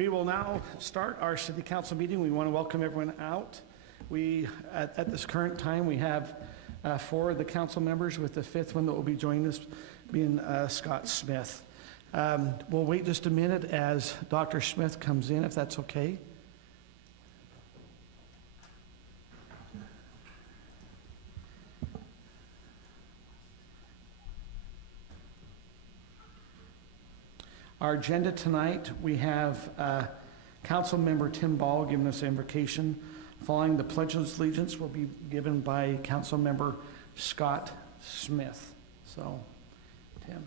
We will now start our city council meeting. We want to welcome everyone out. At this current time, we have 4 of the council members, with the 5th one that will be joining us being Scott Smith. We'll wait just a minute as Dr. Smith comes in, if that's okay. Our agenda tonight, we have Council Member Tim Ball giving us an invocation. Following the Pledge of Allegiance will be given by Council Member Scott Smith. So, Tim.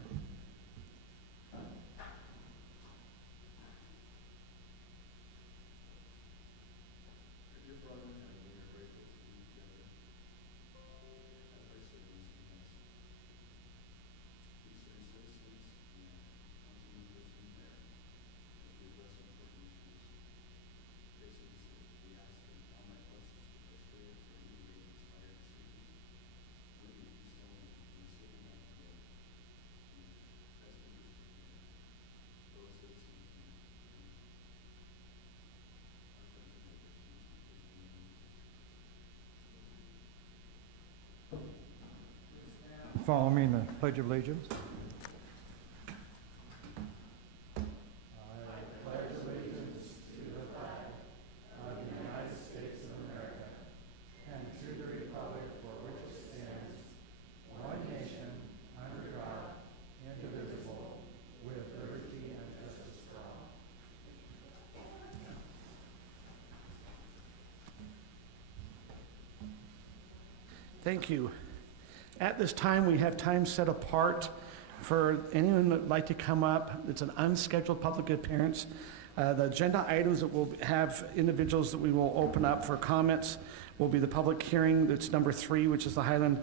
Follow me in the Pledge of Allegiance. Thank you. At this time, we have time set apart for anyone that would like to come up. It's an unscheduled public appearance. The agenda items that will have individuals that we will open up for comments will be the public hearing. That's number 3, which is the Highland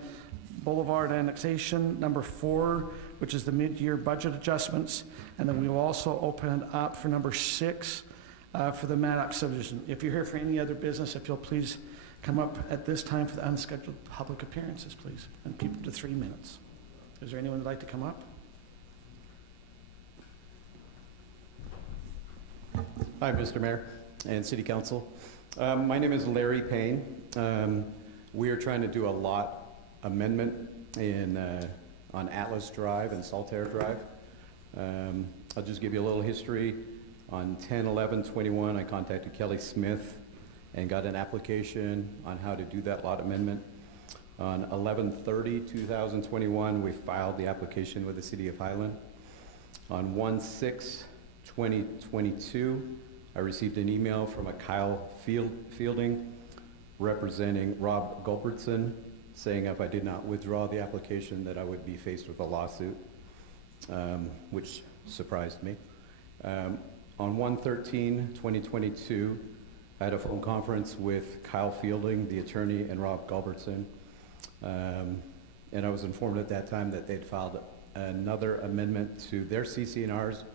Boulevard annexation. Number 4, which is the mid-year budget adjustments. And then we will also open it up for number 6 for the Maddox subdivision. If you're here for any other business, if you'll please come up at this time for the unscheduled public appearances, please, and keep it to 3 minutes. Is there anyone who'd like to come up? Hi, Mr. Mayor and City Council. My name is Larry Payne. We are trying to do a lot amendment on Atlas Drive and Saltaire Drive. I'll just give you a little history. On 10/11/21, I contacted Kelly Smith and got an application on how to do that lot amendment. On 11/30/2021, we filed the application with the City of Highland. On 1/6/2022, I received an email from a Kyle Fielding representing Rob Gulbertson, saying if I did not withdraw the application that I would be faced with a lawsuit, which surprised me. On 1/13/2022, I had a phone conference with Kyle Fielding, the attorney, and Rob Gulbertson. And I was informed at that time that they'd filed another amendment to their CC&Rs,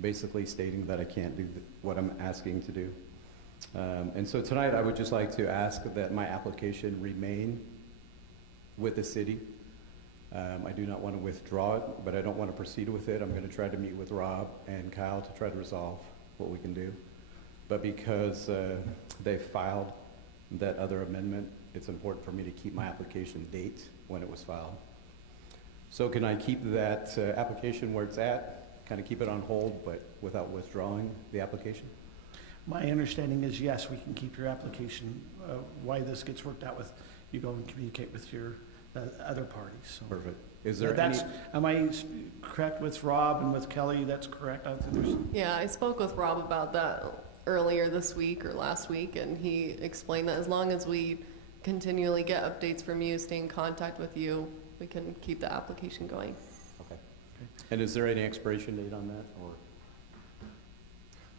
basically stating that I can't do what I'm asking to do. And so tonight I would just like to ask that my application remain with the city. I do not want to withdraw it, but I don't want to proceed with it. I'm going to try to meet with Rob and Kyle to try to resolve what we can do. But because they filed that other amendment, it's important for me to keep my application date when it was filed. So can I keep that application where it's at, kind of keep it on hold, but without withdrawing the application? My understanding is yes, we can keep your application. Why this gets worked out with, you go and communicate with your other parties. So. Perfect. Is there am I correct with Rob and with Kelly? That's correct? Yeah, I spoke with Rob about that earlier this week or last week, and he explained that as long as we continually get updates from you, stay in contact with you, we can keep the application going. Okay. And is there any expiration date on that, or?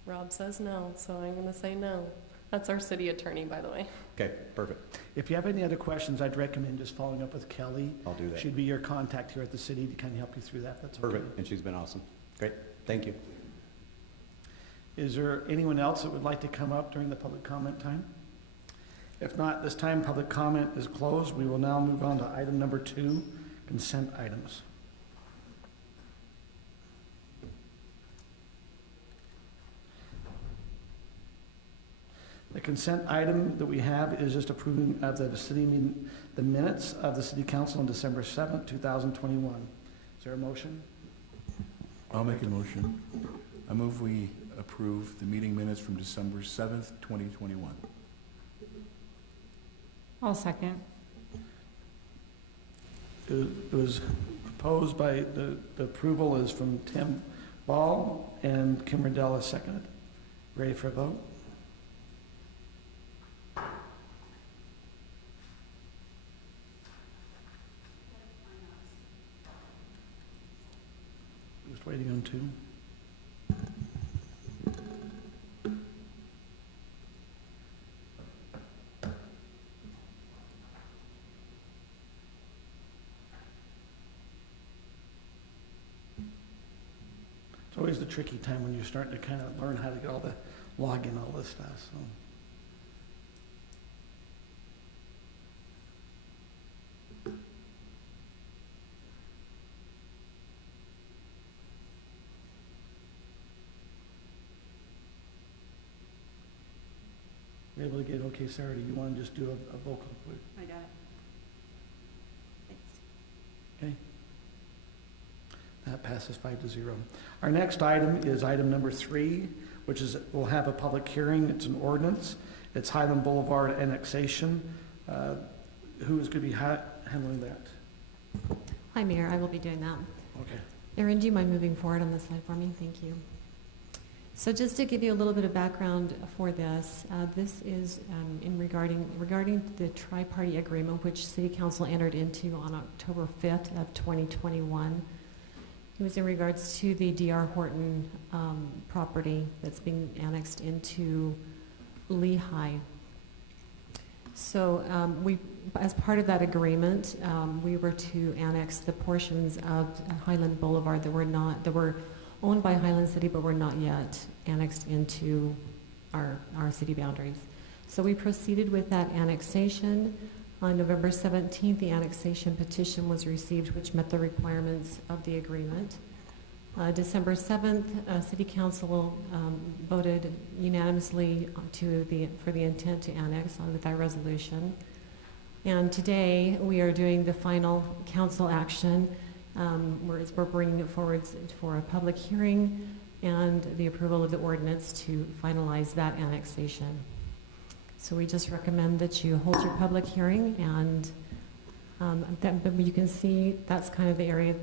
Rob says no, so I'm going to say no. That's our city attorney, by the way. Okay, perfect. If you have any other questions, I'd recommend just following up with Kelly. I'll do that. She'd be your contact here at the city to kind of help you through that. That's perfect. Okay. And she's been awesome. Great. Thank you. Is there anyone else that would like to come up during the public comment time? If not, this time public comment is closed. We will now move on to item number 2, consent items. The consent item that we have is just approving of the minutes of the city council on December 7th, 2021. Is there a motion? I'll make a motion. I move we approve the meeting minutes from December 7th, 2021. I'll second. It was proposed by, the approval is from Tim Ball, and Kim Riddell is seconded. Ready for a vote? Just waiting on two. It's always the tricky time when you're starting to kind of learn how to get all the login, all this stuff, so. You're able to get okay, Sarah, do you want to just do a vocal, please? I got it. Thanks. Okay. That passes 5-0. Our next item is item number 3, which is, we'll have a public hearing. It's an ordinance. It's Highland Boulevard annexation. Who is going to be handling that? Hi, Mayor. I will be doing that. Okay. Erin, do you mind moving forward on this slide for me? Thank you. So just to give you a little bit of background for this, this is regarding the tri-party agreement which City Council entered into on October 5th of 2021. It was in regards to the D.R. Horton property that's being annexed into Lehigh. So as part of that agreement, we were to annex the portions of Highland Boulevard that were owned by Highland City but were not yet annexed into our city boundaries. So we proceeded with that annexation. On November 17th, the annexation petition was received, which met the requirements of the agreement. December 7th, City Council voted unanimously for the intent to annex with that resolution. And today, we are doing the final council action. We're bringing it forward for a public hearing and the approval of the ordinance to finalize that annexation. So we just recommend that you hold your public hearing, and but you can see that's kind of the area.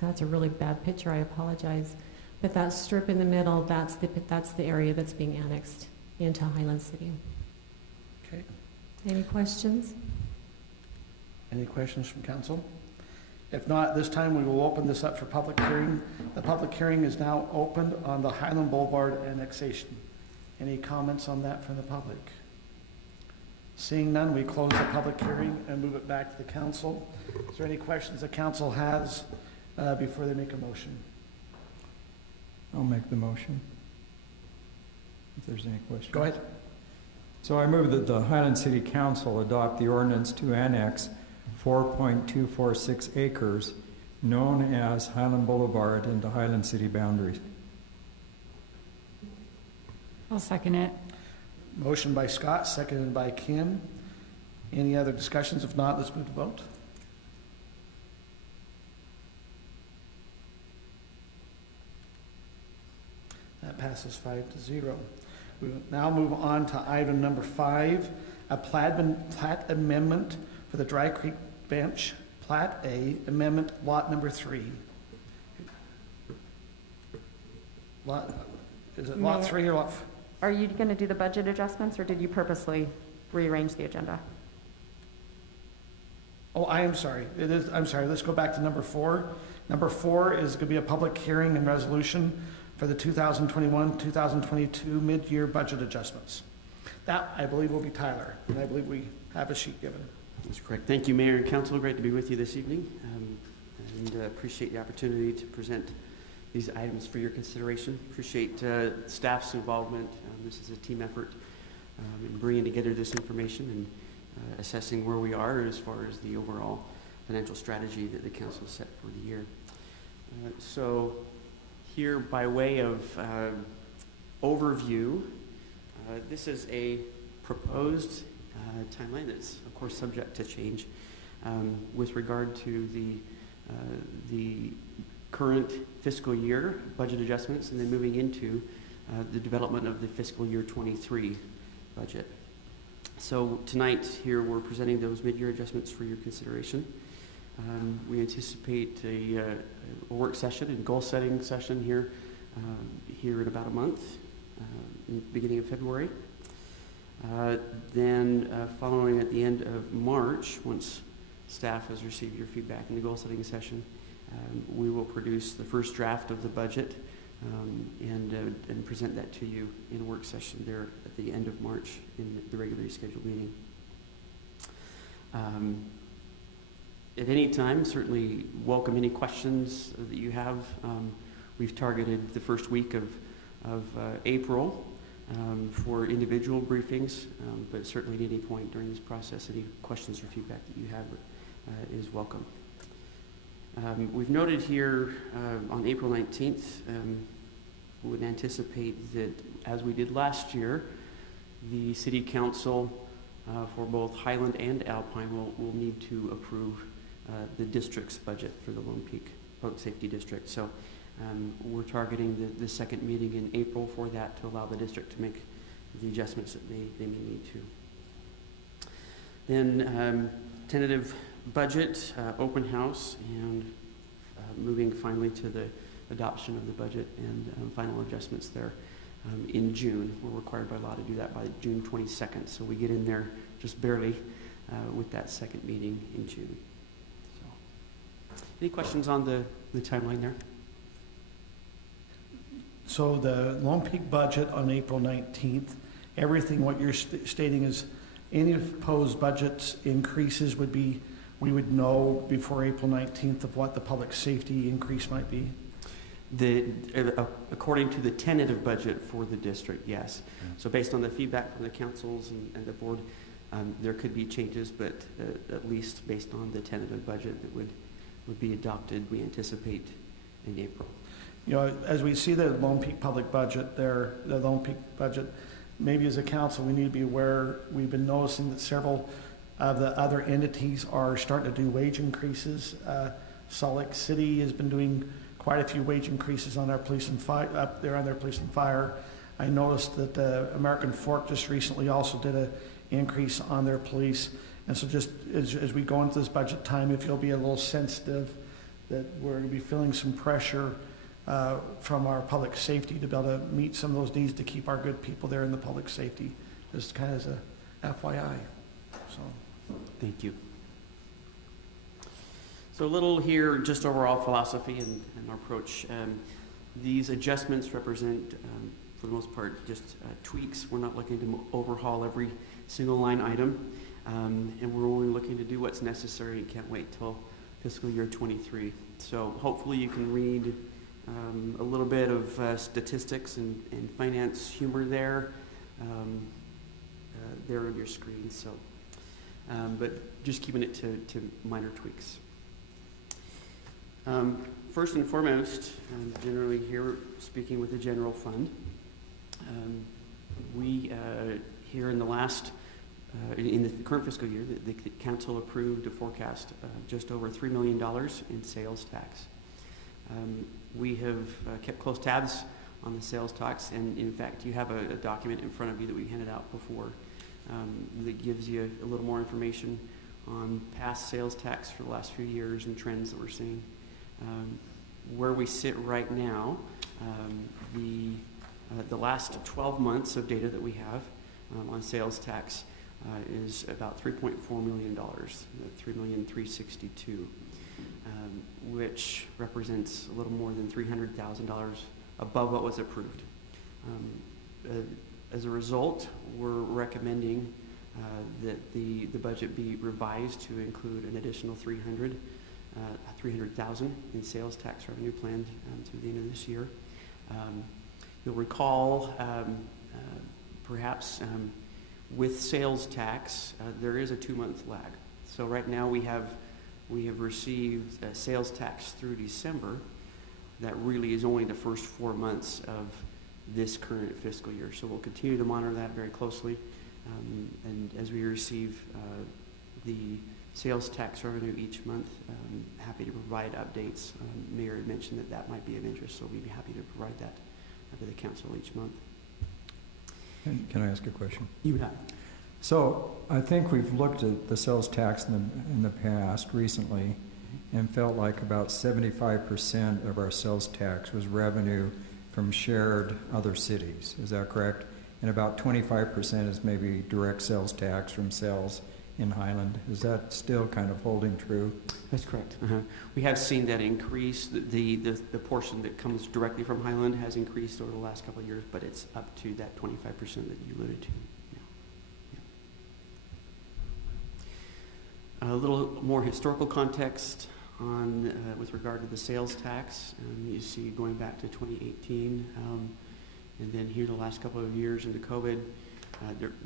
That's a really bad picture. I apologize, but that strip in the middle, that's the area that's being annexed into Highland City. Okay. Any questions? Any questions from council? If not, this time we will open this up for public hearing. The public hearing is now opened on the Highland Boulevard annexation. Any comments on that from the public? Seeing none, we close the public hearing and move it back to the council. Is there any questions the council has before they make a motion? I'll make the motion, if there's any questions. Go ahead. So I move that the Highland City Council adopt the ordinance to annex 4.246 acres known as Highland Boulevard into Highland City boundaries. I'll second it. Motion by Scott, seconded by Kim. Any other discussions? If not, let's move to vote. That passes 5-0. We will now move on to item number 5, a plat amendment for the Dry Creek Bench, Plat A, amendment lot number 3. Is it lot 3 or lot? Are you going to do the budget adjustments, or did you purposely rearrange the agenda? Oh, I am sorry. It is, I'm sorry. Let's go back to number 4. Number 4 is going to be a public hearing and resolution for the 2021-2022 mid-year budget adjustments. That, I believe, will be Tyler, and I believe we have a sheet given. That's correct. Thank you, Mayor and Council. Great to be with you this evening, and appreciate the opportunity to present these items for your consideration. Appreciate staff's involvement. This is a team effort in bringing together this information and assessing where we are as far as the overall financial strategy that the council set for the year. So here, by way of overview, this is a proposed timeline that's, of course, subject to change with regard to the current fiscal year budget adjustments and then moving into the development of the fiscal year 23 budget. So tonight here we're presenting those mid-year adjustments for your consideration. We anticipate a work session and goal setting session here in about a month, in the beginning of February. Then following at the end of March, once staff has received your feedback in the goal setting session, we will produce the first draft of the budget and present that to you in a work session there at the end of March in the regularly scheduled meeting. At any time, certainly welcome any questions that you have. We've targeted the first week of April for individual briefings, but certainly at any point during this process, any questions or feedback that you have is welcome. We've noted here on April 19th, we would anticipate that, as we did last year, the City Council for both Highland and Alpine will need to approve the district's budget for the Lone Peak Public Safety District. So we're targeting the second meeting in April for that to allow the district to make the adjustments that they may need to. Then tentative budget, open house, and moving finally to the adoption of the budget and final adjustments there in June. We're required by law to do that by June 22nd, so we get in there just barely with that second meeting in June. So, any questions on the timeline there? So the Lone Peak budget on April 19th, everything what you're stating is any proposed budget increases would be, we would know before April 19th of what the public safety increase might be? According to the tentative budget for the district, yes. So based on the feedback from the councils and the board, there could be changes, but at least based on the tentative budget that would be adopted, we anticipate in April. You know, as we see the Lone Peak public budget there, the Lone Peak budget, maybe as a council, we need to be aware, we've been noticing that several of the other entities are starting to do wage increases. Salt Lake City has been doing quite a few wage increases on our police and fire, up there on their police and fire. I noticed that American Fork just recently also did an increase on their police. And so just as we go into this budget time, if you'll be a little sensitive that we're going to be feeling some pressure from our public safety to be able to meet some of those needs to keep our good people there in the public safety, just kind of as a FYI. So, thank you. So a little here, just overall philosophy and our approach. These adjustments represent, for the most part, just tweaks. We're not looking to overhaul every single line item, and we're only looking to do what's necessary and can't wait till fiscal year 23. So hopefully you can read a little bit of statistics and finance humor there, there on your screen. So, but just keeping it to minor tweaks. First and foremost, generally here speaking with the general fund, we here in the last, in the current fiscal year, the council approved a forecast just over $3 million in sales tax. We have kept close tabs on the sales tax, and in fact, you have a document in front of you that we handed out before that gives you a little more information on past sales tax for the last few years and trends that we're seeing. Where we sit right now, the last 12 months of data that we have on sales tax is about $3.4 million, $3,362,000, which represents a little more than $300,000 above what was approved. As a result, we're recommending that the budget be revised to include an additional $300,000 in sales tax revenue planned through the end of this year. You'll recall, perhaps with sales tax, there is a 2-month lag. So right now we have received sales tax through December. That really is only the first 4 months of this current fiscal year. So we'll continue to monitor that very closely. And as we receive the sales tax revenue each month, happy to provide updates. Mayor had mentioned that that might be of interest, so we'd be happy to provide that to the council each month. Can I ask a question? You have. So I think we've looked at the sales tax in the past recently and felt like about 75% of our sales tax was revenue from shared other cities. Is that correct? And about 25% is maybe direct sales tax from sales in Highland. Is that still kind of holding true? That's correct. We have seen that increase. The portion that comes directly from Highland has increased over the last couple of years, but it's up to that 25% that you alluded to. Yeah. A little more historical context on with regard to the sales tax. You see going back to 2018, and then here the last couple of years into COVID,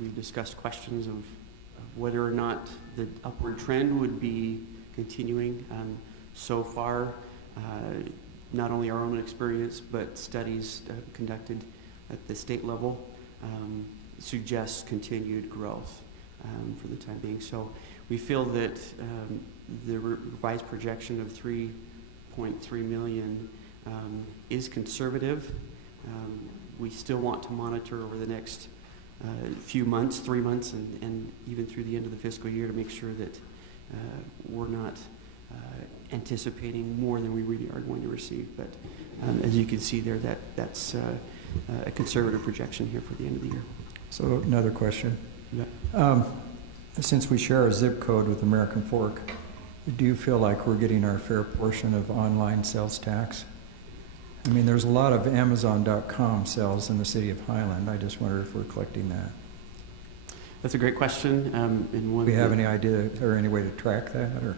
we've discussed questions of whether or not the upward trend would be continuing. So far, not only our own experience, but studies conducted at the state level suggest continued growth for the time being. So we feel that the revised projection of 3.3 million is conservative. We still want to monitor over the next few months, 3 months, and even through the end of the fiscal year to make sure that we're not anticipating more than we really are going to receive. But as you can see there, that's a conservative projection here for the end of the year. So another question. Yeah. Since we share a zip code with American Fork, do you feel like we're getting our fair portion of online sales tax? I mean, there's a lot of Amazon.com sales in the city of Highland. I just wonder if we're collecting that. That's a great question. And one Do we have any idea or any way to track that? Or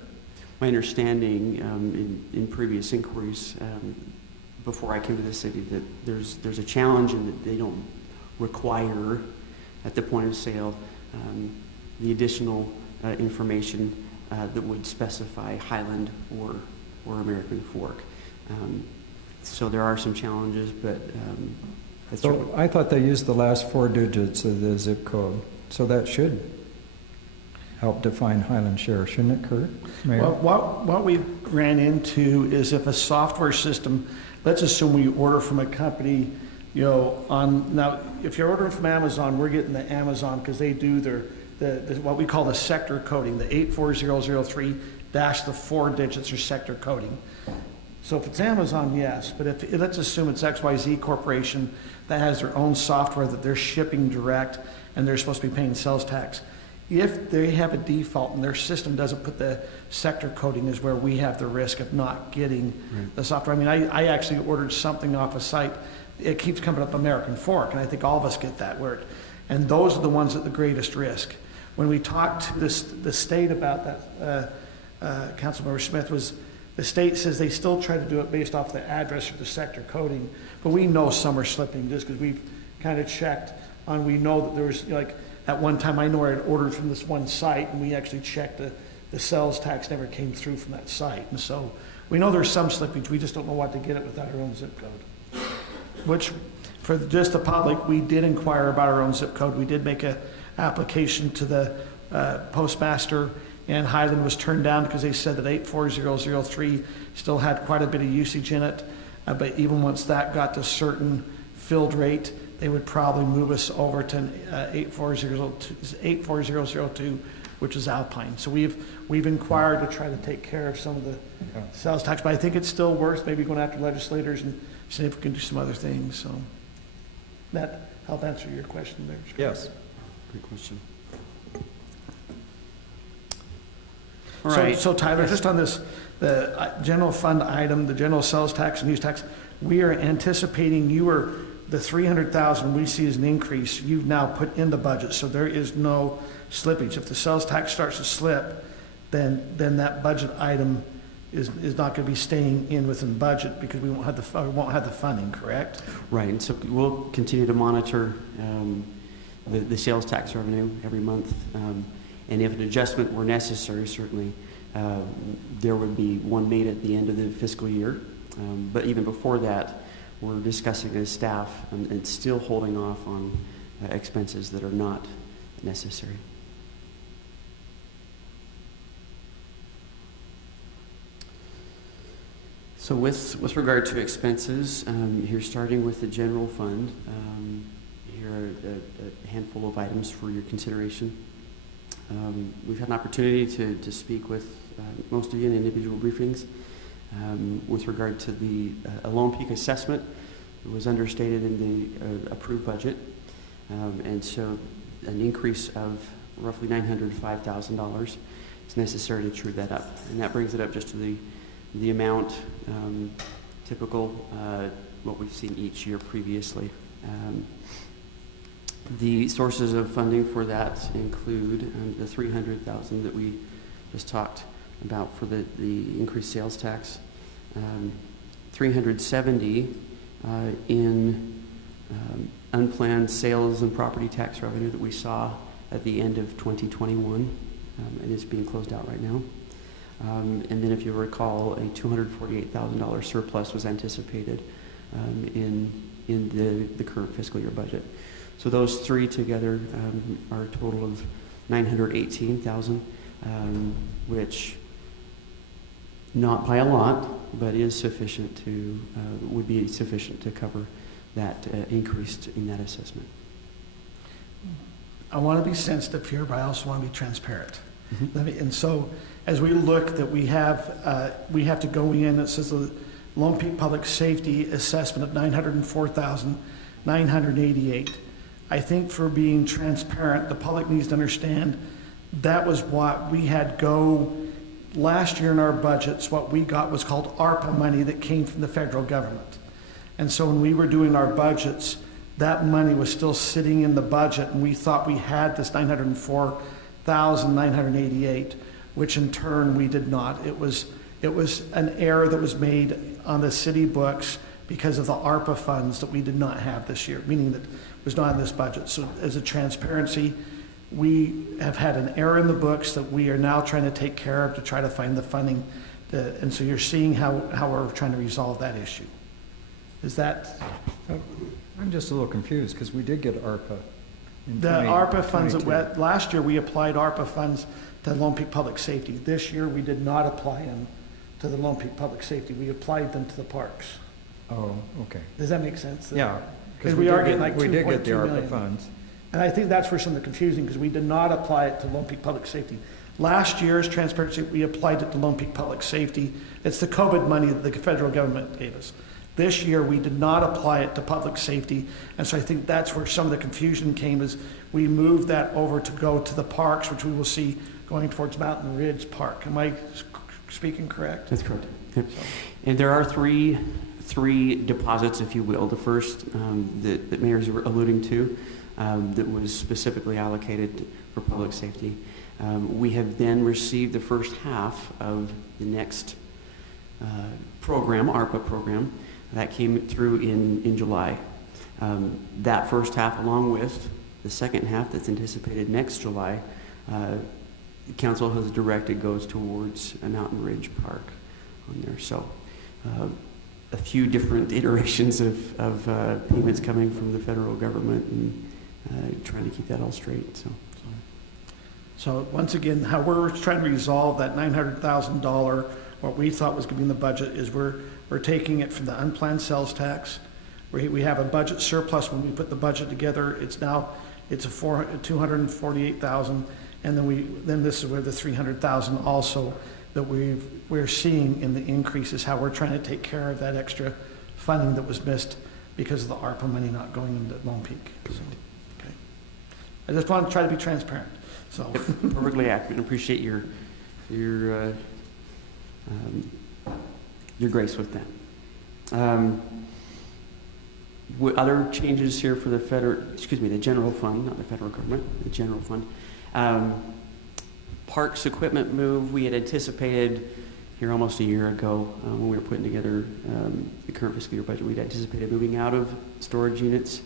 my understanding in previous inquiries before I came to the city that there's a challenge in that they don't require at the point of sale the additional information that would specify Highland or American Fork. So there are some challenges, but that's so I thought they used the last 4 digits of the zip code, so that should help define Highland share, shouldn't it, Kurt? Mayor? Well, what we ran into is if a software system, let's assume we order from a company, now if you're ordering from Amazon, we're getting the Amazon because they do the what we call the sector coding, the 84003 dash the 4 digits are sector coding. So if it's Amazon, yes, but let's assume it's XYZ Corporation that has their own software that they're shipping direct and they're supposed to be paying sales tax. If they have a default and their system doesn't put the sector coding is where we have the risk of not getting the software. I mean, I actually ordered something off a site. It keeps coming up American Fork, and I think all of us get that word. And those are the ones at the greatest risk. When we talked to the state about that, Councilmember Smith, the state says they still try to do it based off the address or the sector coding, but we know some are slipping just because we've kind of checked on, we know that there was, like, at one time I know I had ordered from this one site and we actually checked the sales tax never came through from that site. And so we know there's some slippage, we just don't know what to get it without our own zip code. Which, for just the public, we did inquire about our own zip code. We did make an application to the postmaster, and Highland was turned down because they said that 84003 still had quite a bit of usage in it. But even once that got to a certain filled rate, they would probably move us over to 84002, which is Alpine. So we've inquired to try to take care of some of the sales tax, but I think it still works. Maybe going after legislators and see if we can do some other things. So that help answer your question there. Yes. Great question. All right. So Tyler, just on this, the general fund item, the general sales tax and use tax, we are anticipating the 300,000 we see as an increase, you've now put in the budget, so there is no slippage. If the sales tax starts to slip, then that budget item is not going to be staying in within budget because we won't have the funding, correct? Right, and so we'll continue to monitor the sales tax revenue every month. And if an adjustment were necessary, certainly there would be one made at the end of the fiscal year. But even before that, we're discussing as staff and still holding off on expenses that are not necessary. So with regard to expenses, here starting with the general fund, here are a handful of items for your consideration. We've had an opportunity to speak with most of you in individual briefings. With regard to the Lone Peak assessment, it was understated in the approved budget, and so an increase of roughly $905,000 is necessary to true that up, and that brings it up just to the amount typical what we've seen each year previously. The sources of funding for that include the $300,000 that we just talked about for the increased sales tax, $370 in unplanned sales and property tax revenue that we saw at the end of 2021 and is being closed out right now. And then if you recall, a $248,000 surplus was anticipated in the current fiscal year budget. So those three together are a total of $918,000, which not by a lot, but is sufficient to would be sufficient to cover that increase in that assessment. I want to be sensitive here, but I also want to be transparent. Mm-hmm. And so, as we look, that we have to go in. It says the Lone Peak Public Safety assessment of $904,988. I think for being transparent, the public needs to understand that was what we had go last year in our budgets. What we got was called ARPA money that came from the federal government. And so when we were doing our budgets, that money was still sitting in the budget, and we thought we had this $904,988, which in turn we did not. It was an error that was made on the city books because of the ARPA funds that we did not have this year, meaning that it was not in this budget. So as a transparency, we have had an error in the books that we are now trying to take care of to try to find the funding. And so you're seeing how we're trying to resolve that issue. Is that? I'm just a little confused because we did get ARPA. The ARPA funds, last year we applied ARPA funds to Lone Peak Public Safety. This year we did not apply them to the Lone Peak Public Safety. We applied them to the parks. Oh, okay. Does that make sense? Yeah. Because we are getting like we did get the 2.2 ARPA million. funds. And I think that's where some of the confusing, because we did not apply it to Lone Peak Public Safety. Last year's transparency, we applied it to Lone Peak Public Safety. It's the COVID money that the federal government gave us. This year, we did not apply it to public safety, and so I think that's where some of the confusion came, is we moved that over to go to the parks, which we will see going towards Mountain Ridge Park. Am I speaking correct? That's correct. Okay. And there are three deposits, if you will. The first that Mayor's alluding to, that was specifically allocated for public safety. We have then received the first half of the next program, ARPA program, that came through in July. That first half, along with the second half that's anticipated next July, the council has directed goes towards a Mountain Ridge Park on there. So a few different iterations of payments coming from the federal government, and trying to keep that all straight. So once again, how we're trying to resolve that $900,000, what we thought was going to be in the budget, is we're taking it from the unplanned sales tax. We have a budget surplus when we put the budget together. It's $248,000, and then this is where the $300,000 also that we're seeing in the increases, how we're trying to take care of that extra funding that was missed because of the ARPA money not going into Lone Peak. So, okay. I just want to try to be transparent. So perfectly accurate. Appreciate your grace with that. Other changes here for the the general fund, not the federal government, the general fund. Parks equipment move, we had anticipated here almost a year ago when we were putting together the current fiscal year budget, we'd anticipated moving out of storage units.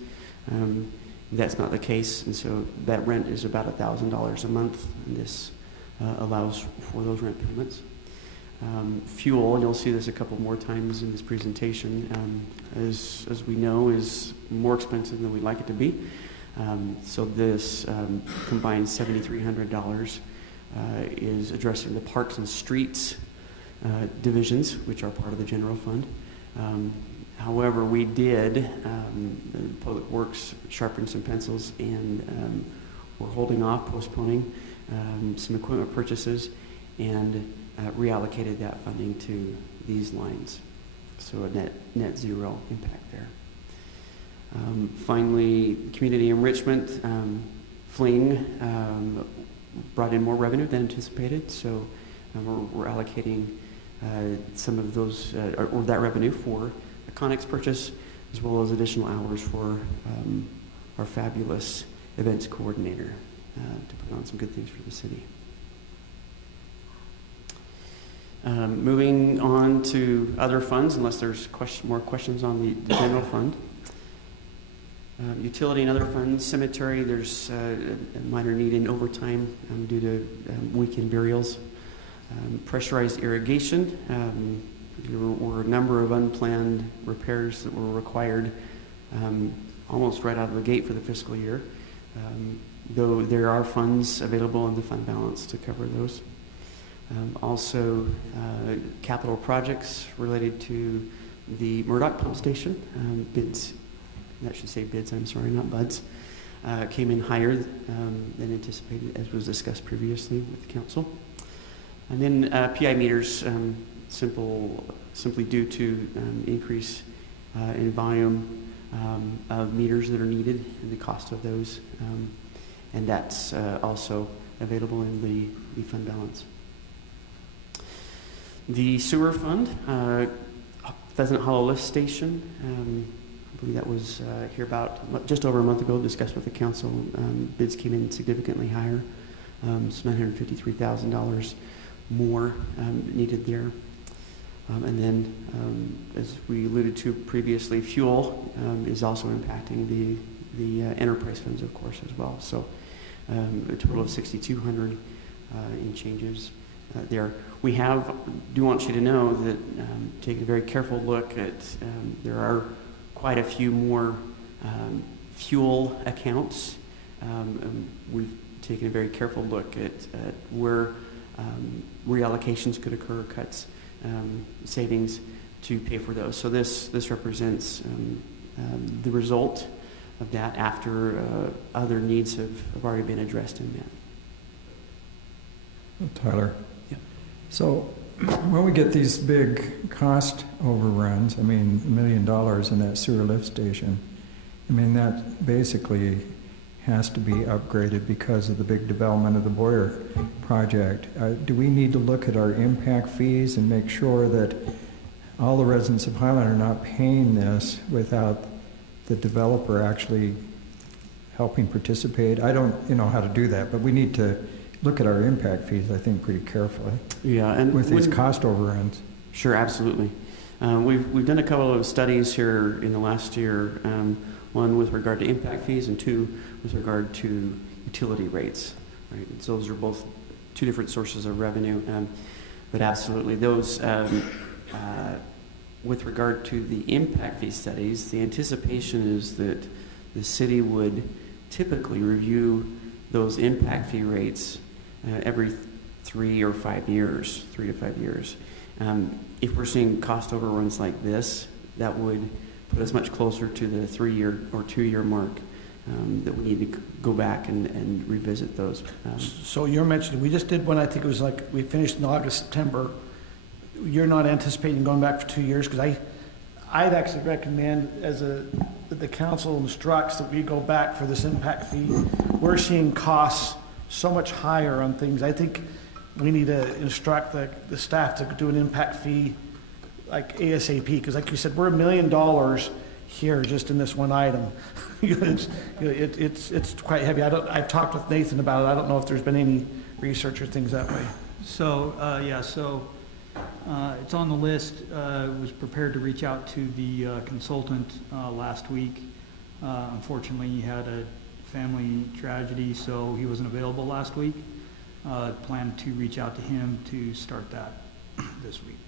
That's not the case, and so that rent is about $1,000 a month, and this allows for those rent payments. Fuel, and you'll see this a couple more times in this presentation, as we know, is more expensive than we'd like it to be. So this combined $7,300 is addressing the Parks and Streets divisions, which are part of the general fund. However, we did, the Public Works sharpened some pencils, and we're holding off, postponing some equipment purchases, and reallocated that funding to these lines. So a net zero impact there. Finally, community enrichment, Fling brought in more revenue than anticipated, so we're allocating some of those, or that revenue for a Connex purchase, as well as additional hours for our fabulous events coordinator to put on some good things for the city. Moving on to other funds, unless there's more questions on the general fund. Utility and other funds, cemetery, there's a minor need in overtime due to weekend burials. Pressurized irrigation, there were a number of unplanned repairs that were required almost right out of the gate for the fiscal year, though there are funds available in the fund balance to cover those. Also, capital projects related to the Murdoch pump station, bids, that should say bids, I'm sorry, not buds, came in higher than anticipated, as was discussed previously with the council. And then PI meters, simply due to increase in volume of meters that are needed and the cost of those. And that's also available in the fund balance. The sewer fund, Pheasant Hollow Lift Station, I believe that was here about just over a month ago, discussed with the council. Bids came in significantly higher, so $953,000 more needed there. And then, as we alluded to previously, fuel is also impacting the enterprise funds, of course, as well. So a total of $6,200 in changes there. We do want you to know that taking a very careful look at, there are quite a few more fuel accounts. We've taken a very careful look at where reallocations could occur, cuts, savings to pay for those. So this represents the result of that after other needs have already been addressed and met. Tyler? Yeah. So when we get these big cost overruns, I mean, $1 million in that sewer lift station, I mean, that basically has to be upgraded because of the big development of the Boyer project. Do we need to look at our impact fees and make sure that all the residents of Highland are not paying this without the developer actually helping participate? I don't know how to do that, but we need to look at our impact fees, I think, pretty carefully. Yeah, and with these cost overruns. Sure, absolutely. We've done a couple of studies here in the last year, one with regard to impact fees and two with regard to utility rates. Right? So those are both two different sources of revenue, but absolutely those. With regard to the impact fee studies, the anticipation is that the city would typically review those impact fee rates every 3 to 5 years. If we're seeing cost overruns like this, that would put us much closer to the 3-year or 2-year mark that we need to go back and revisit those. So you're mentioning, we just did one, I think it was like, we finished in August, September. You're not anticipating going back for 2 years? Because I'd actually recommend that the council instructs that we go back for this impact fee. We're seeing costs so much higher on things. I think we need to instruct the staff to do an impact fee like ASAP, because like you said, we're $1 million here just in this one item. It's quite heavy. I've talked with Nathan about it. I don't know if there's been any research or things that way. So, it's on the list. Was prepared to reach out to the consultant last week. Unfortunately, he had a family tragedy, so he wasn't available last week. Plan to reach out to him to start that this week.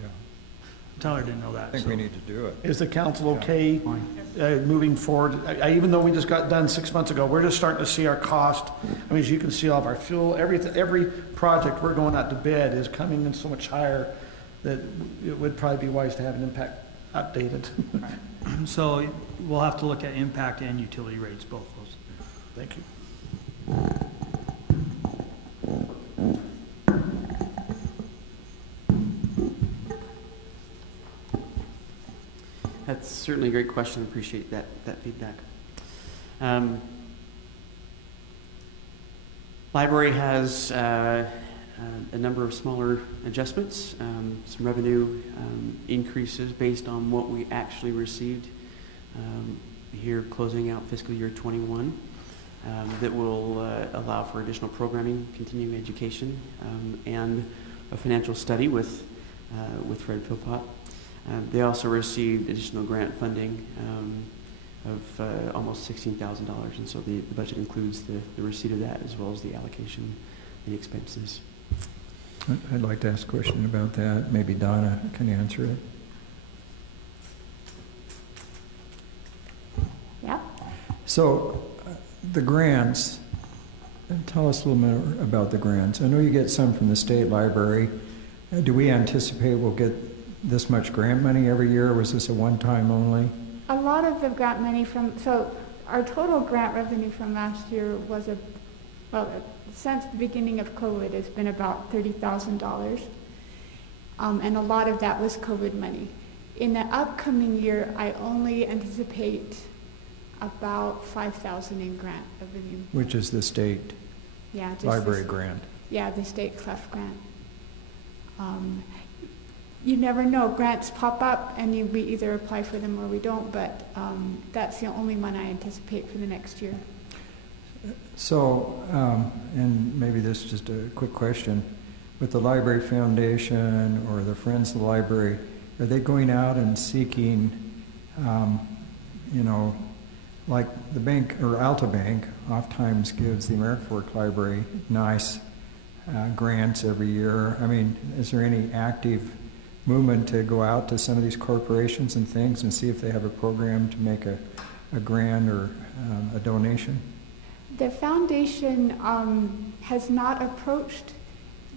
Yeah. Tyler didn't know that. I think so- we need to do it. Is the council okay Fine. moving forward? Even though we just got done 6 months ago, we're just starting to see our cost. I mean, as you can see, all of our fuel, every project we're going out to bid is coming in so much higher that it would probably be wise to have an impact updated. So we'll have to look at impact and utility rates, both of those. Thank you. That's certainly a great question. Appreciate that feedback. Library has a number of smaller adjustments, some revenue increases based on what we actually received here closing out fiscal year 21 that will allow for additional programming, continuing education, and a financial study with Fred Philpott. They also received additional grant funding of almost $16,000, and so the budget includes the receipt of that as well as the allocation and expenses. I'd like to ask a question about that. Maybe Donna can answer it. Yeah? So, the grants, tell us a little more about the grants. I know you get some from the state library. Do we anticipate we'll get this much grant money every year, or was this a one-time only? A lot of the grant money so our total grant revenue from last year was since the beginning of COVID, it's been about $30,000. And a lot of that was COVID money. In the upcoming year, I only anticipate about $5,000 in grant revenue. Which is the state library grant. Yeah, the state clef grant. You never know, grants pop up and we either apply for them or we don't, but that's the only one I anticipate for the next year. So, and maybe this is just a quick question, with the Library Foundation or the Friends of the Library, are they going out and seeking, like the bank or Alta Bank oftentimes gives the American Fork Library nice grants every year? I mean, is there any active movement to go out to some of these corporations and things and see if they have a program to make a grant or a donation? The foundation has not approached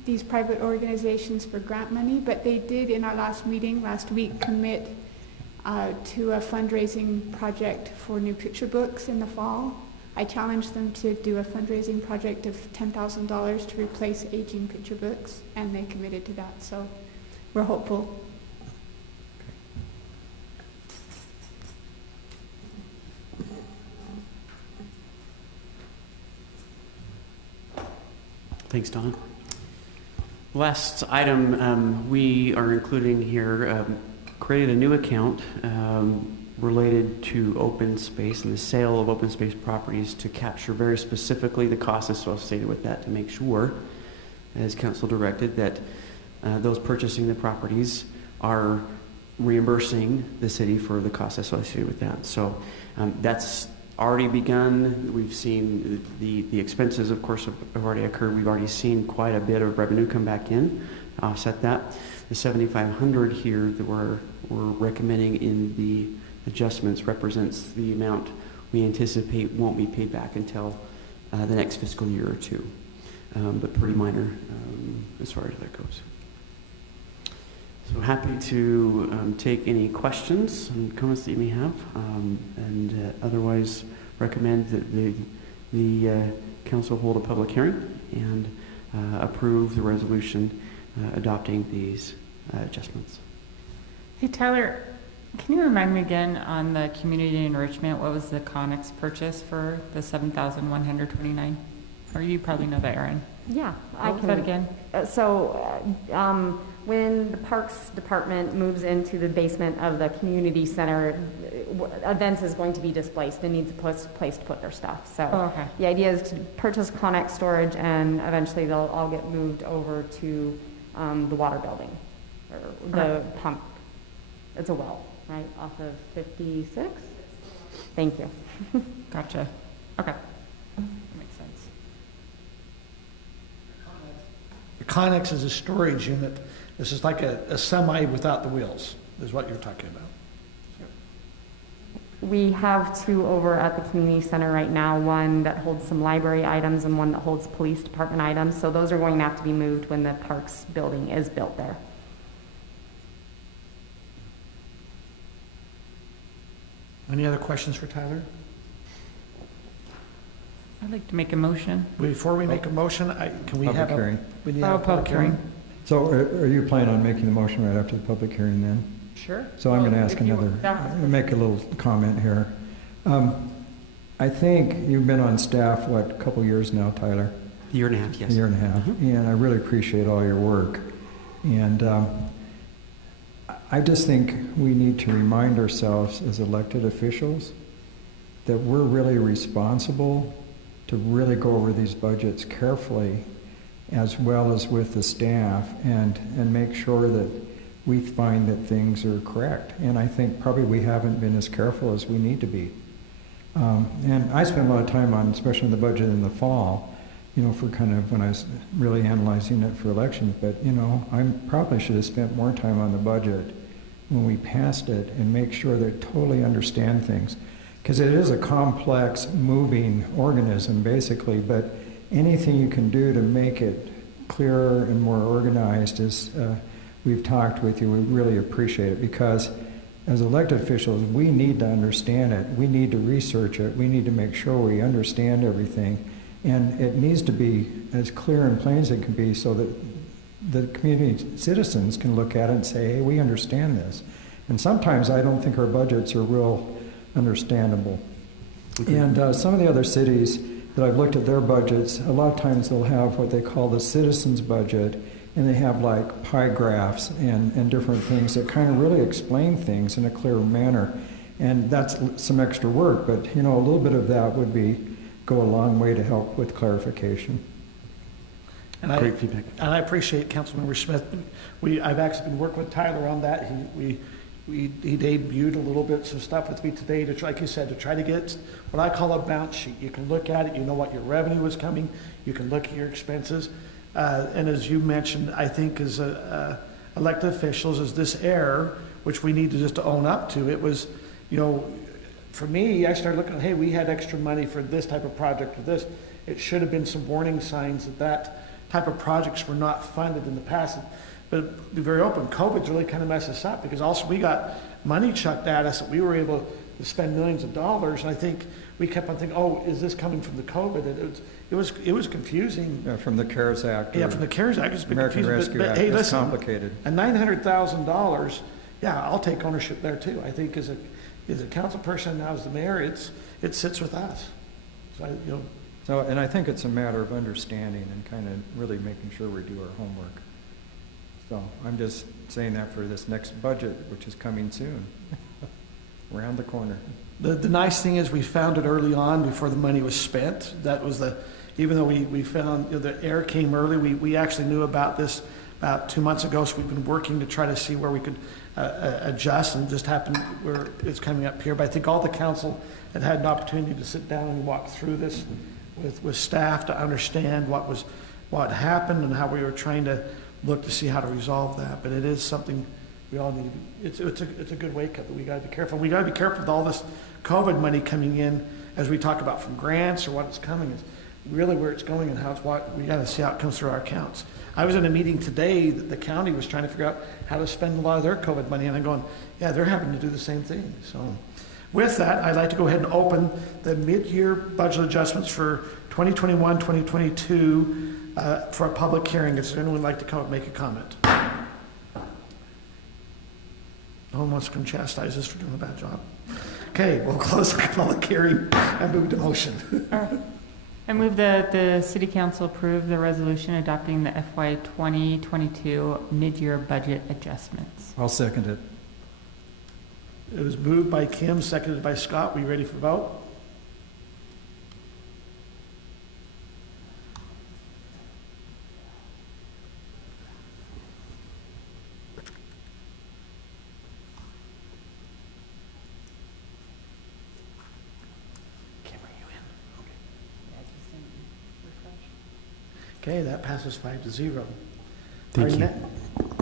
these private organizations for grant money, but they did in our last meeting last week commit to a fundraising project for new picture books in the fall. I challenged them to do a fundraising project of $10,000 to replace aging picture books, and they committed to that, so we're hopeful. Thanks, Don. Last item we are including here, created a new account related to open space and the sale of open space properties to capture very specifically the costs associated with that, to make sure, as council directed, that those purchasing the properties are reimbursing the city for the costs associated with that. So that's already begun. We've seen the expenses, of course, have already occurred. We've already seen quite a bit of revenue come back in to offset that. The $7,500 here that we're recommending in the adjustments represents the amount we anticipate won't be paid back until the next fiscal year or two, but pretty minor as far as that goes. So happy to take any questions and comments that you may have, and otherwise recommend that the council hold a public hearing and approve the resolution adopting these adjustments. Hey, Tyler, can you remind me again on the community enrichment, what was the Connex purchase for the $7,129? Or you probably know that, Erin. Yeah, I What was can. that again? When the Parks Department moves into the basement of the community center, events is going to be displaced and needs a place to put their stuff. So Oh, okay. the idea is to purchase Connex storage, and eventually they'll all get moved over to the water building, or the pump. It's a well, right, off of 56? Thank you. Gotcha. Okay. That makes sense. The Connex is a storage unit. This is like a semi without the wheels. is what you're talking about. We have two over at the community center right now, one that holds some library items and one that holds police department items. So those are going to have to be moved when the parks building is built there. Any other questions for Tyler? I'd like to make a motion. Before we make a motion, can we have Public a? hearing. We need to have a public hearing. So are you planning on making the motion right after the public hearing then? Sure. So I'm going to Well, ask if you- another, yeah. make a little comment here. I think you've been on staff, what, a couple years now, Tyler? Year and a half, A yes. year and a half. And I really appreciate all your work. And I just think we need to remind ourselves as elected officials that we're really responsible to really go over these budgets carefully, as well as with the staff, and make sure that we find that things are correct. And I think probably we haven't been as careful as we need to be. And I spent a lot of time on, especially the budget in the fall, you know, for kind of when I was really analyzing it for elections. But, you know, I probably should have spent more time on the budget when we passed it and make sure that I totally understand things. Because it is a complex, moving organism, basically, but anything you can do to make it clearer and more organized, as we've talked with you, we really appreciate it. Because as elected officials, we need to understand it. We need to research it. We need to make sure we understand everything. And it needs to be as clear and plain as it can be, so that the community citizens can look at it and say, hey, we understand this. And sometimes I don't think our budgets are real understandable. Okay. And some of the other cities that I've looked at their budgets, a lot of times they'll have what they call the citizens budget, and they have like pie graphs and different things that kind of really explain things in a clear manner. And that's some extra work, but you know, a little bit of that would go a long way to help with clarification. And Great feedback. And I appreciate Councilmember Smith. I've actually been working with Tyler on that. He debuted a little bit some stuff with me today to try, like you said, to try to get what I call a bounce sheet. You can look at it, you know what your revenue is coming, you can look at your expenses. And as you mentioned, I think as elected officials, is this error, which we need to just own up to. It was, you know, for me, I started looking, hey, we had extra money for this type of project or this. It should have been some warning signs that type of projects were not funded in the past. But to be very open, COVID's really kind of messed us up, because also we got money chucked at us that we were able to spend millions of dollars. And I think we kept on thinking, oh, is this coming from the COVID? It was confusing. Yeah, from the CARES Act. Yeah, from the CARES Act. It's been American confusing. Rescue Act. Hey, It's listen, complicated. and $900,000, yeah, I'll take ownership there too. I think as a council person, now as the mayor, it sits with us. So, And I think it's a matter of understanding and kind of really making sure we do our homework. So I'm just saying that for this next budget, which is coming soon, around the corner. The nice thing is we found it early on before the money was spent. That was even though we found the error came early, we actually knew about this about 2 months ago, so we've been working to try to see where we could adjust, and it just happened where it's coming up here. But I think all the council had an opportunity to sit down and walk through this with staff to understand what happened and how we were trying to look to see how to resolve that. But it is something we all need. It's a good wake up that we got to be careful. We got to be careful with all this COVID money coming in, as we talk about from grants or what it's coming, is really where it's going and how it's what we got to see how it comes through our accounts. I was in a meeting today that the county was trying to figure out how to spend a lot of their COVID money, and I'm going, yeah, they're having to do the same thing. So with that, I'd like to go ahead and open the mid-year budget adjustments for 2021, 2022 for a public hearing. Does anyone like to come up and make a comment? No one wants to come chastise us for doing a bad job. Okay, we'll close the public hearing and move to motion. All right. I move that the City Council approve the resolution adopting the FY 2022 mid-year budget adjustments. I'll second it. It was moved by Kim, seconded by Scott. We ready for vote? Kim, are you in? Okay, that passes 5-0. Thank you.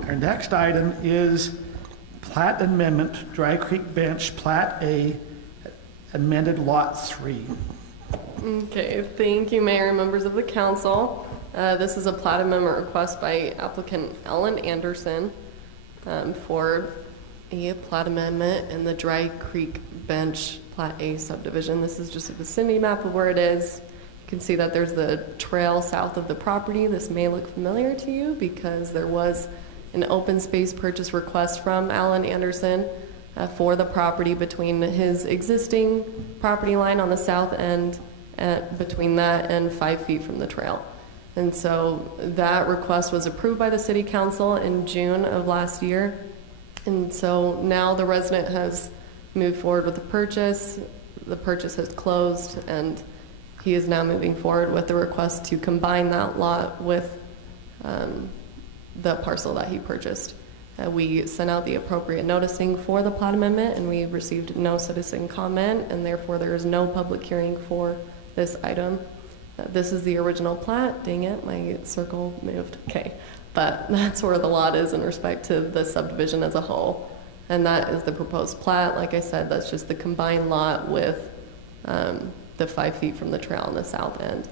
Our next item is Plat Amendment, Dry Creek Bench, Plat A, amended Lot 3. Okay, thank you, Mayor and members of the council. This is a plat amendment request by applicant Ellen Anderson for a plat amendment in the Dry Creek Bench Plat A subdivision. This is just a vicinity map of where it is. You can see that there's the trail south of the property. This may look familiar to you because there was an open space purchase request from Alan Anderson for the property between his existing property line on the south end, between that and 5 feet from the trail. And so that request was approved by the city council in June of last year. And so now the resident has moved forward with the purchase. The purchase has closed, and he is now moving forward with the request to combine that lot with the parcel that he purchased. We sent out the appropriate noticing for the plat amendment, and we received no citizen comment, and therefore there is no public hearing for this item. This is the original plat. Dang it, my circle moved. Okay, but that's where the lot is in respect to the subdivision as a whole. And that is the proposed plat. Like I said, that's just the combined lot with the 5 feet from the trail on the south end.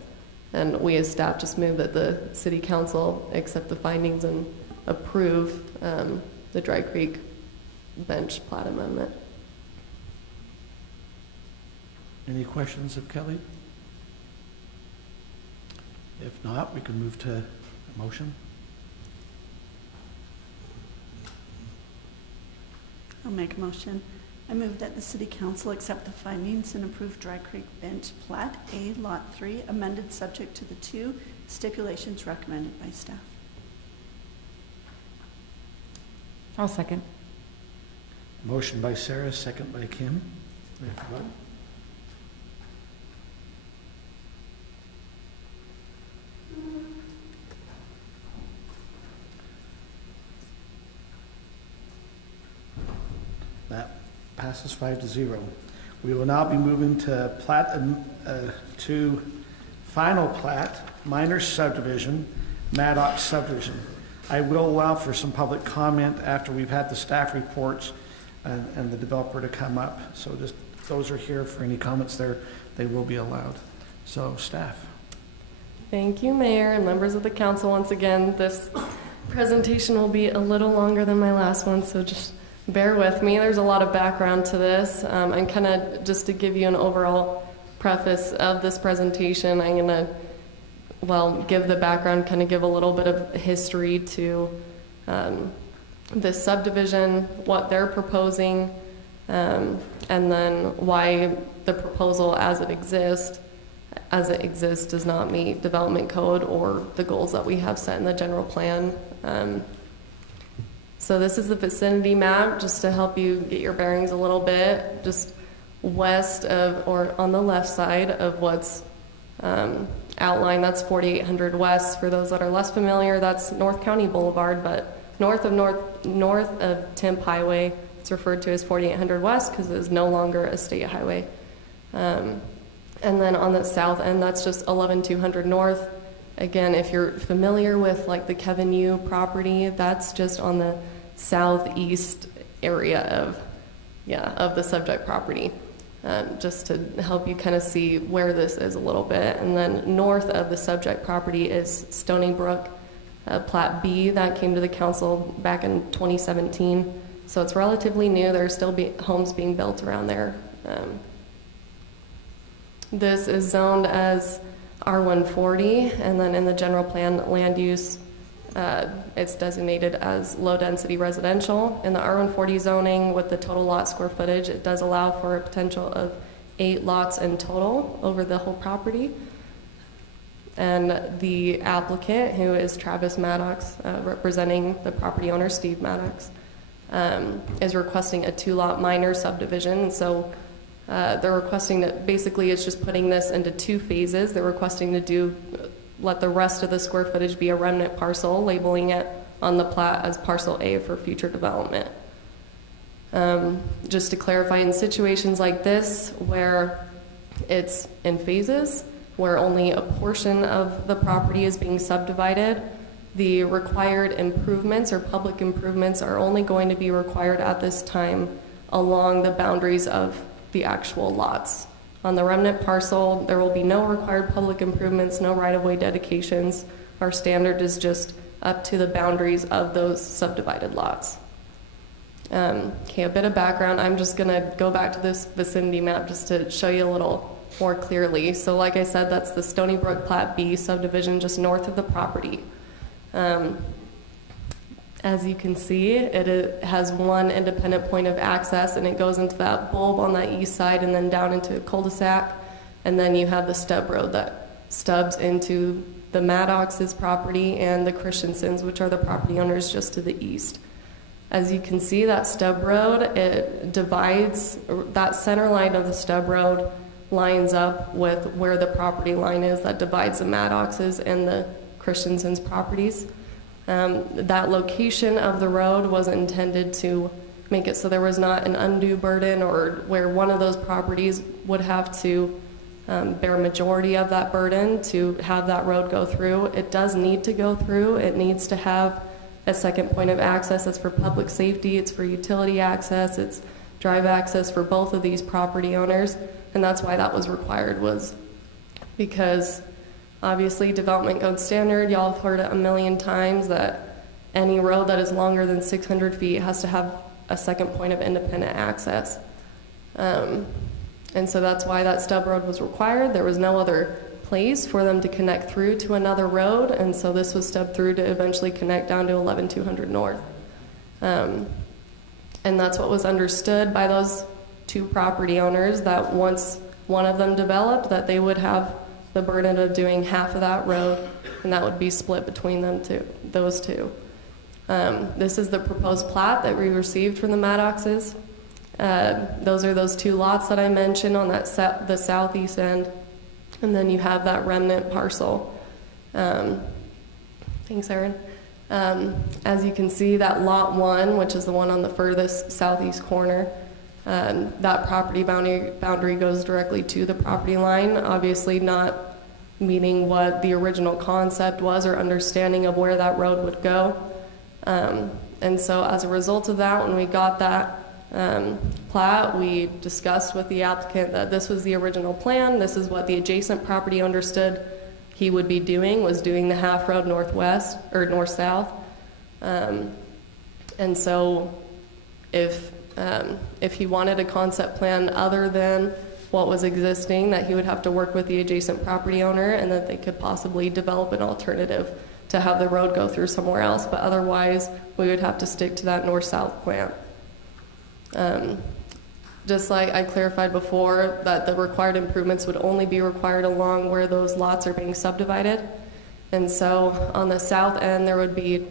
And we as staff just move that the city council accept the findings and approve the Dry Creek Bench plat amendment. Any questions of Kelly? If not, we can move to a motion. I'll make a motion. I move that the City Council accept the findings and approve Dry Creek Bench Plat A, Lot 3, amended subject to the 2 stipulations recommended by staff. I'll second. Motion by Sarah, second by Kim. We have to vote. That passes 5-0. We will now be moving to to final plat, minor subdivision, Maddox subdivision. I will allow for some public comment after we've had the staff reports and the developer to come up. So just those are here for any comments there, they will be allowed. So staff. Thank you, Mayor and members of the council. Once again, this presentation will be a little longer than my last one, so just bear with me. There's a lot of background to this, and kind of just to give you an overall preface of this presentation, I'm going to, give the background, kind of give a little bit of history to this subdivision, what they're proposing, and then why the proposal as it exists does not meet development code or the goals that we have set in the general plan. So this is the vicinity map, just to help you get your bearings a little bit, just west of, or on the left side of what's outlined. That's 4800 West. For those that are less familiar, that's North County Boulevard, but north of Temp Highway, it's referred to as 4800 West because it is no longer a state highway. And then on the south end, that's just 11200 North. Again, if you're familiar with like the Kevin Yu property, that's just on the southeast area of the subject property. Just to help you kind of see where this is a little bit. And then north of the subject property is Stony Brook, Plat B, that came to the council back in 2017. So it's relatively new. There's still homes being built around there. This is zoned as R140, and then in the general plan land use, it's designated as low density residential. In the R140 zoning with the total lot square footage, it does allow for a potential of 8 lots in total over the whole property. And the applicant, who is Travis Maddox, representing the property owner, Steve Maddox, is requesting a 2-lot minor subdivision. So they're requesting that basically it's just putting this into 2 phases. They're requesting to let the rest of the square footage be a remnant parcel, labeling it on the plat as parcel A for future development. Just to clarify, in situations like this where it's in phases, where only a portion of the property is being subdivided, the required improvements or public improvements are only going to be required at this time along the boundaries of the actual lots. On the remnant parcel, there will be no required public improvements, no right-of-way dedications. Our standard is just up to the boundaries of those subdivided lots. Okay, a bit of background. I'm just gonna go back to this vicinity map just to show you a little more clearly. So like I said, that's the Stony Brook Plat B subdivision just north of the property. As you can see, it has one independent point of access, and it goes into that bulb on that east side and then down into a cul-de-sac. And then you have the stub road that stubs into the Maddox's property and the Christensens, which are the property owners just to the east. As you can see, that stub road, it divides, that center line of the stub road lines up with where the property line is that divides the Maddox's and the Christensen's properties. That location of the road wasn't intended to make it so there was not an undue burden or where one of those properties would have to bear majority of that burden to have that road go through. It does need to go through. It needs to have a second point of access. It's for public safety, it's for utility access, it's drive access for both of these property owners. And that's why that was required, was because obviously development code standard, y'all have heard it a million times that any road that is longer than 600 feet has to have a second point of independent access. And so that's why that stub road was required. There was no other place for them to connect through to another road, and so this was stubbed through to eventually connect down to 11200 North. And that's what was understood by those two property owners, that once one of them developed, that they would have the burden of doing half of that road, and that would be split between them two, those two. This is the proposed plat that we received from the Maddoxes. Those are those two lots that I mentioned on that the southeast end, and then you have that remnant parcel. Thanks, Erin. As you can see, that lot 1, which is the one on the furthest southeast corner, that property boundary goes directly to the property line, obviously not meeting what the original concept was or understanding of where that road would go. And so as a result of that, when we got that plat, we discussed with the applicant that this was the original plan. This is what the adjacent property understood he would be doing, was doing the half road northwest or north-south. And so if he wanted a concept plan other than what was existing, that he would have to work with the adjacent property owner, and that they could possibly develop an alternative to have the road go through somewhere else. But otherwise, we would have to stick to that north-south plan. Just like I clarified before, that the required improvements would only be required along where those lots are being subdivided. And so on the south end, there would be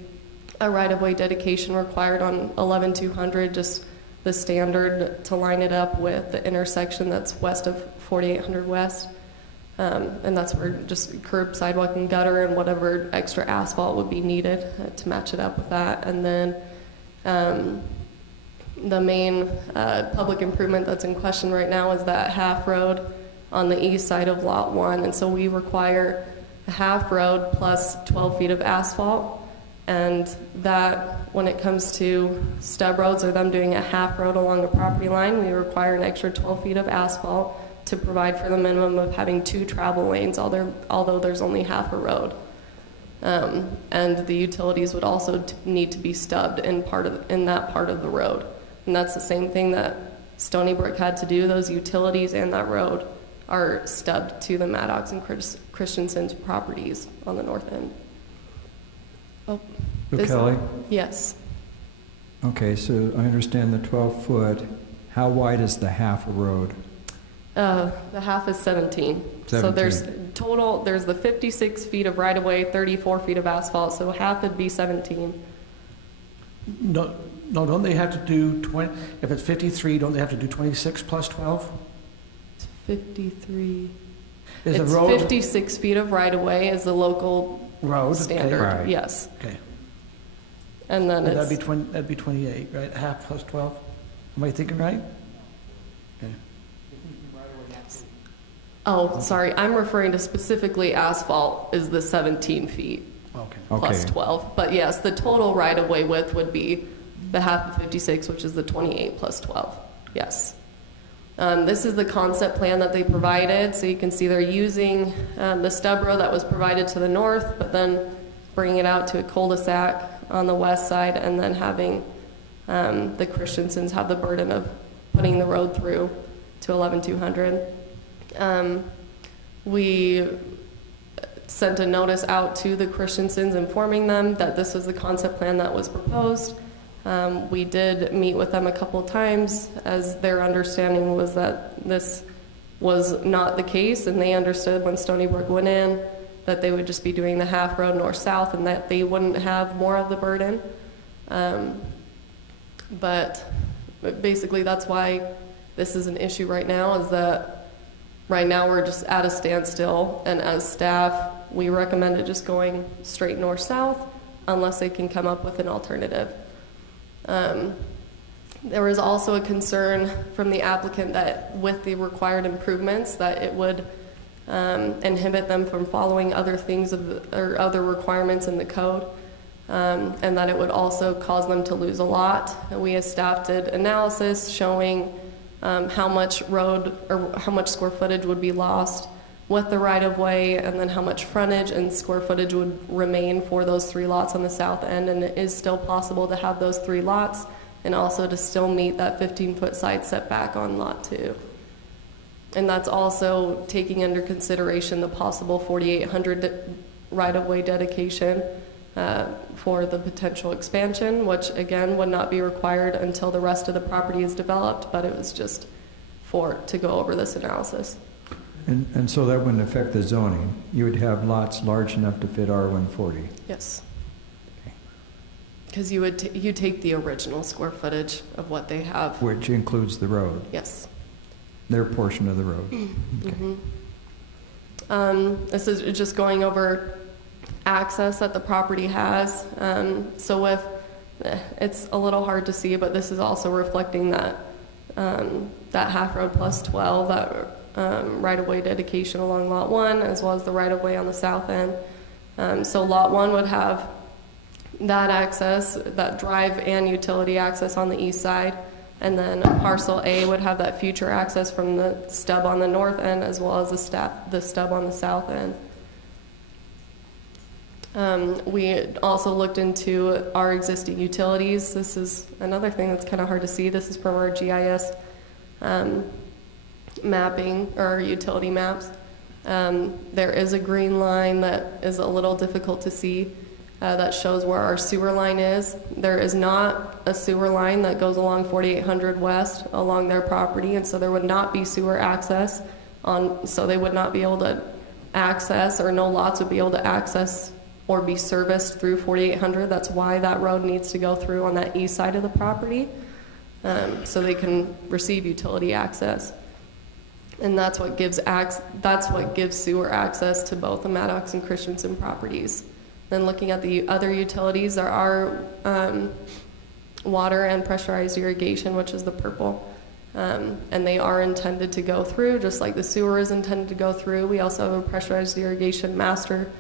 a right-of-way dedication required on 11200, just the standard to line it up with the intersection that's west of 4800 West. And that's where just curb, sidewalk, and gutter and whatever extra asphalt would be needed to match it up with that. And then the main public improvement that's in question right now is that half road on the east side of lot 1. And so we require a half road plus 12 feet of asphalt. And that, when it comes to stub roads or them doing a half road along the property line, we require an extra 12 feet of asphalt to provide for the minimum of having 2 travel lanes, although there's only half a road. And the utilities would also need to be stubbed in that part of the road. And that's the same thing that Stony Brook had to do. Those utilities and that road are stubbed to the Maddox and Christensen's properties on the north end. Oh, Kelly? Yes. Okay, so I understand the 12-foot. How wide is the half a road? The half is 17. So there's the 56 feet of right-of-way, 34 feet of asphalt, so half would be 17. No, don't they have to do 20, if it's 53, don't they have to do 26 plus 12? It's 53. Is it's the road 56 feet of right-of-way is the local road standard. Okay. Right. Yes. Okay. And then that'd be 28, right? Half plus 12. Am I thinking right? Okay. Oh, sorry. I'm referring to specifically asphalt is the 17 feet. Okay. plus Okay. 12. But yes, the total right-of-way width would be the half of 56, which is the 28 plus 12. Yes. This is the concept plan that they provided. So you can see they're using the stub road that was provided to the north, but then bringing it out to a cul-de-sac on the west side, and then having the Christensens have the burden of putting the road through to 11200. We sent a notice out to the Christensens informing them that this was the concept plan that was proposed. We did meet with them a couple times, as their understanding was that this was not the case, and they understood when Stony Brook went in that they would just be doing the half road north-south and that they wouldn't have more of the burden. But basically that's why this is an issue right now, is that right now we're just at a standstill, and as staff, we recommended just going straight north-south unless they can come up with an alternative. There was also a concern from the applicant that with the required improvements that it would inhibit them from following other things or other requirements in the code, and that it would also cause them to lose a lot. And we as staff did analysis showing how much road or how much square footage would be lost with the right-of-way, and then how much frontage and square footage would remain for those 3 lots on the south end. And it is still possible to have those 3 lots and also to still meet that 15-foot side setback on lot 2. And that's also taking under consideration the possible 4,800 right-of-way dedication for the potential expansion, which again would not be required until the rest of the property is developed, but it was just to go over this analysis. And so that wouldn't affect the zoning? You would have lots large enough to fit R140? Yes. Because you take the original square footage of what they have. Which includes the road? Yes. Their portion of the road? Okay. This is just going over access that the property has. So it's a little hard to see, but this is also reflecting that half road plus 12, that right-of-way dedication along lot 1, as well as the right-of-way on the south end. So lot 1 would have that access, that drive and utility access on the east side, and then parcel A would have that future access from the stub on the north end, as well as the stub on the south end. We also looked into our existing utilities. This is another thing that's kind of hard to see. This is from our GIS mapping, or utility maps. There is a green line that is a little difficult to see that shows where our sewer line is. There is not a sewer line that goes along 4800 West along their property, and so there would not be sewer access so they would not be able to access, or no lots would be able to access or be serviced through 4800. That's why that road needs to go through on that east side of the property, so they can receive utility access. And that's what gives sewer access to both the Maddox and Christensen properties. Then looking at the other utilities, there are water and pressurized irrigation, which is the purple. And they are intended to go through, just like the sewer is intended to go through. We also have a pressurized irrigation master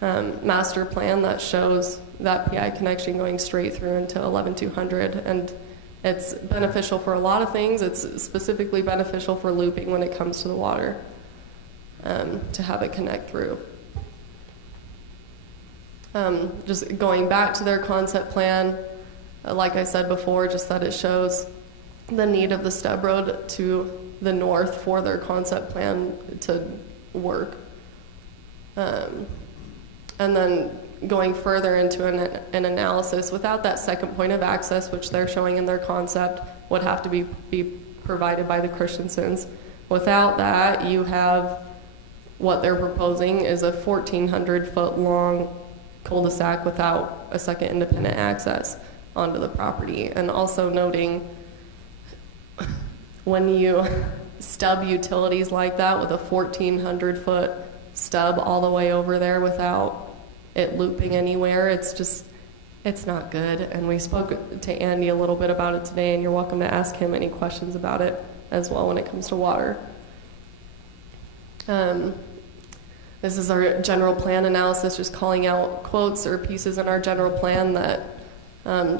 plan that shows that PI connection going straight through into 11200. And it's beneficial for a lot of things. It's specifically beneficial for looping when it comes to the water, to have it connect through. Just going back to their concept plan, like I said before, just that it shows the need of the stub road to the north for their concept plan to work. And then going further into an analysis, without that second point of access, which they're showing in their concept, would have to be provided by the Christensens. Without that, you have what they're proposing is a 1,400-foot long cul-de-sac without a second independent access onto the property. And also noting, when you stub utilities like that with a 1,400-foot stub all the way over there without it looping anywhere, it's not good. And we spoke to Andy a little bit about it today, and you're welcome to ask him any questions about it as well when it comes to water. This is our general plan analysis, just calling out quotes or pieces in our general plan that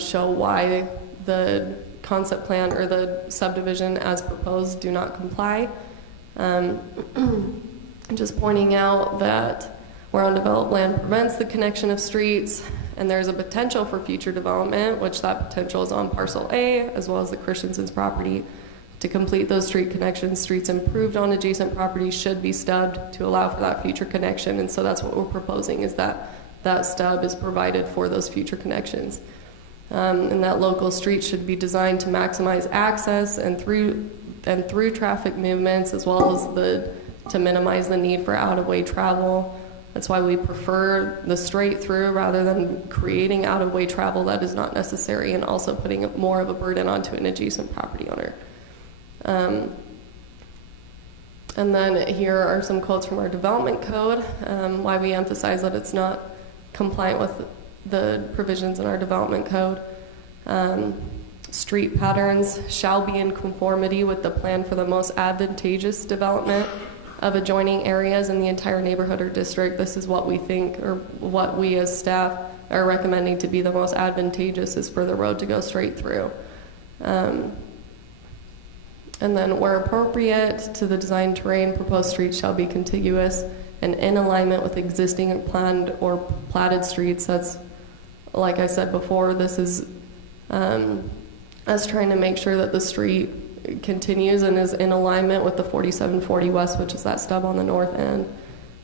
show why the concept plan or the subdivision as proposed do not comply. Just pointing out that where undeveloped land prevents the connection of streets, and there's a potential for future development, which that potential is on parcel A, as well as the Christensen's property. To complete those street connections, streets improved on adjacent properties should be stubbed to allow for that future connection. And so that's what we're proposing, is that that stub is provided for those future connections. And that local street should be designed to maximize access and through traffic movements, as well as to minimize the need for out-of-way travel. That's why we prefer the straight through rather than creating out-of-way travel that is not necessary and also putting more of a burden onto an adjacent property owner. And then here are some quotes from our development code, why we emphasize that it's not compliant with the provisions in our development code. Street patterns shall be in conformity with the plan for the most advantageous development of adjoining areas in the entire neighborhood or district. This is what we think, or what we as staff are recommending to be the most advantageous, is for the road to go straight through. And then where appropriate to the design terrain, proposed streets shall be contiguous and in alignment with existing planned or platted streets. That's, like I said before, this is us trying to make sure that the street continues and is in alignment with the 4740 West, which is that stub on the north end.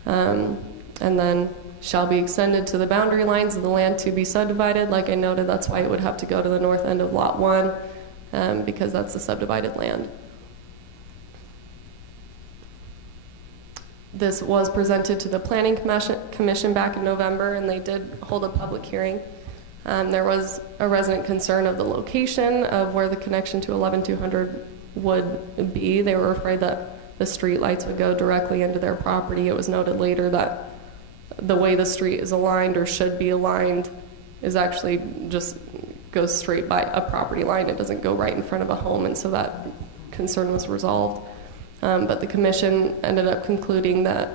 And then shall be extended to the boundary lines of the land to be subdivided. Like I noted, that's why it would have to go to the north end of Lot 1, because that's the subdivided land. This was presented to the Planning Commission back in November, and they did hold a public hearing. There was a resident concern of the location of where the connection to 11200 would be. They were afraid that the street lights would go directly into their property. It was noted later that the way the street is aligned, or should be aligned, is actually just goes straight by a property line. It doesn't go right in front of a home, and so that concern was resolved. But the commission ended up concluding that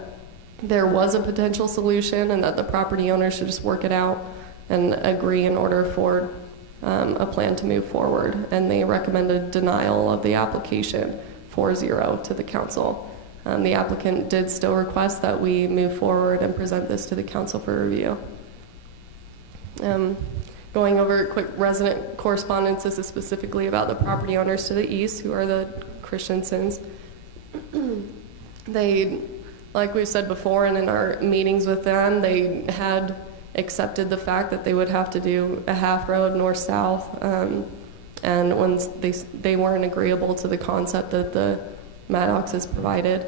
there was a potential solution and that the property owner should just work it out and agree in order for a plan to move forward. And they recommended denial of the application 4-0 to the council. The applicant did still request that we move forward and present this to the council for review. Going over quick resident correspondences, is specifically about the property owners to the east, who are the Christensens. They, like we said before, and in our meetings with them, they had accepted the fact that they would have to do a half road north-south, and when they weren't agreeable to the concept that the Maddox has provided.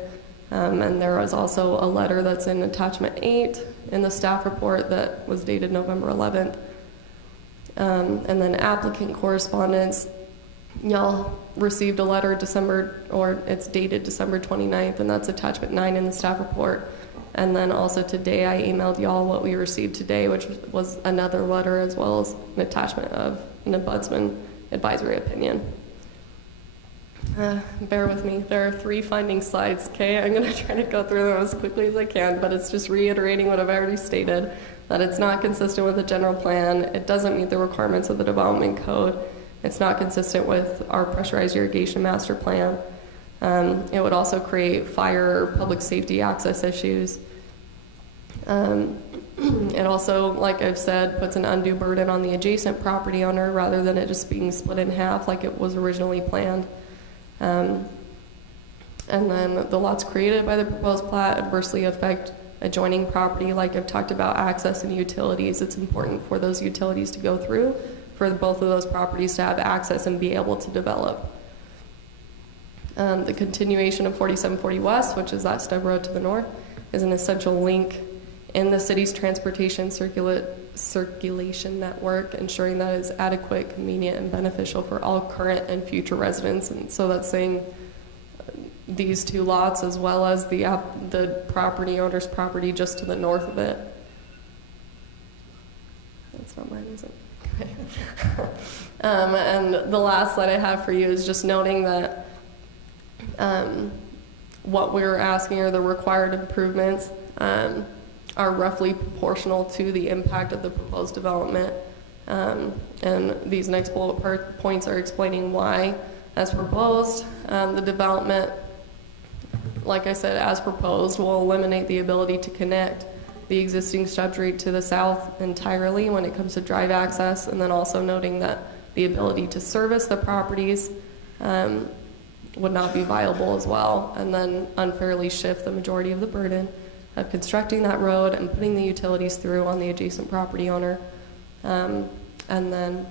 And there was also a letter that's in attachment 8 in the staff report that was dated November 11th. And then applicant correspondence, y'all received a letter it's dated December 29th, and that's attachment 9 in the staff report. And then also today I emailed y'all what we received today, which was another letter as well as an attachment of an ombudsman advisory opinion. Bear with me, there are 3 finding slides, okay? I'm gonna try to go through them as quickly as I can, but it's just reiterating what I've already stated, that it's not consistent with the general plan, it doesn't meet the requirements of the development code, it's not consistent with our pressurized irrigation master plan. It would also create fire or public safety access issues. It also, like I've said, puts an undue burden on the adjacent property owner rather than it just being split in half like it was originally planned. And then the lots created by the proposed plat adversely affect adjoining property. Like I've talked about access and utilities, it's important for those utilities to go through, for both of those properties to have access and be able to develop. The continuation of 4740 West, which is that stub road to the north, is an essential link in the city's transportation circulation network, ensuring that it's adequate, convenient, and beneficial for all current and future residents. And so that's saying these 2 lots as well as the property owner's property just to the north of it. That's not mine, is it? And the last slide I have for you is just noting that what we're asking are the required improvements are roughly proportional to the impact of the proposed development. And these next bullet points are explaining why, as proposed, the development, like I said, as proposed, will eliminate the ability to connect the existing shrubbery to the south entirely when it comes to drive access, and then also noting that the ability to service the properties would not be viable as well, and then unfairly shift the majority of the burden of constructing that road and putting the utilities through on the adjacent property owner. And then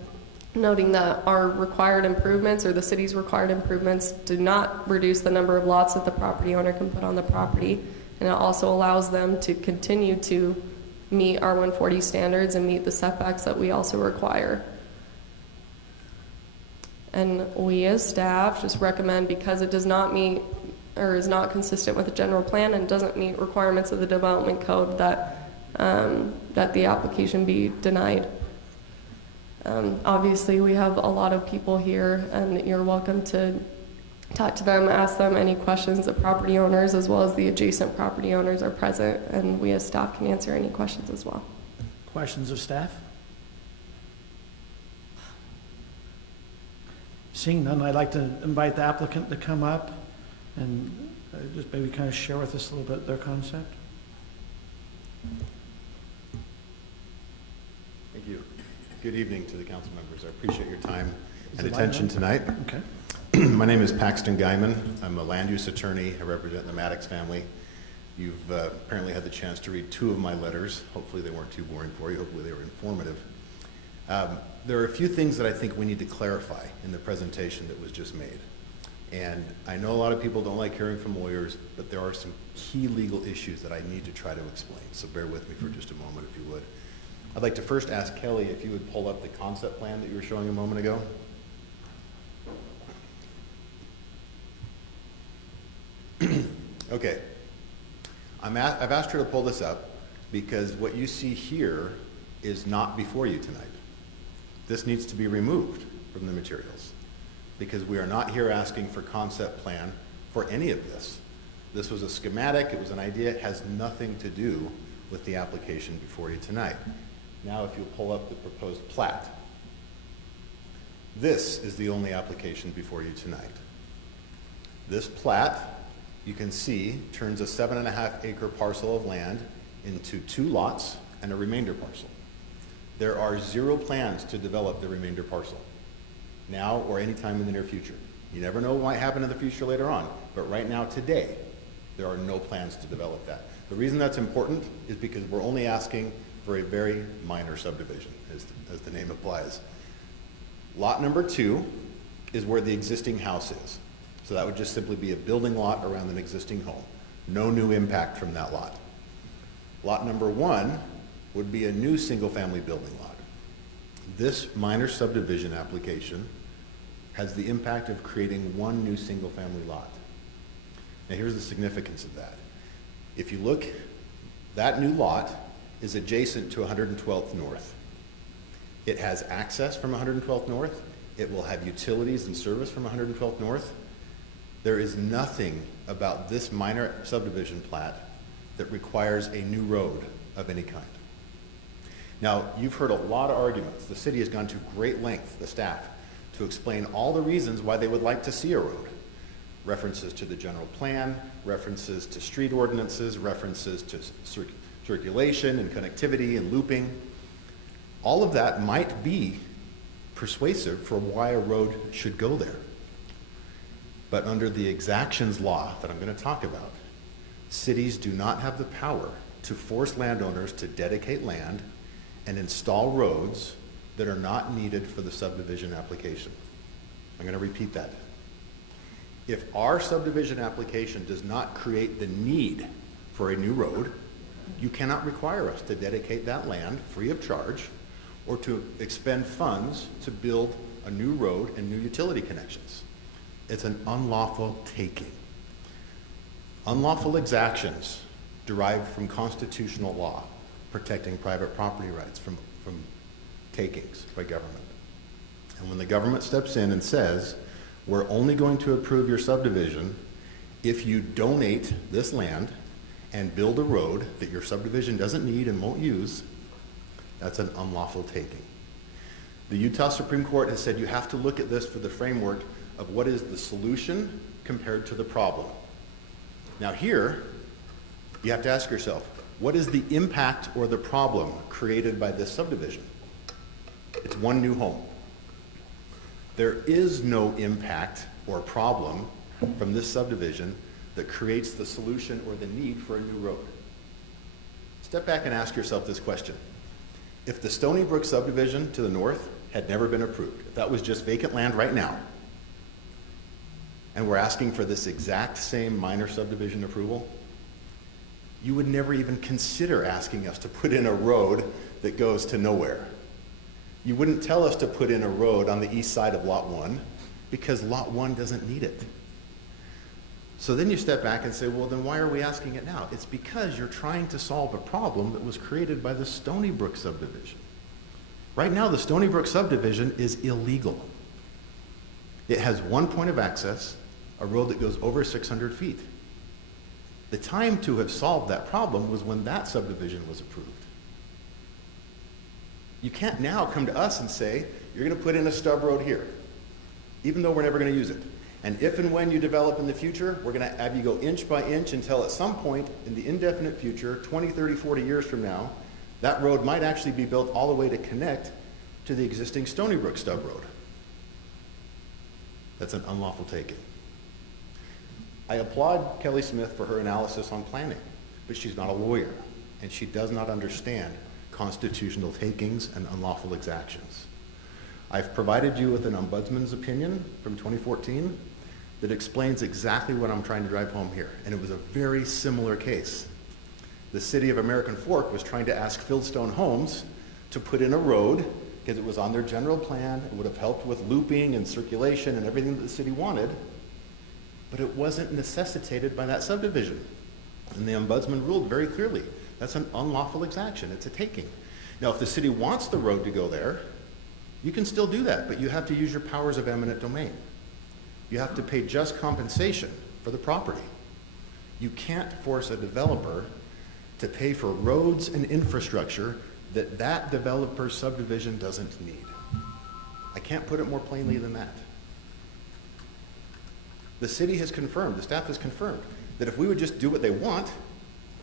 noting that our required improvements, or the city's required improvements, do not reduce the number of lots that the property owner can put on the property. And it also allows them to continue to meet our 140 standards and meet the setbacks that we also require. And we as staff just recommend, because it does not meet or is not consistent with the general plan and doesn't meet requirements of the development code, that that the application be denied. Obviously, we have a lot of people here, and you're welcome to talk to them, ask them any questions. The property owners as well as the adjacent property owners are present, and we as staff can answer any questions as well. Questions of staff? Seeing none, I'd like to invite the applicant to come up and just maybe kind of share with us a little bit their concept. Thank you. Good evening to the council members. I appreciate your time and attention tonight. Okay. My name is Paxton Guyman. I'm a land use attorney. I represent the Maddox family. You've apparently had the chance to read 2 of my letters. Hopefully they weren't too boring for you. Hopefully they were informative. There are a few things that I think we need to clarify in the presentation that was just made. And I know a lot of people don't like hearing from lawyers, but there are some key legal issues that I need to try to explain. So bear with me for just a moment, if you would. I'd like to first ask Kelly if you would pull up the concept plan that you were showing a moment ago. Okay. I've asked her to pull this up because what you see here is not before you tonight. This needs to be removed from the materials because we are not here asking for concept plan for any of this. This was a schematic, it was an idea, it has nothing to do with the application before you tonight. Now if you'll pull up the proposed plat. This is the only application before you tonight. This plat, you can see, turns a 7.5 acre parcel of land into 2 lots and a remainder parcel. There are 0 plans to develop the remainder parcel, now or any time in the near future. You never know what might happen in the future later on, but right now, today, there are no plans to develop that. The reason that's important is because we're only asking for a very minor subdivision, as the name applies. Lot number 2 is where the existing house is. So that would just simply be a building lot around an existing home. No new impact from that lot. Lot number 1 would be a new single-family building lot. This minor subdivision application has the impact of creating 1 new single-family lot. Now here's the significance of that. If you look, that new lot is adjacent to 112th North. It has access from 112th North. It will have utilities and service from 112th North. There is nothing about this minor subdivision plat that requires a new road of any kind. Now, you've heard a lot of arguments. The city has gone to great length, the staff, to explain all the reasons why they would like to see a road. References to the general plan, references to street ordinances, references to circulation and connectivity and looping. All of that might be persuasive for why a road should go there. But under the exactions law that I'm going to talk about, cities do not have the power to force landowners to dedicate land and install roads that are not needed for the subdivision application. I'm going to repeat that. If our subdivision application does not create the need for a new road, you cannot require us to dedicate that land free of charge or to expend funds to build a new road and new utility connections. It's an unlawful taking. Unlawful exactions derive from constitutional law, protecting private property rights from takings by government. And when the government steps in and says, we're only going to approve your subdivision if you donate this land and build a road that your subdivision doesn't need and won't use, that's an unlawful taking. The Utah Supreme Court has said you have to look at this for the framework of what is the solution compared to the problem. Now here, you have to ask yourself, what is the impact or the problem created by this subdivision? It's one new home. There is no impact or problem from this subdivision that creates the solution or the need for a new road. Step back and ask yourself this question. If the Stony Brook subdivision to the north had never been approved, if that was just vacant land right now, and we're asking for this exact same minor subdivision approval, you would never even consider asking us to put in a road that goes to nowhere. You wouldn't tell us to put in a road on the east side of Lot 1 because Lot 1 doesn't need it. So then you step back and say, well, then why are we asking it now? It's because you're trying to solve a problem that was created by the Stony Brook subdivision. Right now, the Stony Brook subdivision is illegal. It has one point of access, a road that goes over 600 feet. The time to have solved that problem was when that subdivision was approved. You can't now come to us and say, you're going to put in a stub road here, even though we're never going to use it. And if and when you develop in the future, we're going to have you go inch by inch until at some point in the indefinite future, 20, 30, 40 years from now, that road might actually be built all the way to connect to the existing Stony Brook stub road. That's an unlawful taking. I applaud Kelly Smith for her analysis on planning, but she's not a lawyer, and she does not understand constitutional takings and unlawful exactions. I've provided you with an ombudsman's opinion from 2014 that explains exactly what I'm trying to drive home here, and it was a very similar case. The city of American Fork was trying to ask Fieldstone Homes to put in a road because it was on their general plan. It would have helped with looping and circulation and everything that the city wanted, but it wasn't necessitated by that subdivision. And the ombudsman ruled very clearly, that's an unlawful exaction, it's a taking. Now, if the city wants the road to go there, you can still do that, but you have to use your powers of eminent domain. You have to pay just compensation for the property. You can't force a developer to pay for roads and infrastructure that that developer's subdivision doesn't need. I can't put it more plainly than that. The city has confirmed, the staff has confirmed, that if we would just do what they want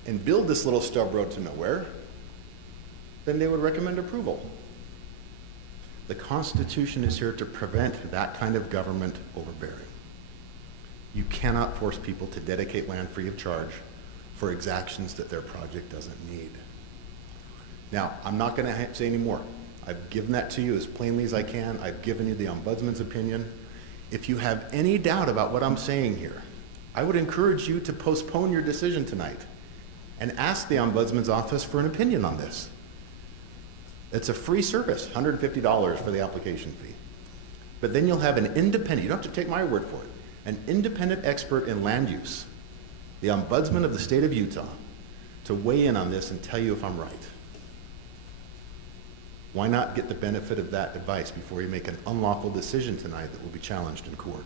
and build this little stub road to nowhere, then they would recommend approval. The Constitution is here to prevent that kind of government overbearing. You cannot force people to dedicate land free of charge for exactions that their project doesn't need. Now, I'm not going to say any more. I've given that to you as plainly as I can. I've given you the ombudsman's opinion. If you have any doubt about what I'm saying here, I would encourage you to postpone your decision tonight and ask the ombudsman's office for an opinion on this. It's a free service, $150 for the application fee. But then you'll have an independent, you don't have to take my word for it, an independent expert in land use, the ombudsman of the state of Utah, to weigh in on this and tell you if I'm right. Why not get the benefit of that advice before you make an unlawful decision tonight that will be challenged in court?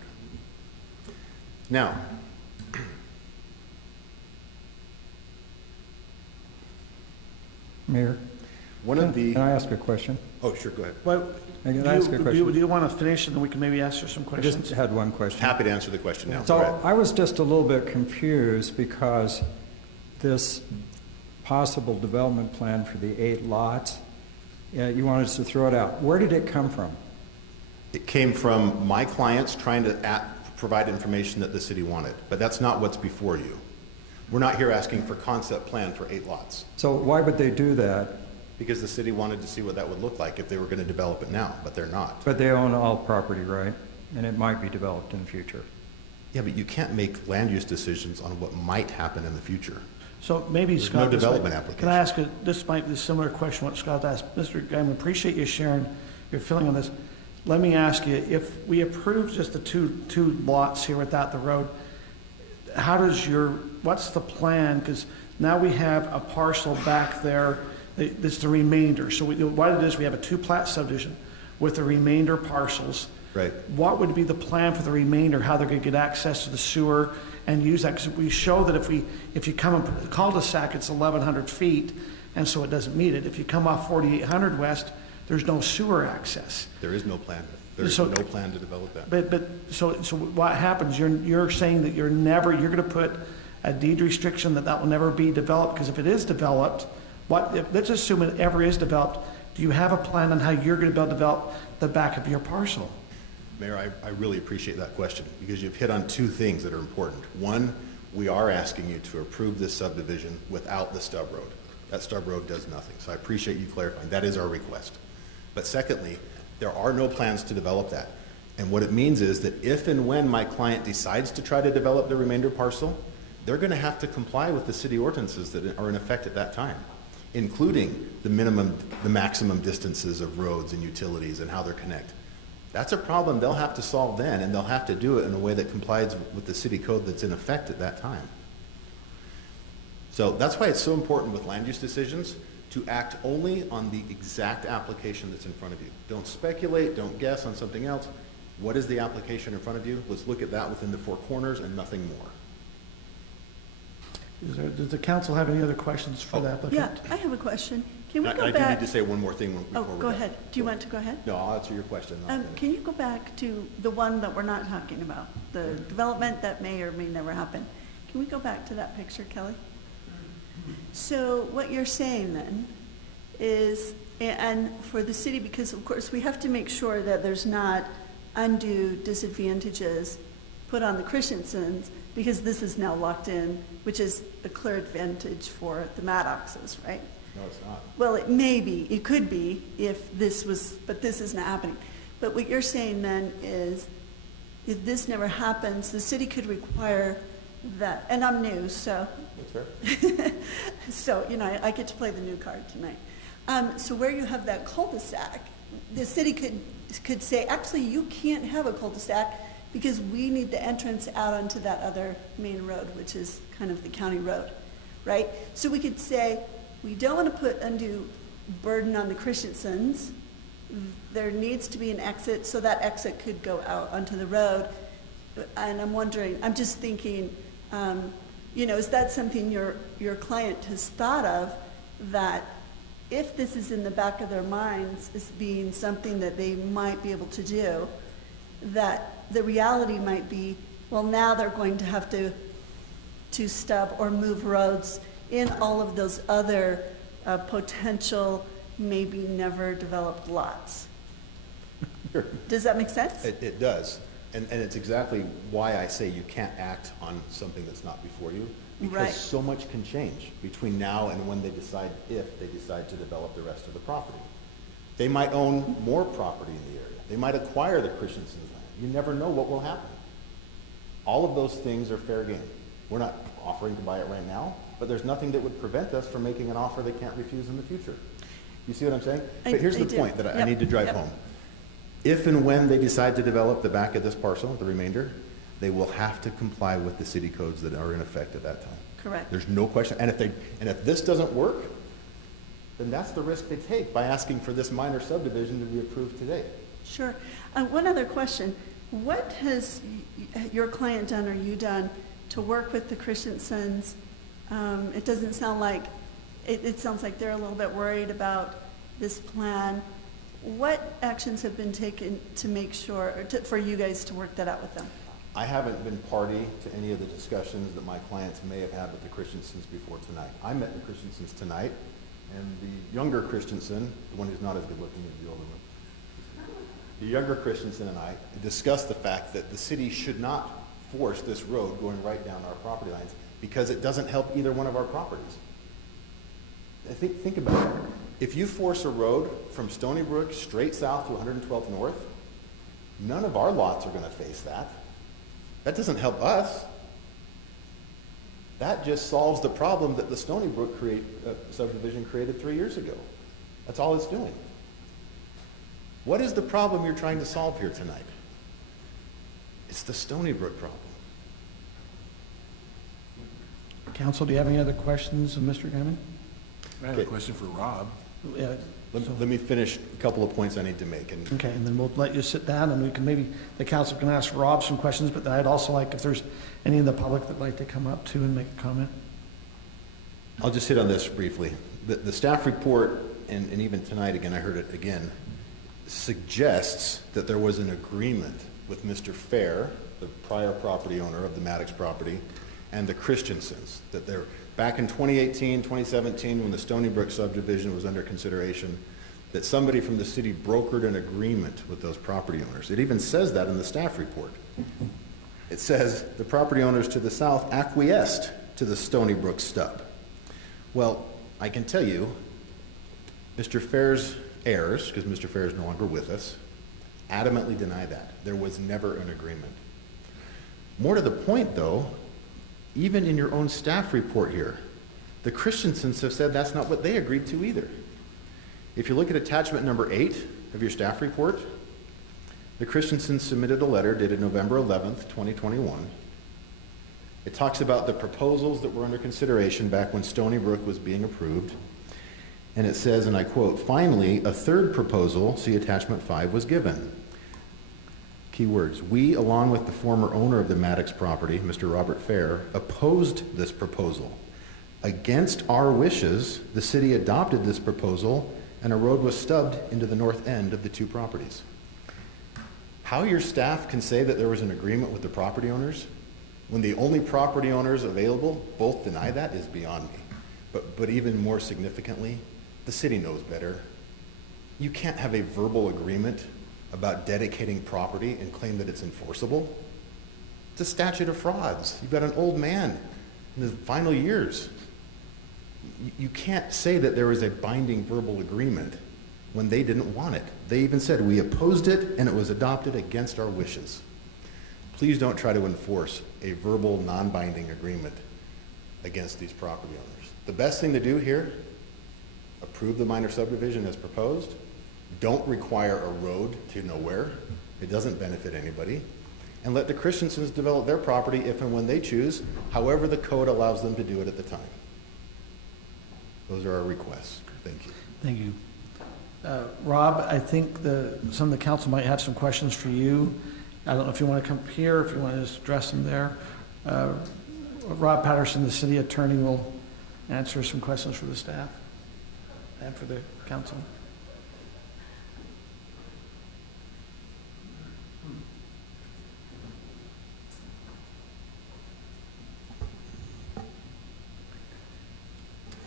Now, Mayor, can I ask a question? Oh, sure, go ahead. Well, Can I ask a question? do you want to finish and then we can maybe ask you some I questions? just had one question. Happy to answer the question now. Go So ahead. I was just a little bit confused because this possible development plan for the 8 lots, you wanted us to throw it out. Where did it come from? It came from my clients trying to provide information that the city wanted, but that's not what's before you. We're not here asking for concept plan for 8 lots. So why would they do that? Because the city wanted to see what that would look like if they were going to develop it now, but they're not. But they own all property, right? And it might be developed in the future. Yeah, but you can't make land use decisions on what might happen in the future. So maybe, There's Scott, no development application. can I ask this might be a similar question what Scott asked. Mr. Glen, appreciate you sharing your feeling on this. Let me ask you, if we approve just the two lots here without the road, what's the plan? Because now we have a parcel back there that's the remainder. So what it is, we have a 2 plat subdivision with the remainder parcels Right. What would be the plan for the remainder, how they're gonna get access to the sewer and use that? Because we show that if you come up the cul-de-sac, it's 1,100 feet, and so it doesn't meet it. If you come off 4,800 west, there's no sewer access. There is no plan. There is So- no plan to develop that. So what happens, you're saying that you're gonna put a deed restriction that will never be developed, because if it is developed, let's assume it ever is developed, do you have a plan on how you're gonna be able to develop the back of your parcel? Mayor, I really appreciate that question, because you've hit on two things that are important. One, we are asking you to approve this subdivision without the stub road. That stub road does nothing, so I appreciate you clarifying. That is our request. But secondly, there are no plans to develop that. And what it means is that if and when my client decides to try to develop the remainder parcel, they're gonna have to comply with the city ordinances that are in effect at that time, including the maximum distances of roads and utilities and how they're connected. That's a problem they'll have to solve then, and they'll have to do it in a way that complies with the city code that's in effect at that time. So that's why it's so important with land use decisions to act only on the exact application that's in front of you. Don't speculate, don't guess on something else. What is the application in front of you? Let's look at that within the four corners and nothing more. Does the council have any other questions for the applicant? Yeah, I have a question. Can we I go do back? need to say one more thing before Oh, we're go done. ahead. Do you want to go ahead? No, I'll answer your question. Can you go back to the one that we're not talking about, the development that may or may never happen? Can we go back to that picture, Kelly? So what you're saying then is, and for the city, because of course we have to make sure that there's not undue disadvantages put on the Christiansens, because this is now locked in, which is a clear advantage for the Maddoxes, right? No, it's not. Well, it may be, it could be if this was, but this is not happening. But what you're saying then is, if this never happens, the city could require that, and I'm new, so. That's fair. So, I get to play the new card tonight. So where you have that cul-de-sac, the city could say, actually, you can't have a cul-de-sac because we need the entrance out onto that other main road, which is kind of the county road, right? So we could say, we don't want to put undue burden on the Christiansens. There needs to be an exit, so that exit could go out onto the road. And I'm wondering, I'm just thinking, is that something your client has thought of, that if this is in the back of their minds as being something that they might be able to do, that the reality might be, well, now they're going to have to stub or move roads in all of those other potential, maybe never developed lots. Sure. Does that make sense? It does. And it's exactly why I say you can't act on something that's not before you. Because Right. so much can change between now and when if they decide to develop the rest of the property. They might own more property in the area. They might acquire the Christiansens land. You never know what will happen. All of those things are fair game. We're not offering to buy it right now, but there's nothing that would prevent us from making an offer they can't refuse in the future. You see what I'm saying? But here's I the do. point that I Yep, need to drive yep. home. If and when they decide to develop the back of this parcel, the remainder, they will have to comply with the city codes that are in effect at that time. Correct. There's no question. And if this doesn't work, then that's the risk they take by asking for this minor subdivision to be approved today. Sure. One other question. What has your client done or you done to work with the Christiansens? It doesn't sound like, it sounds like they're a little bit worried about this plan. What actions have been taken to make sure, for you guys to work that out with them? I haven't been party to any of the discussions that my clients may have had with the Christiansens before tonight. I met the Christiansens tonight, and the younger Christiansen, the one who's not as good looking as the older one, the younger Christiansen and I discussed the fact that the city should not force this road going right down our property lines because it doesn't help either one of our properties. Think about it. If you force a road from Stony Brook straight south to 112th North, none of our lots are going to face that. That doesn't help us. That just solves the problem that the Stony Brook subdivision created 3 years ago. That's all it's doing. What is the problem you're trying to solve here tonight? It's the Stony Brook problem. Council, do you have any other questions of Mr. Gammon? I have a question for Rob. Let me finish a couple of points I need to make. Okay, and then we'll let you sit down, and we can maybe, the council can ask Rob some questions, but I'd also like, if there's any in the public that'd like to come up too and make a comment. I'll just hit on this briefly. The staff report, and even tonight, again, I heard it again, suggests that there was an agreement with Mr. Fair, the prior property owner of the Maddox property, and the Christiansens, that they're, back in 2018, 2017, when the Stony Brook subdivision was under consideration, that somebody from the city brokered an agreement with those property owners. It even says that in the staff report. It says the property owners to the south acquiesced to the Stony Brook stub. Well, I can tell you, Mr. Fair's heirs, because Mr. Fair is no longer with us, adamantly deny that. There was never an agreement. More to the point, though, even in your own staff report here, the Christiansens have said that's not what they agreed to either. If you look at attachment number 8 of your staff report, the Christiansens submitted a letter dated November 11th, 2021. It talks about the proposals that were under consideration back when Stony Brook was being approved. And it says, and I quote, "Finally, a third proposal, see attachment 5, was given." Key words, "We, along with the former owner of the Maddox property, Mr. Robert Fair, opposed this proposal. Against our wishes, the city adopted this proposal and a road was stubbed into the north end of the two properties." How your staff can say that there was an agreement with the property owners when the only property owners available both deny that is beyond me. But even more significantly, the city knows better. You can't have a verbal agreement about dedicating property and claim that it's enforceable. It's a statute of frauds. You've got an old man in his final years. You can't say that there was a binding verbal agreement when they didn't want it. They even said, "We opposed it and it was adopted against our wishes." Please don't try to enforce a verbal, non-binding agreement against these property owners. The best thing to do here, approve the minor subdivision as proposed. Don't require a road to nowhere. It doesn't benefit anybody. And let the Christiansens develop their property if and when they choose, however the code allows them to do it at the time. Those are our requests. Thank you. Thank you. Rob, I think some of the council might have some questions for you. I don't know if you want to come here, if you want to just address them there. Rob Patterson, the city attorney, will answer some questions for the staff and for the council.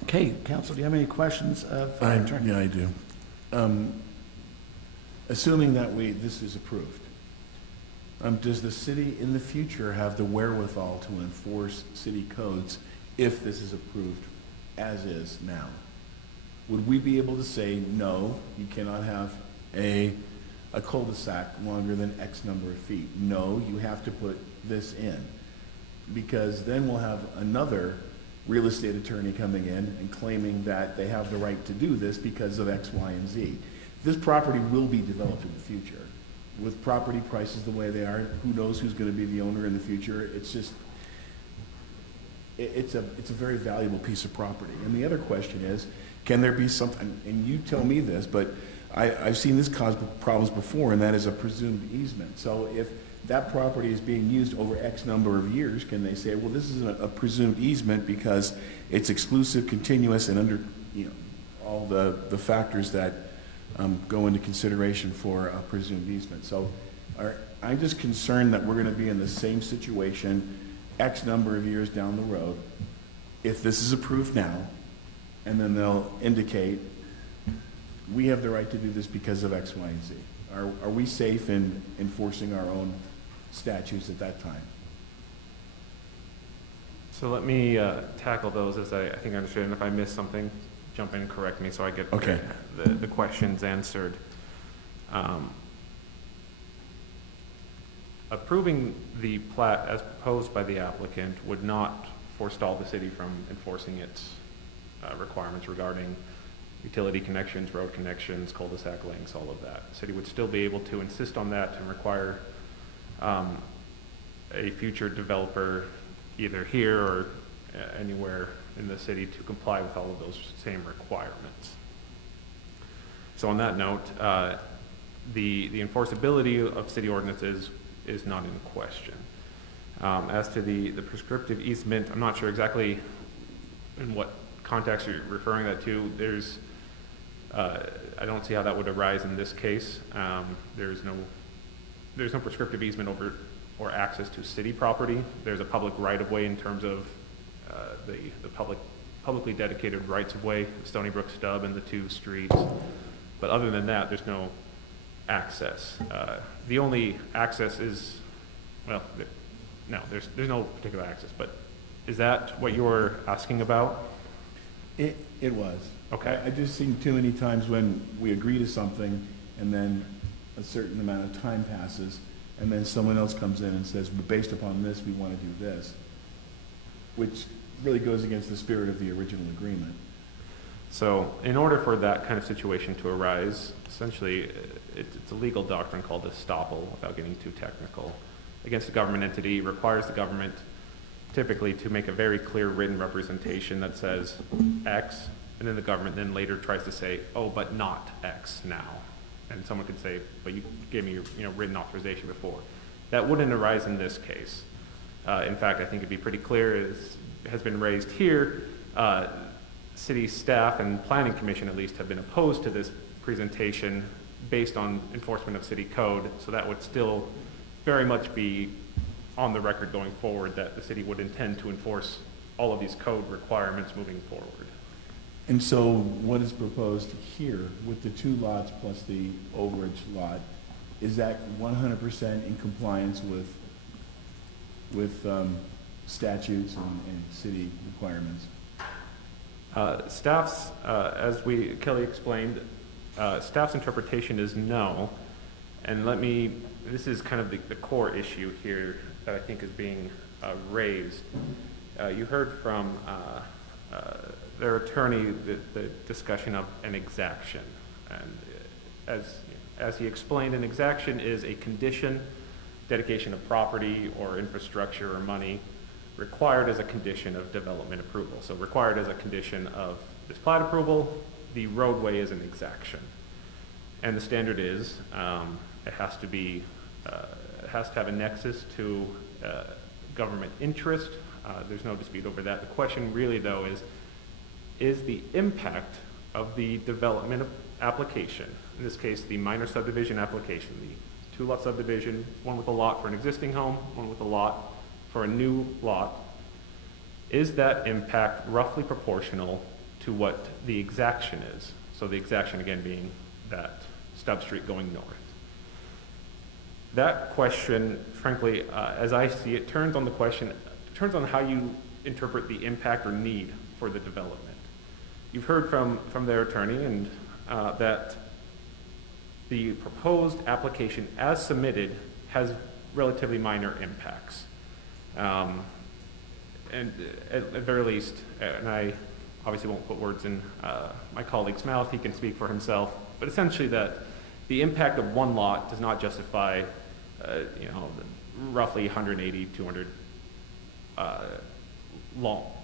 Okay, council, do you have any questions of the attorney? Yeah, I do. Assuming that this is approved, does the city in the future have the wherewithal to enforce city codes if this is approved as is now? Would we be able to say, no, you cannot have a cul-de-sac longer than X number of feet? No, you have to put this in. Because then we'll have another real estate attorney coming in and claiming that they have the right to do this because of X, Y, and Z. This property will be developed in the future. With property prices the way they are, who knows who's going to be the owner in the future? It's just, it's a very valuable piece of property. And the other question is, can there be something, and you tell me this, but I've seen this cause problems before, and that is a presumed easement. So if that property is being used over X number of years, can they say, well, this is a presumed easement because it's exclusive, continuous, and under all the factors that go into consideration for a presumed easement. So I'm just concerned that we're going to be in the same situation X number of years down the road if this is approved now, and then they'll indicate we have the right to do this because of X, Y, and Z. Are we safe in enforcing our own statutes at that time? So let me tackle those as I think I understand. And if I miss something, jump in and correct me so I get the questions answered. Approving the plat as proposed by the applicant would not forestall the city from enforcing its requirements regarding utility connections, road connections, cul-de-sac links, all of that. The city would still be able to insist on that and require a future developer either here or anywhere in the city to comply with all of those same requirements. So on that note, the enforceability of city ordinances is not in question. As to the prescriptive easement, I'm not sure exactly in what context you're referring that to. There's, I don't see how that would arise in this case. There's no prescriptive easement over or access to city property. There's a public right-of-way in terms of the publicly dedicated rights-of-way, Stony Brook Stub and the 2 streets. But other than that, there's no access. The only access is, well, no, there's no particular access, but is that what you're asking about? It was. Okay. I just seen too many times when we agree to something and then a certain amount of time passes and then someone else comes in and says, well, based upon this, we want to do this, which really goes against the spirit of the original agreement. So in order for that kind of situation to arise, essentially it's a legal doctrine called estoppel, without getting too technical, against a government entity. Requires the government typically to make a very clear written representation that says X, and then the government then later tries to say, oh, but not X now. And someone could say, but you gave me your written authorization before. That wouldn't arise in this case. In fact, I think it'd be pretty clear, as has been raised here, city staff and planning commission at least have been opposed to this presentation based on enforcement of city code. So that would still very much be on the record going forward that the city would intend to enforce all of these code requirements moving forward. And so what is proposed here with the 2 lots plus the overage lot, is that 100% in compliance with statutes and city requirements? Staff's, as Kelly explained, staff's interpretation is no. And this is kind of the core issue here that I think is being raised. You heard from their attorney the discussion of an exaction. And as he explained, an exaction is a condition, dedication of property or infrastructure or money required as a condition of development approval. So required as a condition of this plat approval, the roadway is an exaction. And the standard is it has to have a nexus to government interest. There's no dispute over that. The question really, though, is the impact of the development application, in this case, the minor subdivision application, the 2-lot subdivision, one with a lot for an existing home, one with a lot for a new lot, is that impact roughly proportional to what the exaction is? So the exaction, again, being that stub street going north. That question, frankly, as I see it, turns on how you interpret the impact or need for the development. You've heard from their attorney and that the proposed application as submitted has relatively minor impacts. And at the very least, and I obviously won't put words in my colleague's mouth, he can speak for himself, but essentially that the impact of 1 lot does not justify roughly 180, 200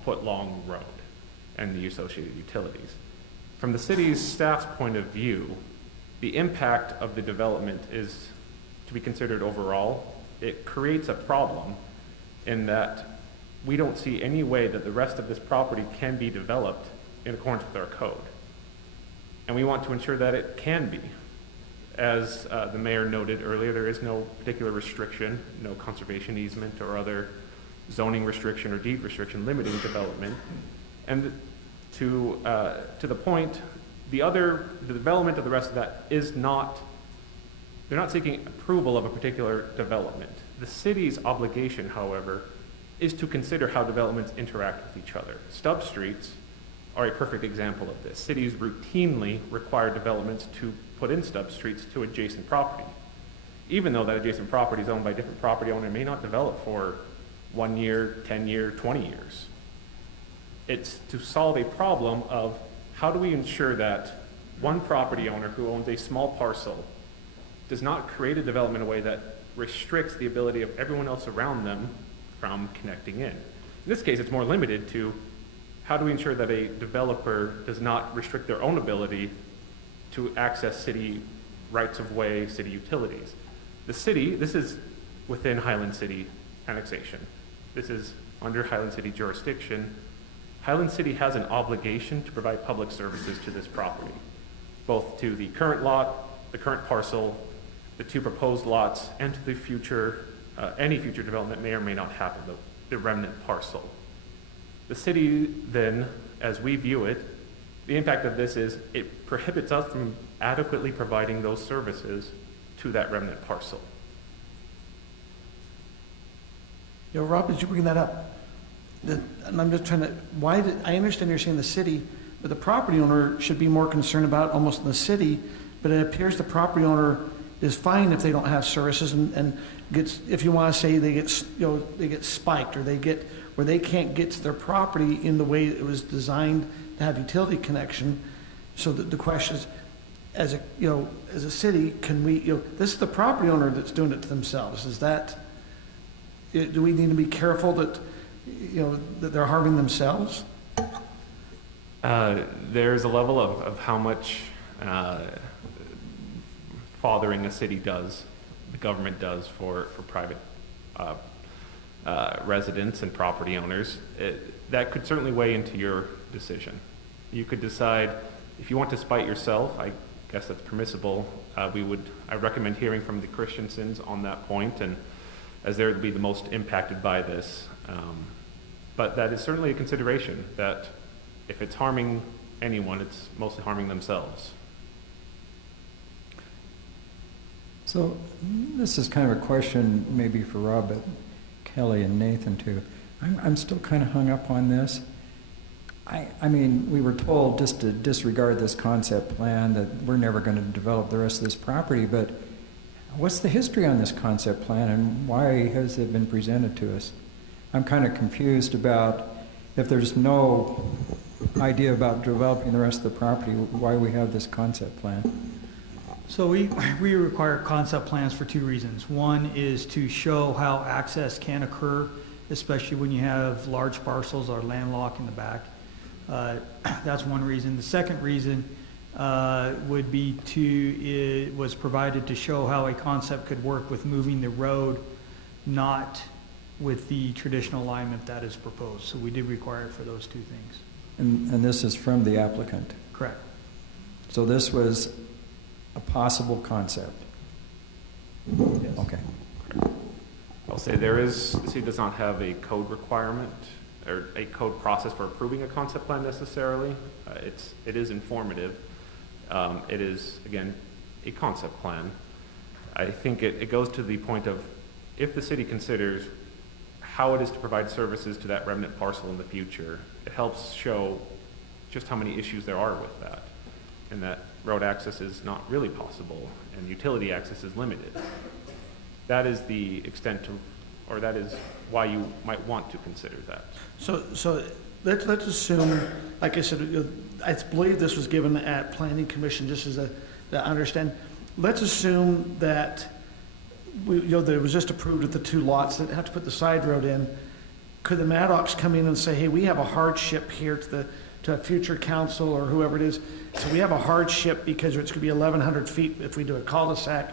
foot long road and the associated utilities. From the city's staff's point of view, the impact of the development is to be considered overall. It creates a problem in that we don't see any way that the rest of this property can be developed in accordance with our code. And we want to ensure that it can be. As the mayor noted earlier, there is no particular restriction, no conservation easement or other zoning restriction or deed restriction limiting development. And to the point, the development of the rest of that is not, they're not seeking approval of a particular development. The city's obligation, however, is to consider how developments interact with each other. Stub streets are a perfect example of this. Cities routinely require developments to put in stub streets to adjacent property. Even though that adjacent property is owned by a different property owner, it may not develop for 1 year, 10 years, 20 years. It's to solve a problem of how do we ensure that one property owner who owns a small parcel does not create a development in a way that restricts the ability of everyone else around them from connecting in. In this case, it's more limited to how do we ensure that a developer does not restrict their own ability to access city rights-of-way, city utilities. The city, this is within Highland City annexation. This is under Highland City jurisdiction. Highland City has an obligation to provide public services to this property, both to the current lot, the current parcel, the 2 proposed lots, and to the future, any future development may or may not happen, the remnant parcel. The city then, as we view it, the impact of this is it prohibits us from adequately providing those services to that remnant parcel. You know, Rob, did you bring that up? And I'm just trying to, I understand you're saying the city, but the property owner should be more concerned about almost the city, but it appears the property owner is fine if they don't have services and gets, if you want to say they get, they get spiked or they get, where they can't get to their property in the way it was designed to have utility connection. So the question is, as a city, can we, this is the property owner that's doing it to themselves. Is that, do we need to be careful that, that they're harming themselves? There's a level of how much fathering a city does, the government does for private residents and property owners. That could certainly weigh into your decision. You could decide if you want to spite yourself. I guess that's permissible. I recommend hearing from the Christiansens on that point, and as they would be the most impacted by this. But that is certainly a consideration, that if it's harming anyone, it's mostly harming themselves. So this is kind of a question maybe for Rob, but Kelly and Nathan too. I'm still kind of hung up on this. I mean, we were told just to disregard this concept plan, that we're never going to develop the rest of this property, but what's the history on this concept plan and why has it been presented to us? I'm kind of confused about, if there's no idea about developing the rest of the property, why we have this concept plan. So we require concept plans for 2 reasons. One is to show how access can occur, especially when you have large parcels or landlocked in the back. That's one reason. The second reason would be it was provided to show how a concept could work with moving the road, not with the traditional alignment that is proposed. So we did require it for those 2 things. And this is from the applicant? Correct. So this was a possible concept? Yes. Okay. I'll say the city does not have a code requirement or a code process for approving a concept plan necessarily. It is informative. It is, again, a concept plan. I think it goes to the point of, if the city considers how it is to provide services to that remnant parcel in the future, it helps show just how many issues there are with that, and that road access is not really possible and utility access is limited. That is the extent to, or that is why you might want to consider that. So let's assume, like I said, I believe this was given at Planning Commission, just as to understand. Let's assume that there was just approved at the 2 lots that have to put the side road in. Could the Maddox come in and say, hey, we have a hardship here to a future council or whoever it is, so we have a hardship because it's going to be 1,100 feet if we do a cul-de-sac,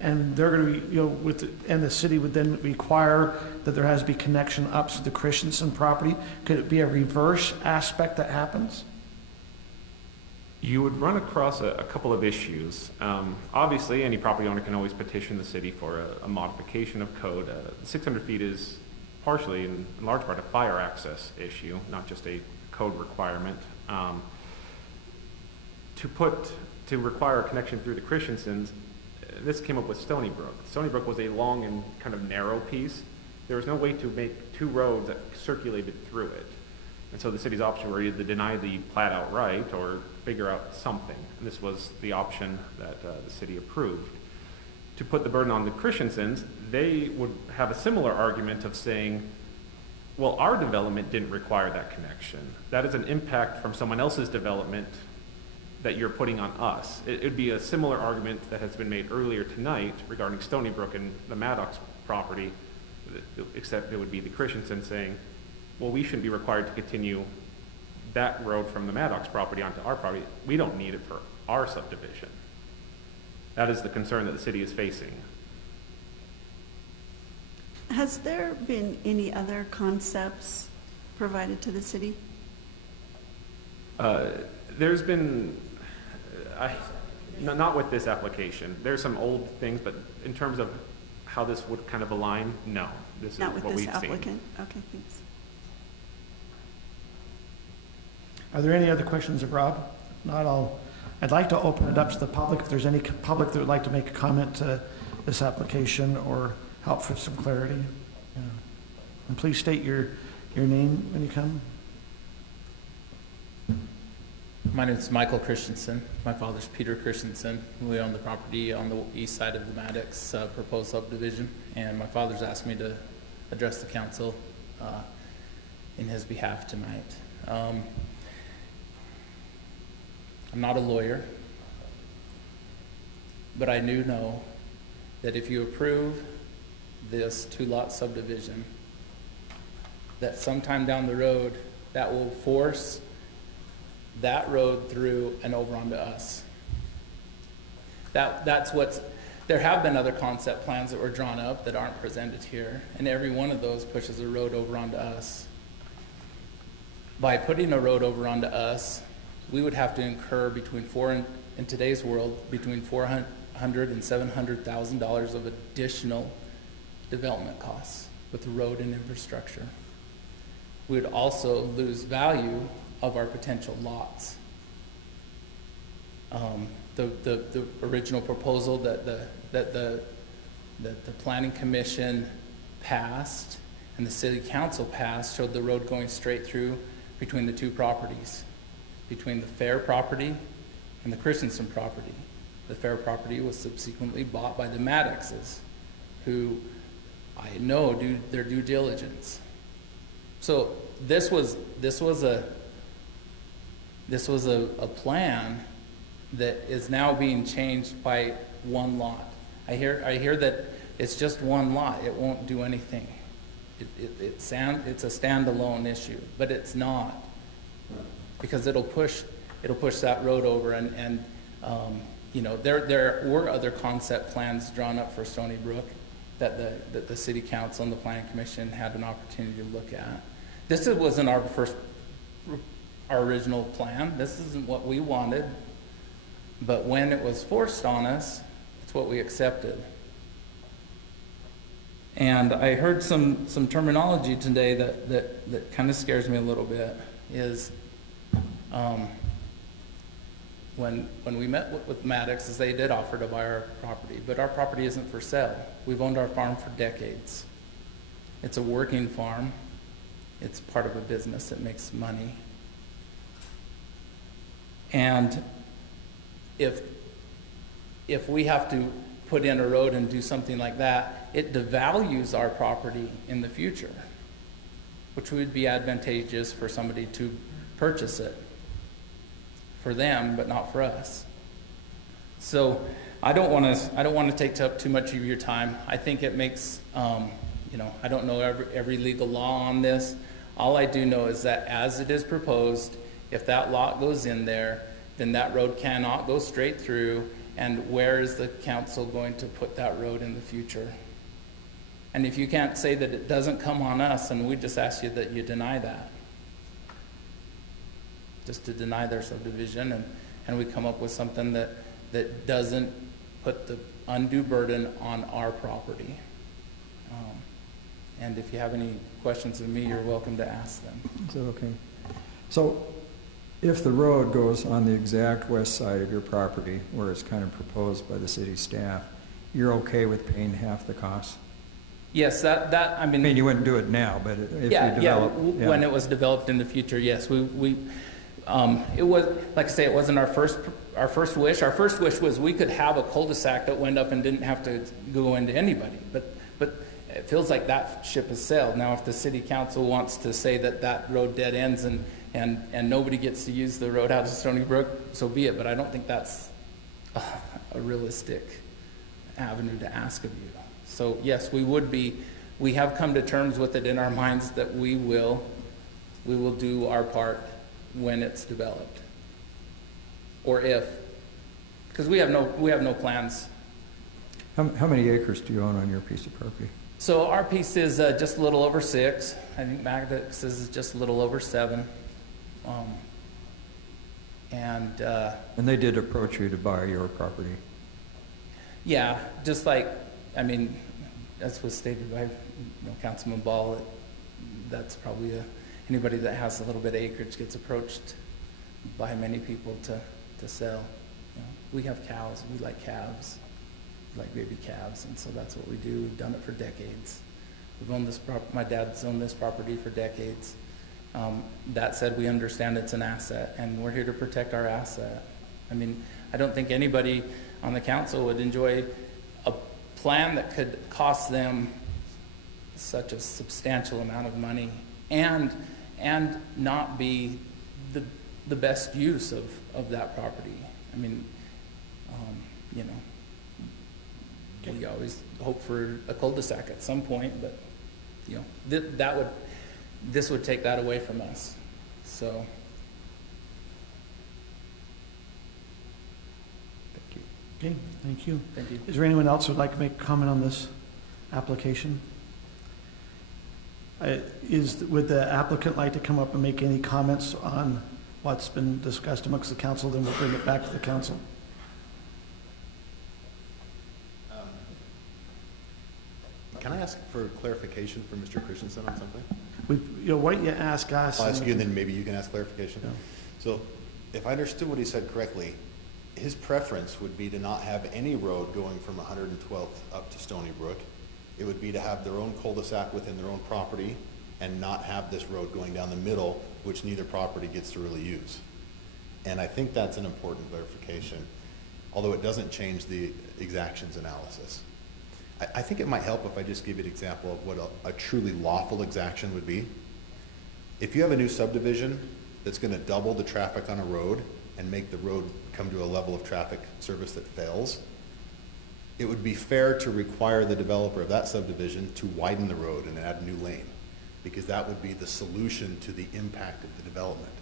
and they're going to be, and the city would then require that there has to be connection up to the Christensen property. Could it be a reverse aspect that happens? You would run across a couple of issues. Obviously, any property owner can always petition the city for a modification of code. 600 feet is partially, in large part, a fire access issue, not just a code requirement. To require a connection through the Christensens, this came up with Stony Brook. Stony Brook was a long and kind of narrow piece. There was no way to make 2 roads that circulated through it. And so the city's option were either to deny the plat outright or figure out something. And this was the option that the city approved. To put the burden on the Christensens, they would have a similar argument of saying, well, our development didn't require that connection. That is an impact from someone else's development that you're putting on us. It would be a similar argument that has been made earlier tonight regarding Stony Brook and the Maddox property, except it would be the Christensen saying, well, we shouldn't be required to continue that road from the Maddox property onto our property. We don't need it for our subdivision. That is the concern that the city is facing. Has there been any other concepts provided to the city? There's been, not with this application. There's some old things, but in terms of how this would kind of align, no. This is Not with what this we've seen. applicant? Okay, thanks. Are there any other questions of Rob? If not, I'd like to open it up to the public. If there's any public that would like to make a comment to this application or help for some clarity. Yeah. And please state your name when you come. My name is Michael Christensen. My father's Peter Christensen. We own the property on the east side of the Maddox proposed subdivision, and my father's asked me to address the council in his behalf tonight. I'm not a lawyer, but I do know that if you approve this two-lot subdivision, that sometime down the road, that will force that road through and over onto us. That's what's, there have been other concept plans that were drawn up that aren't presented here, and every one of those pushes a road over onto us. By putting a road over onto us, we would have to incur in today's world, between $400,000 and $700,000 of additional development costs with the road and infrastructure. We would also lose value of our potential lots. The original proposal that the Planning Commission passed and the City Council passed showed the road going straight through between the two properties, between the Fair property and the Christensen property. The Fair property was subsequently bought by the Maddoxes, who I know do their due diligence. So this was a plan that is now being changed by one lot. I hear that it's just one lot. It won't do anything. It's a standalone issue, but it's not, because it'll push that road over, and you know, there were other concept plans drawn up for Stony Brook that the City Council and the Planning Commission had an opportunity to look at. This wasn't our original plan. This isn't what we wanted, but when it was forced on us, it's what we accepted. And I heard some terminology today that kind of scares me a little bit, is when we met with Maddox, is they did offer to buy our property, but our property isn't for sale. We've owned our farm for decades. It's a working farm. It's part of a business that makes money. And if we have to put in a road and do something like that, it devalues our property in the future, which would be advantageous for somebody to purchase it for them, but not for us. So I don't want to take up too much of your time. I think it makes, you know, I don't know every legal law on this. All I do know is that as it is proposed, if that lot goes in there, then that road cannot go straight through. And where is the council going to put that road in the future? And if you can't say that it doesn't come on us, then we just ask you that you deny that. Just to deny their subdivision, and we come up with something that doesn't put the undue burden on our property. And if you have any questions of me, you're welcome to ask them. Is that okay? So if the road goes on the exact west side of your property, where it's kind of proposed by the city staff, you're okay with paying half the cost? Yes, I mean, you wouldn't do it now, but if you develop. When it was developed in the future, yes, it was, like I say, it wasn't our first wish. Our first wish was we could have a cul-de-sac that went up and didn't have to go into anybody, but it feels like that ship has sailed. Now, if the city council wants to say that road dead ends and nobody gets to use the road out of Stony Brook, so be it, but I don't think that's a realistic avenue to ask of you. So yes, we have come to terms with it in our minds that we will do our part when it's developed, or if Because we have no plans. How many acres do you own on your piece of property? So our piece is just a little over 6. I think Magdix is just a little over 7. And they did approach you to buy your property? yeah, just like, I mean, as was stated by Councilman Ball, that's probably anybody that has a little bit of acreage gets approached by many people to sell. We have cows, we like calves, we like baby calves, and so that's what we do. We've done it for decades. We've owned this my dad's owned this property for decades. That said, we understand it's an asset, and we're here to protect our asset. I mean, I don't think anybody on the council would enjoy a plan that could cost them such a substantial amount of money and not be the best use of that property. I mean, we always hope for a cul-de-sac at some point, but this would take that away from us. So. Thank you. Okay, thank you. Thank you. Is there anyone else who would like to make a comment on this application? Would the applicant like to come up and make any comments on what's been discussed amongst the council? Then we'll bring it back to the council. Can I ask for clarification from Mr. Christensen on something? Why don't you ask us? I'll ask you, and then maybe you can ask clarification. Yeah. So, if I understood what he said correctly, his preference would be to not have any road going from 112th up to Stony Brook. It would be to have their own cul-de-sac within their own property and not have this road going down the middle, which neither property gets to really use. And I think that's an important clarification, although it doesn't change the exactions analysis. I think it might help if I just give you an example of what a truly lawful exaction would be. If you have a new subdivision that's going to double the traffic on a road and make the road come to a level of traffic service that fails, it would be fair to require the developer of that subdivision to widen the road and add a new lane, because that would be the solution to the impact of the development.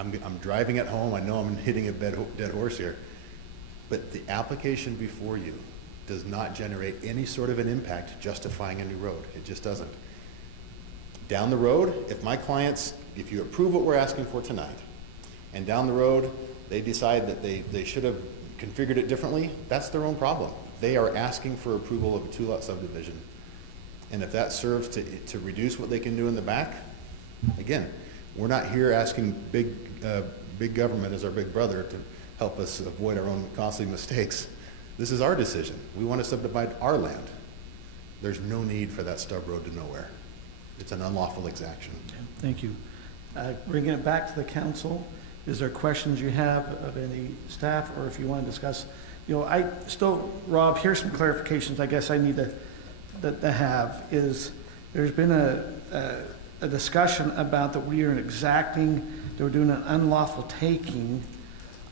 I'm driving at home. I know I'm hitting a dead horse here, but the application before you does not generate any sort of an impact justifying a new road. It just doesn't. Down the road, if you approve what we're asking for tonight, and down the road they decide that they should have configured it differently, that's their own problem. They are asking for approval of a 2-lot subdivision. And if that serves to reduce what they can do in the back, again, we're not here asking big government as our big brother to help us avoid our own costly mistakes. This is our decision. We want to subdivide our land. There's no need for that stub road to nowhere. It's an unlawful exaction. Thank you. Bringing it back to the council, is there questions you have of any staff, or if you want to discuss? Rob, here's some clarifications I guess I need to have. There's been a discussion about that we are that we're doing an unlawful taking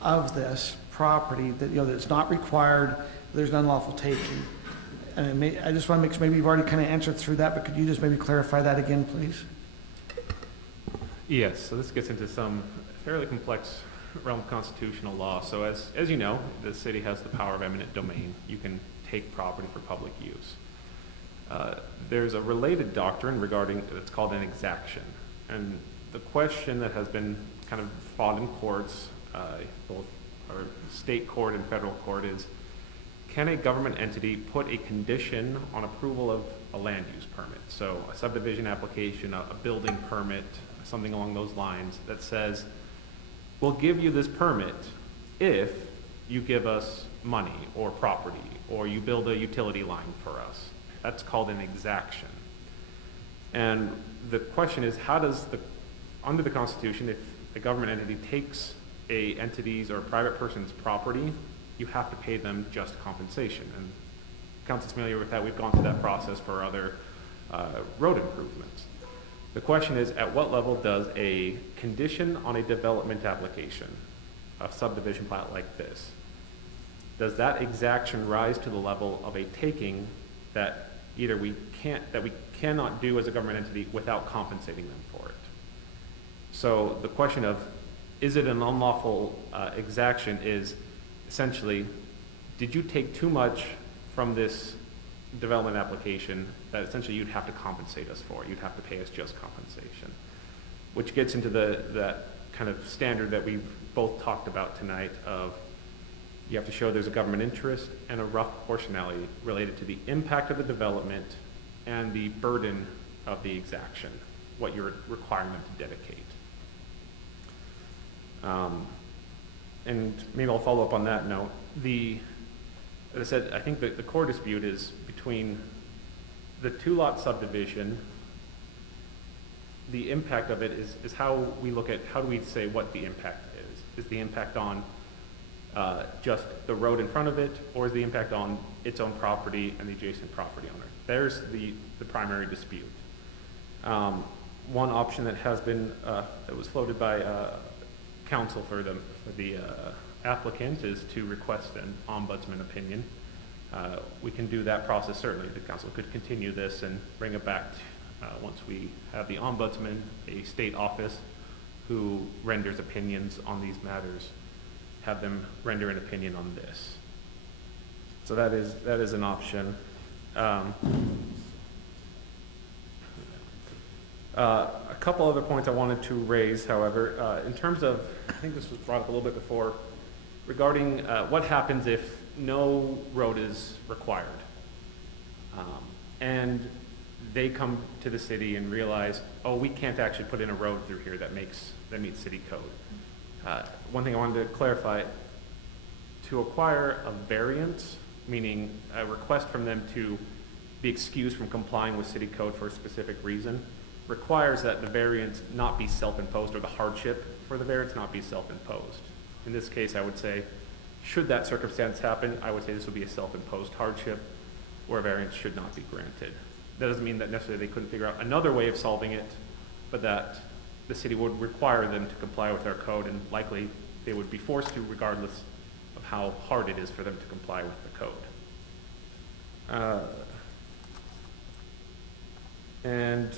of this property, that that it's not required, there's an unlawful taking. And I just want to make sure, maybe you've already kind of answered through that, but could you just maybe clarify that again, please? Yes, so this gets into some fairly complex realm of constitutional law. So as you know, the city has the power of eminent domain. You can take property for public use. There's a related doctrine regarding, it's called an exaction. And the question that has been kind of fought in courts, both our state court and federal court, is, can a government entity put a condition on approval of a land use permit? So a subdivision application, a building permit, something along those lines that says, we'll give you this permit if you give us money or property, or you build a utility line for us. That's called an exaction. And the question is, how does under the Constitution, if a government entity takes a entity's or a private person's property, you have to pay them just compensation. And council's familiar with that. We've gone through that process for other road improvements. The question is, at what level does a condition on a development application, a subdivision plat like this, does that exaction rise to the level of a taking that either we cannot do as a government entity without compensating them for it? So the question of, is it an unlawful exaction, is essentially, did you take too much from this development application that essentially you'd have to compensate us for? You'd have to pay us just compensation, which gets into that kind of standard that we've both talked about tonight of you have to show there's a government interest and a rough proportionality related to the impact of the development and the burden of the exaction, what you're requiring them to dedicate. And maybe I'll follow up on that note. As I said, I think that the core dispute is between the two-lot subdivision. The impact of it is how we look at, how do we say what the impact is? Is the impact on just the road in front of it, or is the impact on its own property and the adjacent property owner? There's the primary dispute. One option that has been, that was floated by counsel for the applicant is to request an ombudsman opinion. We can do that process, certainly. The council could continue this and bring it back once we have the ombudsman, a state office who renders opinions on these matters, have them render an opinion on this. So that is an option. A couple other points I wanted to raise, however, in terms of, I think this was brought up a little bit before, regarding what happens if no road is required. And they come to the city and realize, oh, we can't actually put in a road through here that meets city code. One thing I wanted to clarify, to acquire a variance, meaning a request from them to be excused from complying with city code for a specific reason, requires that the variance not be self-imposed, or the hardship for the variance not be self-imposed. In this case, I would say, should that circumstance happen, I would say this would be a self-imposed hardship where a variance should not be granted. That doesn't mean that necessarily they couldn't figure out another way of solving it, but that the city would require them to comply with our code, and likely they would be forced to regardless of how hard it is for them to comply with the code. And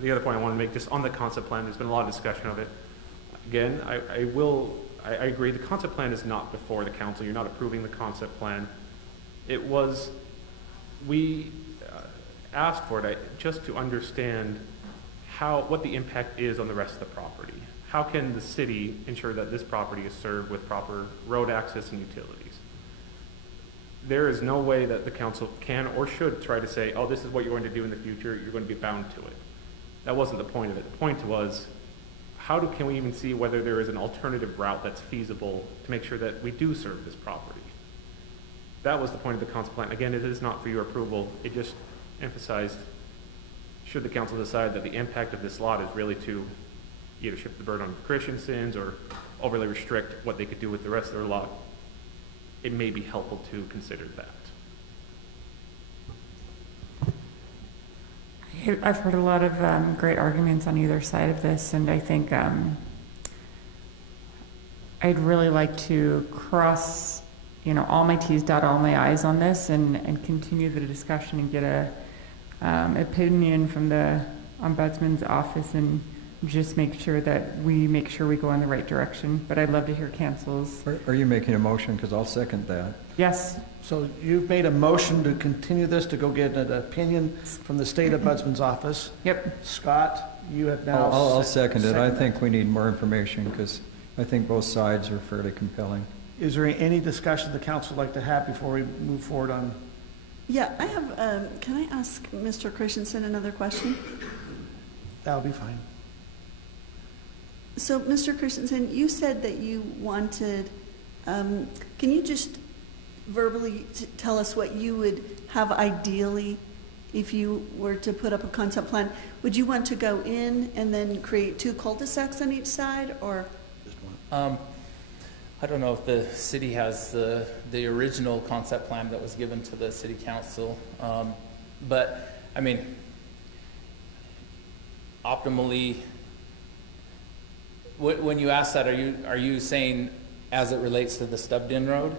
the other point I want to make, just on the concept plan, there's been a lot of discussion of it. Again, I agree, the concept plan is not before the council. You're not approving the concept plan. It was, we asked for it just to understand what the impact is on the rest of the property. How can the city ensure that this property is served with proper road access and utilities? There is no way that the council can or should try to say, oh, this is what you're going to do in the future, you're going to be bound to it. That wasn't the point of it. The point was, can we even see whether there is an alternative route that's feasible to make sure that we do serve this property? That was the point of the concept plan. Again, it is not for your approval. It just emphasized, should the council decide that the impact of this lot is really to either shift the burden on Christensen's or overly restrict what they could do with the rest of their lot, it may be helpful to consider that. I've heard a lot of great arguments on either side of this, and I think I'd really like to cross, all my T's, dot all my I's on this, and continue the discussion and get a opinion from the Ombudsman's office, and just make sure that we go in the right direction. But I'd love to hear council's. Are you making a motion? Because I'll second that. Yes. So you've made a motion to continue this, to go get an opinion from the state ombudsman's office. Yep. Scott, you have now. I'll second it. I think we need more information because I think both sides are fairly compelling. Is there any discussion the council would like to have before we move forward on? Yeah, I have, can I ask Mr. Christensen another question? That would be fine. So, Mr. Christensen, you said that you wanted, can you just verbally tell us what you would have ideally if you were to put up a concept plan? Would you want to go in and then create 2 cul-de-sacs on each side, or? I don't know if the city has the original concept plan that was given to the city council, but I mean, optimally, when you ask that, are you saying as it relates to the stubbed-in road?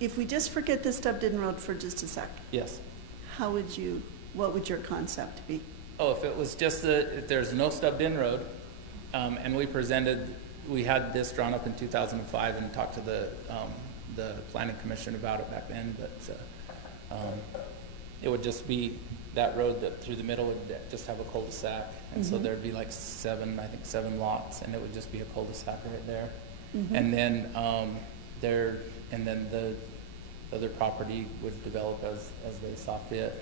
If we just forget the stubbed-in road for just a sec. Yes. What would your concept be? Oh, if it was just if there's no stubbed-in road, and we had this drawn up in 2005 and talked to the the planning commission about it back then, but it would just be that road that through the middle would just have a cul-de-sac. And so there'd be like seven lots, and it would just be a cul-de-sac right there. And then the other property would develop as they saw fit.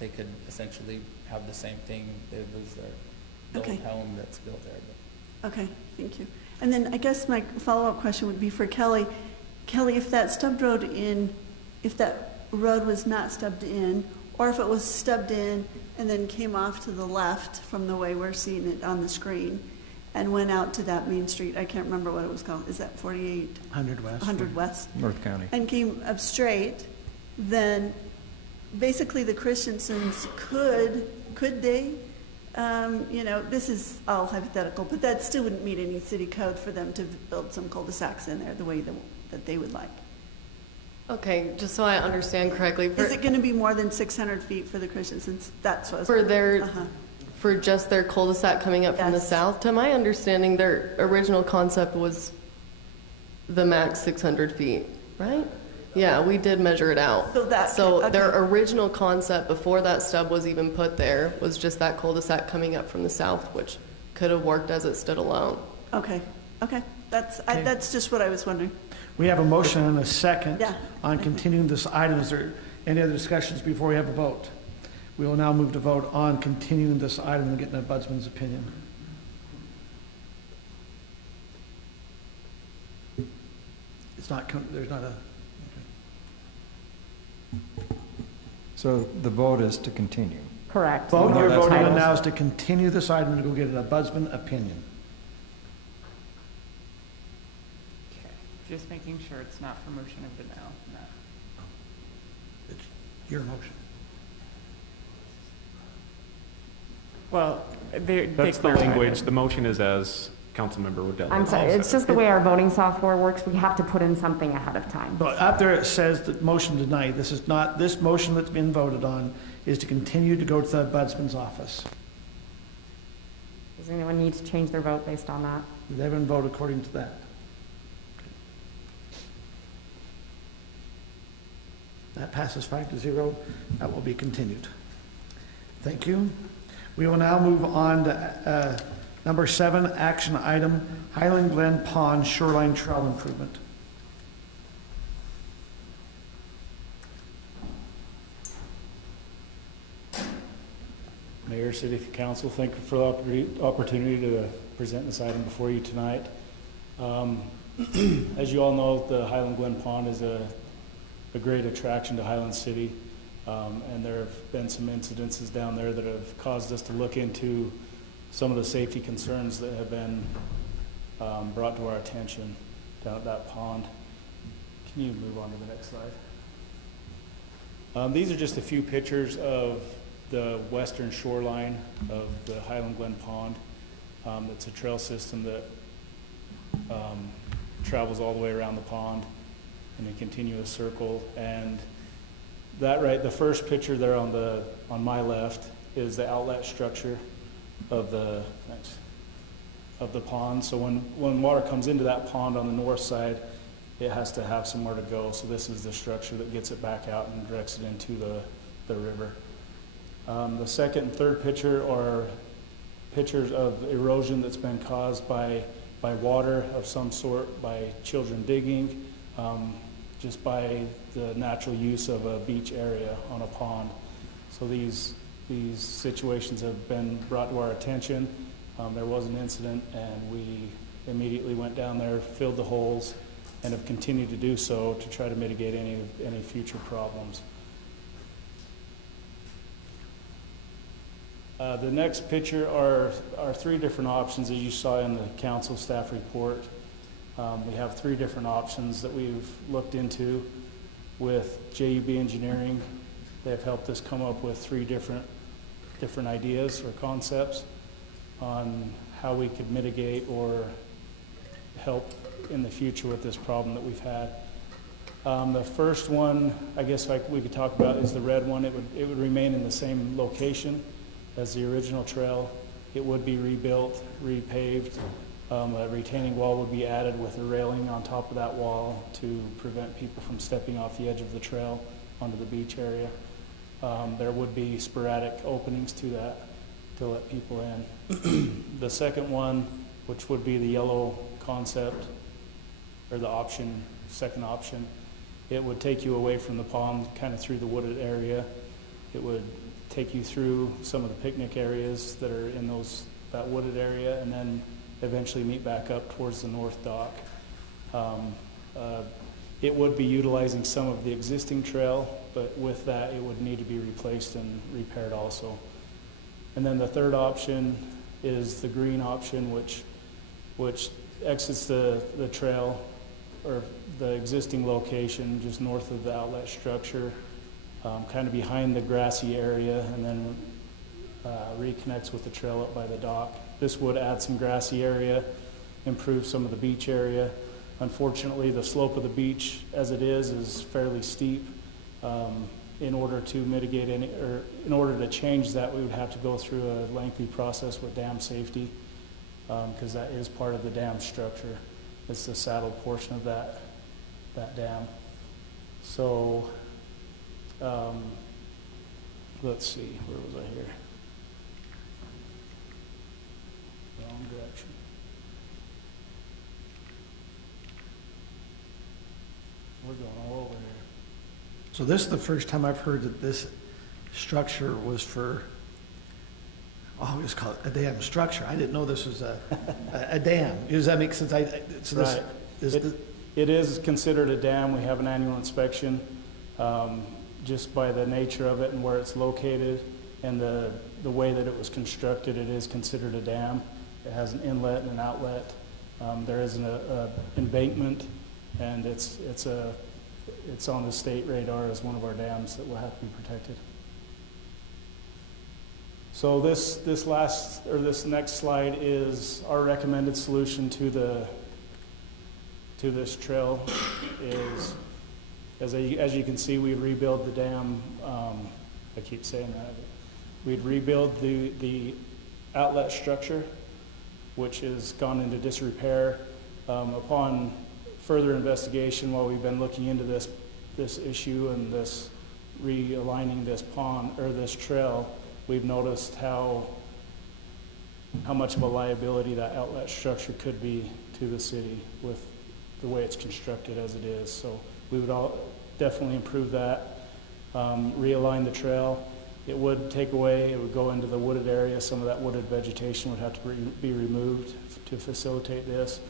They could essentially have the same thing. They lose their old home that's built there. But. Okay, thank you. And then I guess my follow-up question would be for Kelly. Kelly, if that road was not stubbed in, or if it was stubbed in and then came off to the left from the way we're seeing it on the screen and went out to that main street, I can't remember what it was called, is that 4800 West. 100 West? North County. And came up straight, then basically the Christiansens could they, this is all hypothetical, but that still wouldn't meet any city code for them to build some cul-de-sacs in there the way that they would like. Okay, just so I understand correctly. Is it going to be more than 600 feet for the Christiansens? That's what I was for their for just their cul-de-sac coming up from the south? To my understanding, their original concept was the max 600 feet, right? Yeah, we did measure it out. So their original concept before that stub was even put there was just that cul-de-sac coming up from the south, which could have worked as it stood alone. Okay. That's just what I was wondering. We have a motion and a second on continuing this item. Is there any other discussions before we have a vote? We will now move to vote on continuing this item and getting the ombudsman's opinion. There's not a... Okay. So the vote is to continue. Correct. Vote you're voting on now is to continue this item to go get an ombudsman opinion. Just making sure it's not for motion of denial. No. It's your motion. Well, that's the language. The motion is as Councilmember Waddell. I'm sorry, it's just the way our voting software works. We have to put in something ahead of time. But up there it says that motion denied. This motion that's been voted on is to continue to go to the ombudsman's office. Does anyone need to change their vote based on that? They haven't voted according to that. That passes 5-0. That will be continued. Thank you. We will now move on to number 7, action item, Highland Glen Pond Shoreline Trail Improvement. Mayor, City Council, thank you for the opportunity to present this item before you tonight. As you all know, the Highland Glen Pond is a great attraction to Highland City, and there have been some incidences down there that have caused us to look into some of the safety concerns that have been brought to our attention down at that pond. Can you move on to the next slide? These are just a few pictures of the western shoreline of the Highland Glen Pond. It's a trail system that travels all the way around the pond in a continuous circle, and that the first picture there on my left is the outlet structure of the pond. So when water comes into that pond on the north side, it has to have somewhere to go. So this is the structure that gets it back out and directs it into the river. The second and third picture are pictures of erosion that's been caused by water of some sort, by children digging, just by the natural use of a beach area on a pond. So these situations have been brought to our attention. There was an incident, and we immediately went down there, filled the holes, and have continued to do so to try to mitigate any future problems. The next picture are 3 different options, as you saw in the council staff report. We have 3 different options that we've looked into with JUB Engineering. They've helped us come up with 3 different ideas or concepts on how we could mitigate or help in the future with this problem that we've had. The first one, I guess we could talk about, is the red one. It would remain in the same location as the original trail. It would be rebuilt, repaved, A retaining wall would be added with a railing on top of that wall to prevent people from stepping off the edge of the trail onto the beach area. There would be sporadic openings to that to let people in. The second one, which would be the yellow concept, or the option, second option, it would take you away from the pond, kind of through the wooded area. It would take you through some of the picnic areas that are in that wooded area, and then eventually meet back up towards the north dock. It would be utilizing some of the existing trail, but with that, it would need to be replaced and repaired also. And then the third option is the green option, which exits the trail, or the existing location just north of the outlet structure, kind of behind the grassy area, and then reconnects with the trail up by the dock. This would add some grassy area, improve some of the beach area. Unfortunately, the slope of the beach as it is fairly steep. In order to mitigate in order to change that, we would have to go through a lengthy process with dam safety, because that is part of the dam structure. It's the saddle portion of that dam. So, let's see, where was I here? Wrong direction. We're going all over here. So this is the first time I've heard that this structure was for, oh, it's called a dam structure. I didn't know this was a dam. Does that make sense? So this, right. It is considered a dam. We have an annual inspection, just by the nature of it and where it's located and the way that it was constructed. It is considered a dam. It has an inlet and an outlet. There is an embankment, and it's on the state radar as one of our dams that will have to be protected. So this next slide is our recommended solution to this trail. Is as you can see, we rebuild the dam. I keep saying that. We'd rebuild the outlet structure, which has gone into disrepair. Upon further investigation, while we've been looking into this issue and this realigning this pond or this trail, we've noticed how much of a liability that outlet structure could be to the city with the way it's constructed as it is. So we would definitely improve that, realign the trail. It would take away, it would go into the wooded area. Some of that wooded vegetation would have to be removed to facilitate this,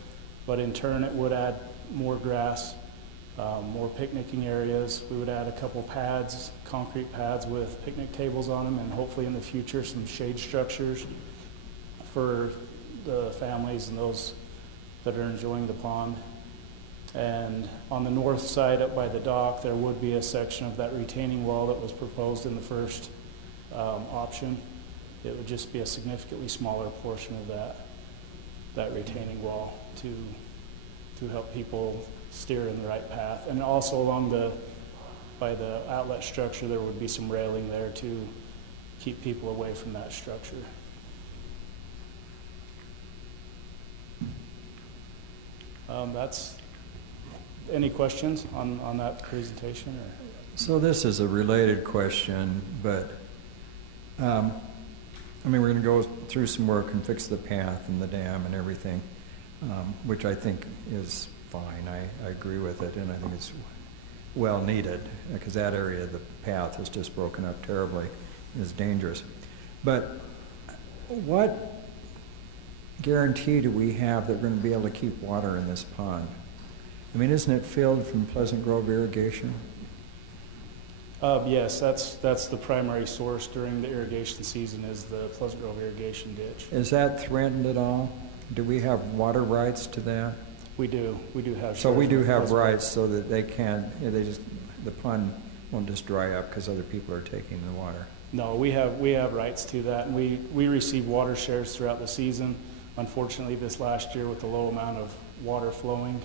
but in turn it would add more grass, more picnicking areas. We would add a couple pads, concrete pads with picnic tables on them, and hopefully in the future some shade structures for the families and those that are enjoying the pond. And on the north side up by the dock, there would be a section of that retaining wall that was proposed in the first option. It would just be a significantly smaller portion of that retaining wall to help people steer in the right path. And also by the outlet structure, there would be some railing there to keep people away from that structure. Any questions on that presentation? Or? So this is a related question, but we're going to go through some work and fix the path and the dam and everything, which I think is fine. I agree with it, and I think it's well needed, because that area of the path is just broken up terribly. It's dangerous. But what guarantee do we have that we're going to be able to keep water in this pond? I mean, isn't it filled from Pleasant Grove irrigation? Yes, that's the primary source during the irrigation season, is the Pleasant Grove irrigation ditch. Is that threatened at all? Do we have water rights to that? We do. We do have. So we do have rights so that they can't, the pond won't just dry up because other people are taking the water. No, we have rights to that, and we receive water shares throughout the season. Unfortunately, this last year with the low amount of water flowing,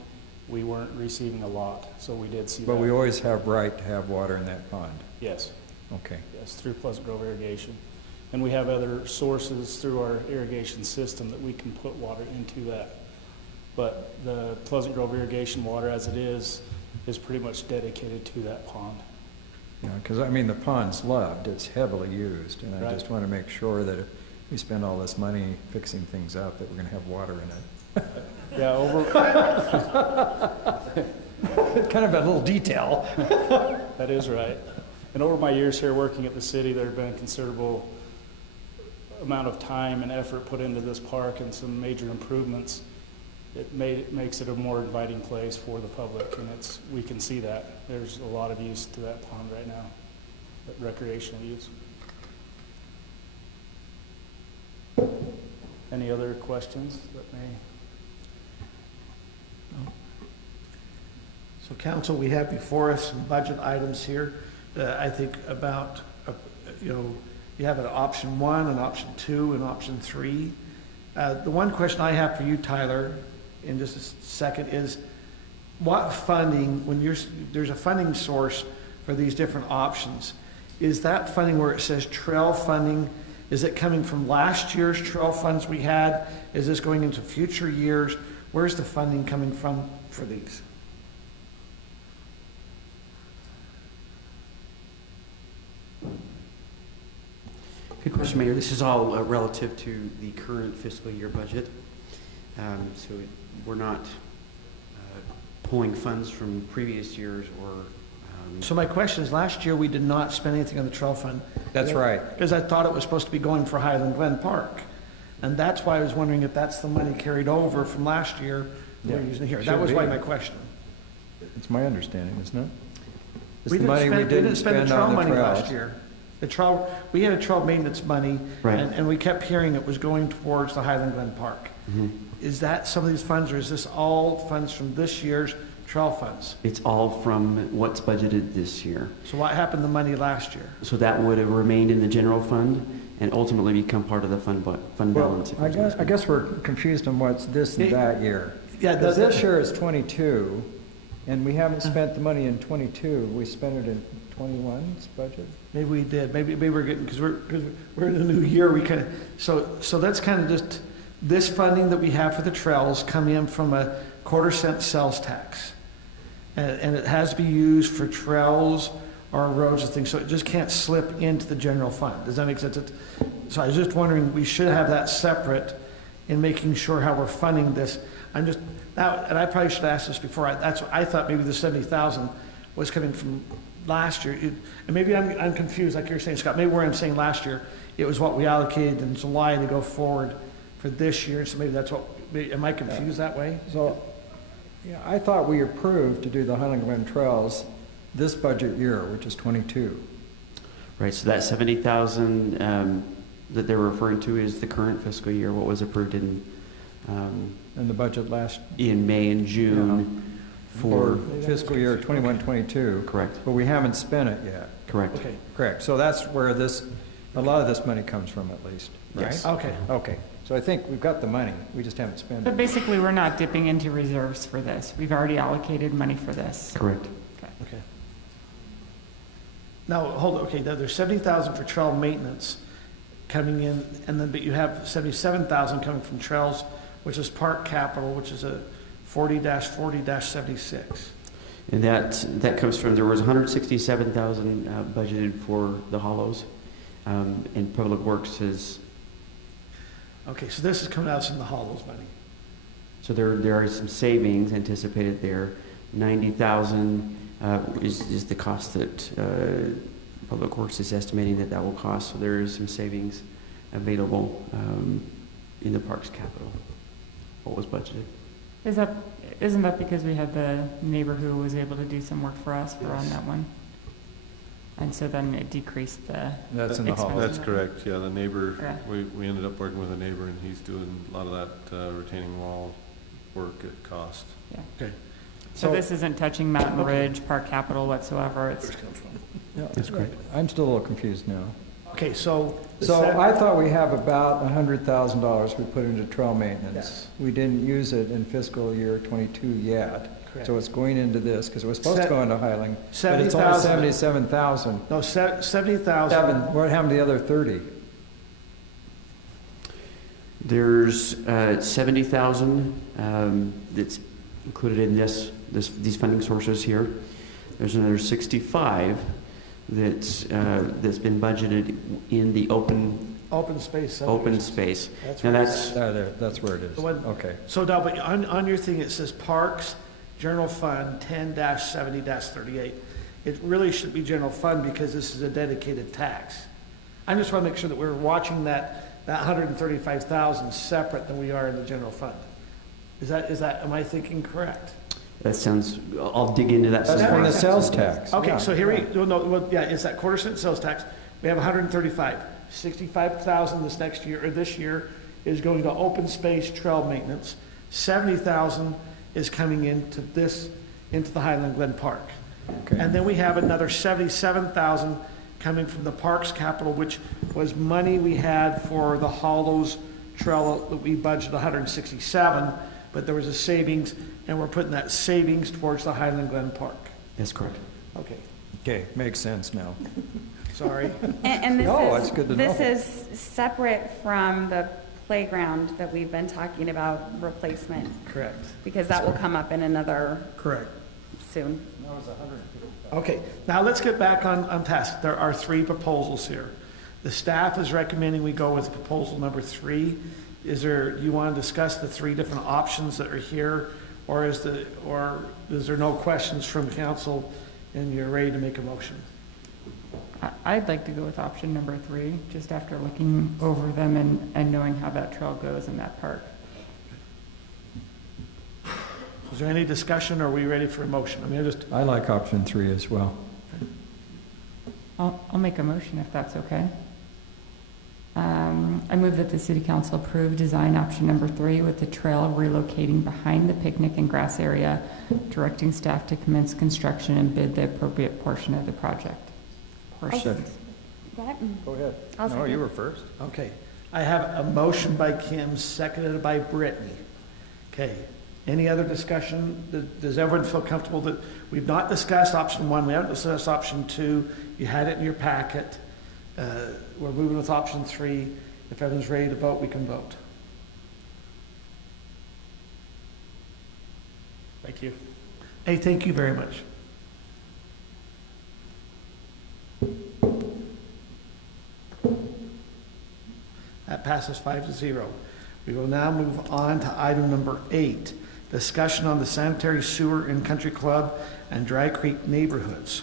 we weren't receiving a lot, so we did see that. But we always have right to have water in that pond? Yes. Okay. Yes, through Pleasant Grove irrigation. And we have other sources through our irrigation system that we can put water into but the Pleasant Grove irrigation water as it is pretty much dedicated to that pond. Yeah, because I mean, the pond's loved, it's heavily used, and I Right. just want to make sure that if we spend all this money fixing things up, that we're going to have water in it. Yeah, Kind of a little detail. that is right. And over my years here working at the city, there have been considerable amount of time and effort put into this park and some major improvements. It makes it a more inviting place for the public, and we can see that. There's a lot of use to that pond right now, recreational use. Any other questions that may? So council, we have before us some budget items here. I think about, you have an option 1, an option 2, and option 3. The one question I have for you, Tyler, in just a second is, what funding, when there's a funding source for these different options, is that funding where it says trail funding, is it coming from last year's trail funds we had? Is this going into future years? Where's the funding coming from for these? Good question, Mayor. This is all relative to the current fiscal year budget. So we're not pulling funds from previous years or... So my question is, last year we did not spend anything on the trail fund. That's right. Because I thought it was supposed to be going for Highland Glen Park. And that's why I was wondering if that's the money carried over from last year we're using here. That was why my question. It's my understanding, isn't it? It's We the money we didn't spend the spend trail on the money trails. last year. We had a trail maintenance money, Right. and we kept hearing it was going towards the Highland Glen Park. Is that some of these funds, or is this all funds from this year's trail funds? It's all from what's budgeted this year. So what happened to the money last year? So that would have remained in the general fund and ultimately become part of the fund balance. if Well, there's I guess we're confused on what's this and that year. Yeah, Because this year is 22, and we haven't spent the money in 22. We spent it in 21's budget. Maybe we did. Maybe we're getting, because we're in a new year. We kind of so that's kind of just this funding that we have for the trails come in from a 1/4 cent sales tax, and it has to be used for trails or roads and things. So it just can't slip into the general fund. Does that make sense? So I was just wondering, we should have that separate in making sure how we're funding this. I'm just now, and I probably should have asked this before. That's what I thought. Maybe the 70,000 was coming from last year, and maybe I'm confused, like you're saying, Scott. Maybe where I'm saying last year, it was what we allocated in July to go forward for this year. So maybe that's what. Am I confused that way? So, yeah, I thought we approved to do the Highland Glen Trails this budget year, which is 22. Right, so that 70,000 that they're referring to is the current fiscal year, what was approved in the budget in May and June for fiscal year 21-22. Correct. But we haven't spent it yet. Correct. Okay. Correct. So that's where a lot of this money comes from, at least, right? Yes. Okay. Okay. So I think we've got the money. We just haven't spent But it. basically, we're not dipping into reserves for this. We've already allocated money for this. Correct. Okay. Now, hold on. Okay, now there's 70,000 for trail maintenance coming in, and then, but you have 77,000 coming from trails, which is park capital, which is a 40-40-76. And that comes from, there was 167,000 budgeted for the hollows, and Public Works is. Okay, so this is coming out from the hollows money. So there are some savings anticipated there. 90,000 is the cost that Public Works is estimating that will cost. So there is some savings available in the parks capital. What was budgeted? Isn't that because we had the neighbor who was able to do some work for us on that one? And so then it decreased the That's in the hall. That's correct, yeah, the neighbor, Yeah. we ended up working with a neighbor, and he's doing a lot of that retaining wall work at cost. Yeah. Okay. So this isn't touching Mountain Ridge, Park Capital whatsoever. It's Yeah, That's correct. I'm still a little confused now. Okay, so. So I thought we have about $100,000 we put into trail maintenance. Yes. We didn't use it in fiscal year 22 yet. Correct. So it's going into this, because it was supposed to go into Highland, but it's only 70,000. 77,000. No, 70,000. What happened to the other 30? There's 70,000 that's included in these funding sources here. There's another 65 that's been budgeted in the open space. That's now that's where it is. Okay. So now, but on your thing, it says Parks General Fund 10-70-38. It really should be general fund because this is a dedicated tax. I just want to make sure that we're watching that 135,000 separate than we are in the general fund. Is that, am I thinking correct? That sounds, I'll dig into that. That's from the sales tax. Okay, Yeah. so here it's that quarter cent sales tax. We have 135. 65,000 this year is going to open space trail maintenance. 70,000 is coming into the Highland Glen Park. Okay. And then we have another 77,000 coming from the Parks Capital, which was money we had for the Hollows Trail that we budgeted 167, but there was a savings, and we're putting that savings towards the Highland Glen Park. That's correct. Okay. Okay, makes sense now. Sorry. And this it's good to know. is separate from the playground that we've been talking about replacement. Correct. Because that will come up in another Correct. soon. Okay, now let's get back on task. There are 3 proposals here. The staff is recommending we go with proposal number 3. Do you want to discuss the 3 different options that are here, or is there no questions from council and you're ready to make a motion? I'd like to go with option number 3, just after looking over them and knowing how that trail goes in that park. Is there any discussion, or are we ready for a motion? I like option 3 as well. I'll make a motion if that's okay. I move that the City Council approve design option number 3 with the trail relocating behind the picnic and grass area, directing staff to commence construction and bid the appropriate portion of the project. Go ahead. Go ahead. No, you were first. Okay, I have a motion by Kim, seconded by Brittany. Okay, any other discussion? Does everyone feel comfortable that we've not discussed option 1, we haven't discussed option 2, you had it in your packet. We're moving with option 3. If everyone's ready to vote, we can vote. Thank you. Hey, thank you very much. That passes 5-0. We will now move on to item number 8, discussion on the sanitary sewer in Country Club and Dry Creek neighborhoods.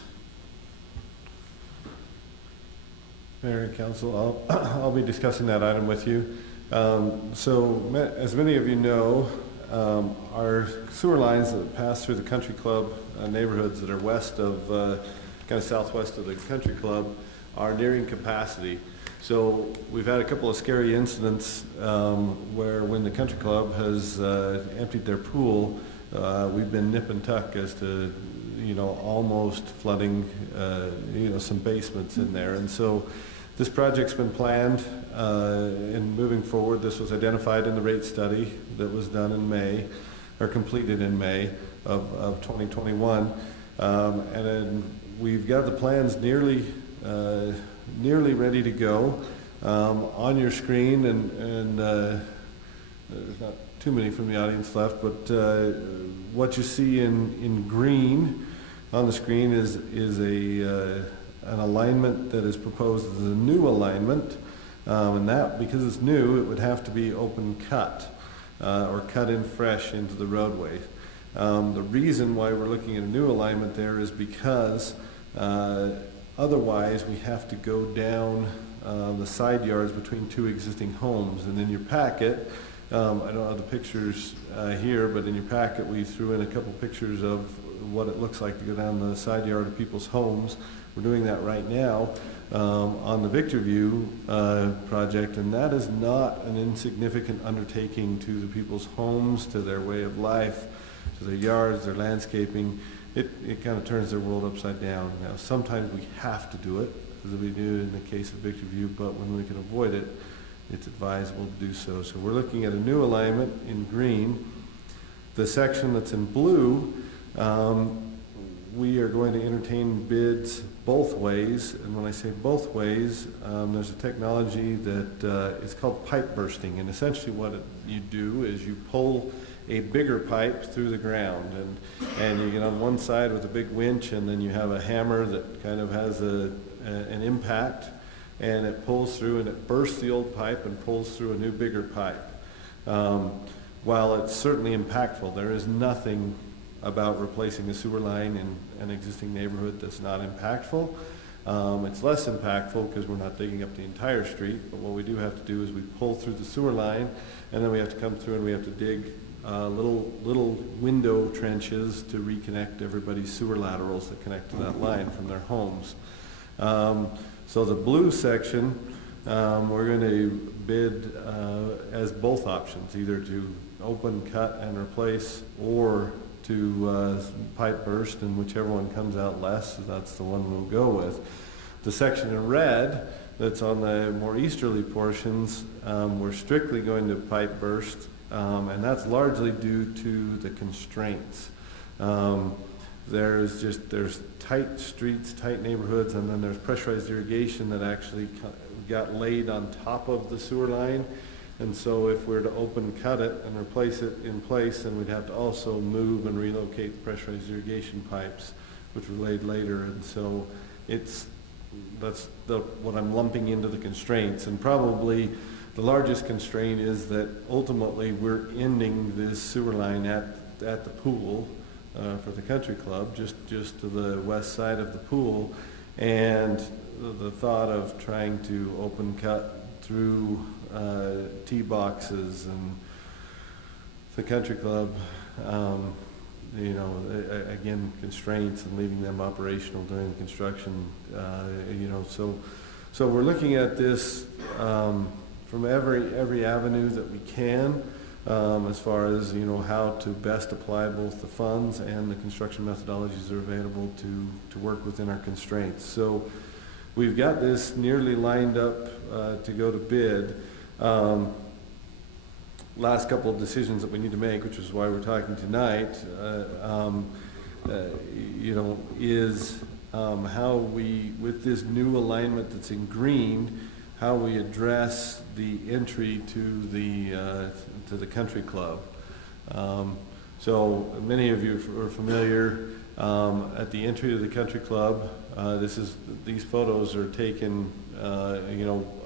Mayor and Council, I'll be discussing that item with you. As many of you know, our sewer lines that pass through the Country Club neighborhoods that are west of, kind of southwest of the Country Club, are nearing capacity. So we've had a couple of scary incidents where when the Country Club has emptied their pool, we've been nip and tuck as to, almost flooding, some basements in there. And so this project's been planned and moving forward. This was identified in the rate study that was done in May, or completed in May of 2021. And then we've got the plans nearly ready to go. On your screen, and there's not too many from the audience left, but what you see in green on the screen is an alignment that is proposed as a new alignment, and that, because it's new, it would have to be open cut or cut in fresh into the roadway. The reason why we're looking at a new alignment there is because otherwise we have to go down the side yards between 2 existing homes. And in your packet, I don't have the pictures here, but in your packet we threw in a couple pictures of what it looks like to go down the side yard of people's homes. We're doing that right now on the Victor View project, and that is not an insignificant undertaking to the people's homes, to their way of life, to their yards, their landscaping. It kind of turns their world upside down. Now, sometimes we have to do it, as we do in the case of Victor View, but when we can avoid it, it's advisable to do so. So we're looking at a new alignment in green. The section that's in blue, we are going to entertain bids both ways. And when I say both ways, there's a technology that is called pipe bursting. And essentially what you do is you pull a bigger pipe through the ground. And you get on one side with a big winch, and then you have a hammer that kind of has an impact, and it pulls through and it bursts the old pipe and pulls through a new bigger pipe. While it's certainly impactful, there is nothing about replacing a sewer line in an existing neighborhood that's not impactful. It's less impactful because we're not digging up the entire street, but what we do have to do is we pull through the sewer line, and then we have to come through and we have to dig little window trenches to reconnect everybody's sewer laterals that connect to that line from their homes. So the blue section, we're going to bid as both options, either to open, cut, and replace, or to pipe burst, and whichever one comes out less, that's the one we'll go with. The section in red that's on the more easterly portions, we're strictly going to pipe burst, and that's largely due to the constraints. There's tight streets, tight neighborhoods, and then there's pressurized irrigation that actually got laid on top of the sewer line. And so if we're to open cut it and replace it in place, then we'd have to also move and relocate the pressurized irrigation pipes, which were laid later. And so that's what I'm lumping into the constraints. And probably the largest constraint is that ultimately we're ending this sewer line at the pool for the country club, just to the west side of the pool. And the thought of trying to open cut through tee boxes and the country club, again, constraints and leaving them operational during the construction, so we're looking at this from every avenue that we can, as far as how to best apply both the funds and the construction methodologies that are available to work within our constraints. So we've got this nearly lined up to go to bid. Last couple of decisions that we need to make, which is why we're talking tonight, is how we, with this new alignment that's in green, how we address the entry to the country club. So many of you are familiar at the entry to the country club. These photos are taken,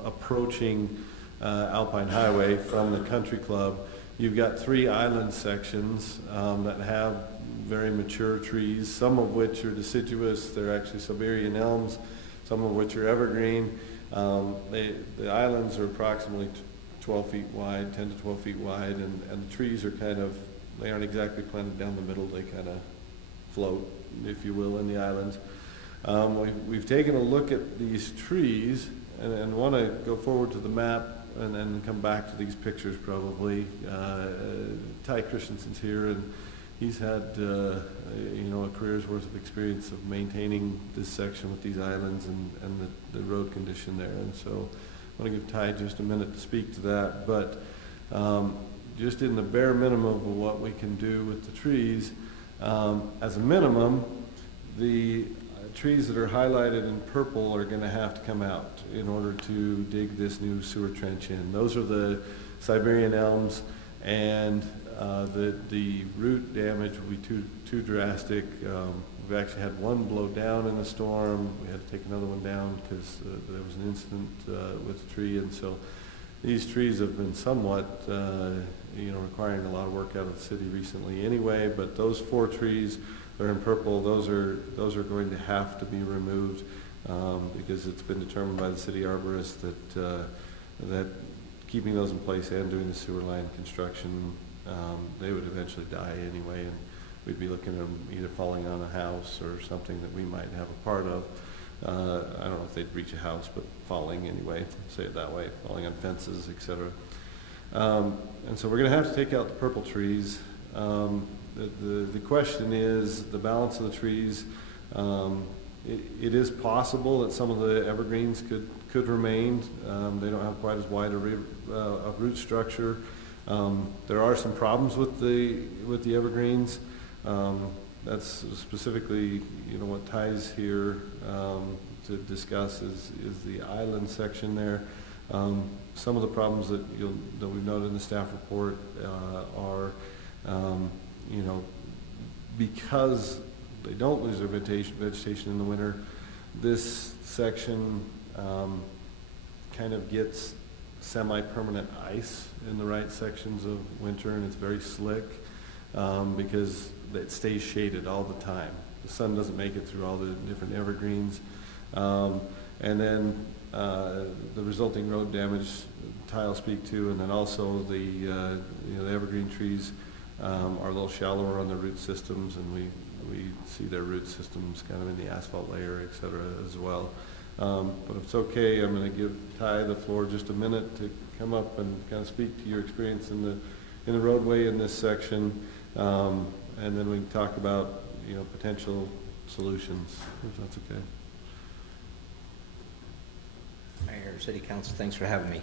approaching Alpine Highway from the country club. You've got 3 island sections that have very mature trees, some of which are deciduous. They're actually Siberian elms, some of which are evergreen. The islands are approximately 12 feet wide, 10 to 12 feet wide, and the trees are they aren't exactly planted down the middle. They kind of float, if you will, in the islands. We've taken a look at these trees and want to go forward to the map and then come back to these pictures probably. Ty Christensen's here, and he's had a career's worth of experience of maintaining this section with these islands and the road condition there. And so I want to give Ty just a minute to speak to that. But just in the bare minimum of what we can do with the trees, as a minimum, the trees that are highlighted in purple are going to have to come out in order to dig this new sewer trench in. Those are the Siberian elms, and the root damage will be too drastic. We've actually had one blow down in the storm. We had to take another one down because there was an incident with the tree, and so these trees have been somewhat requiring a lot of work out of the city recently anyway. But those 4 trees that are in purple, those are going to have to be removed because it's been determined by the city arborist that keeping those in place and doing the sewer line construction, they would eventually die anyway, and we'd be looking at them either falling on a house or something that we might have a part of. I don't know if they'd reach a house, but falling anyway, say it that way, falling on fences, etc. And so we're going to have to take out the purple trees. The question is the balance of the trees. It is possible that some of the evergreens could remain. They don't have quite as wide a root structure. There are some problems with the evergreens. That's specifically what Ty's here to discuss is the island section there. Some of the problems that we've noted in the staff report are You know, because they don't lose their vegetation in the winter, this section kind of gets semi-permanent ice in the right sections of winter, and it's very slick because it stays shaded all the time. The sun doesn't make it through all the different evergreens. And then the resulting road damage, Ty will speak to, and then also the, you know, the evergreen trees are a little shallower on the root systems, and we see their root systems kind of in the asphalt layer, et cetera, as well. But if it's okay, I'm going to give Ty the floor just a minute to come up and kind of speak to your experience in the roadway in this section, and then we can talk about, you know, potential solutions, if that's okay. Mayor, City Council, thanks for having me.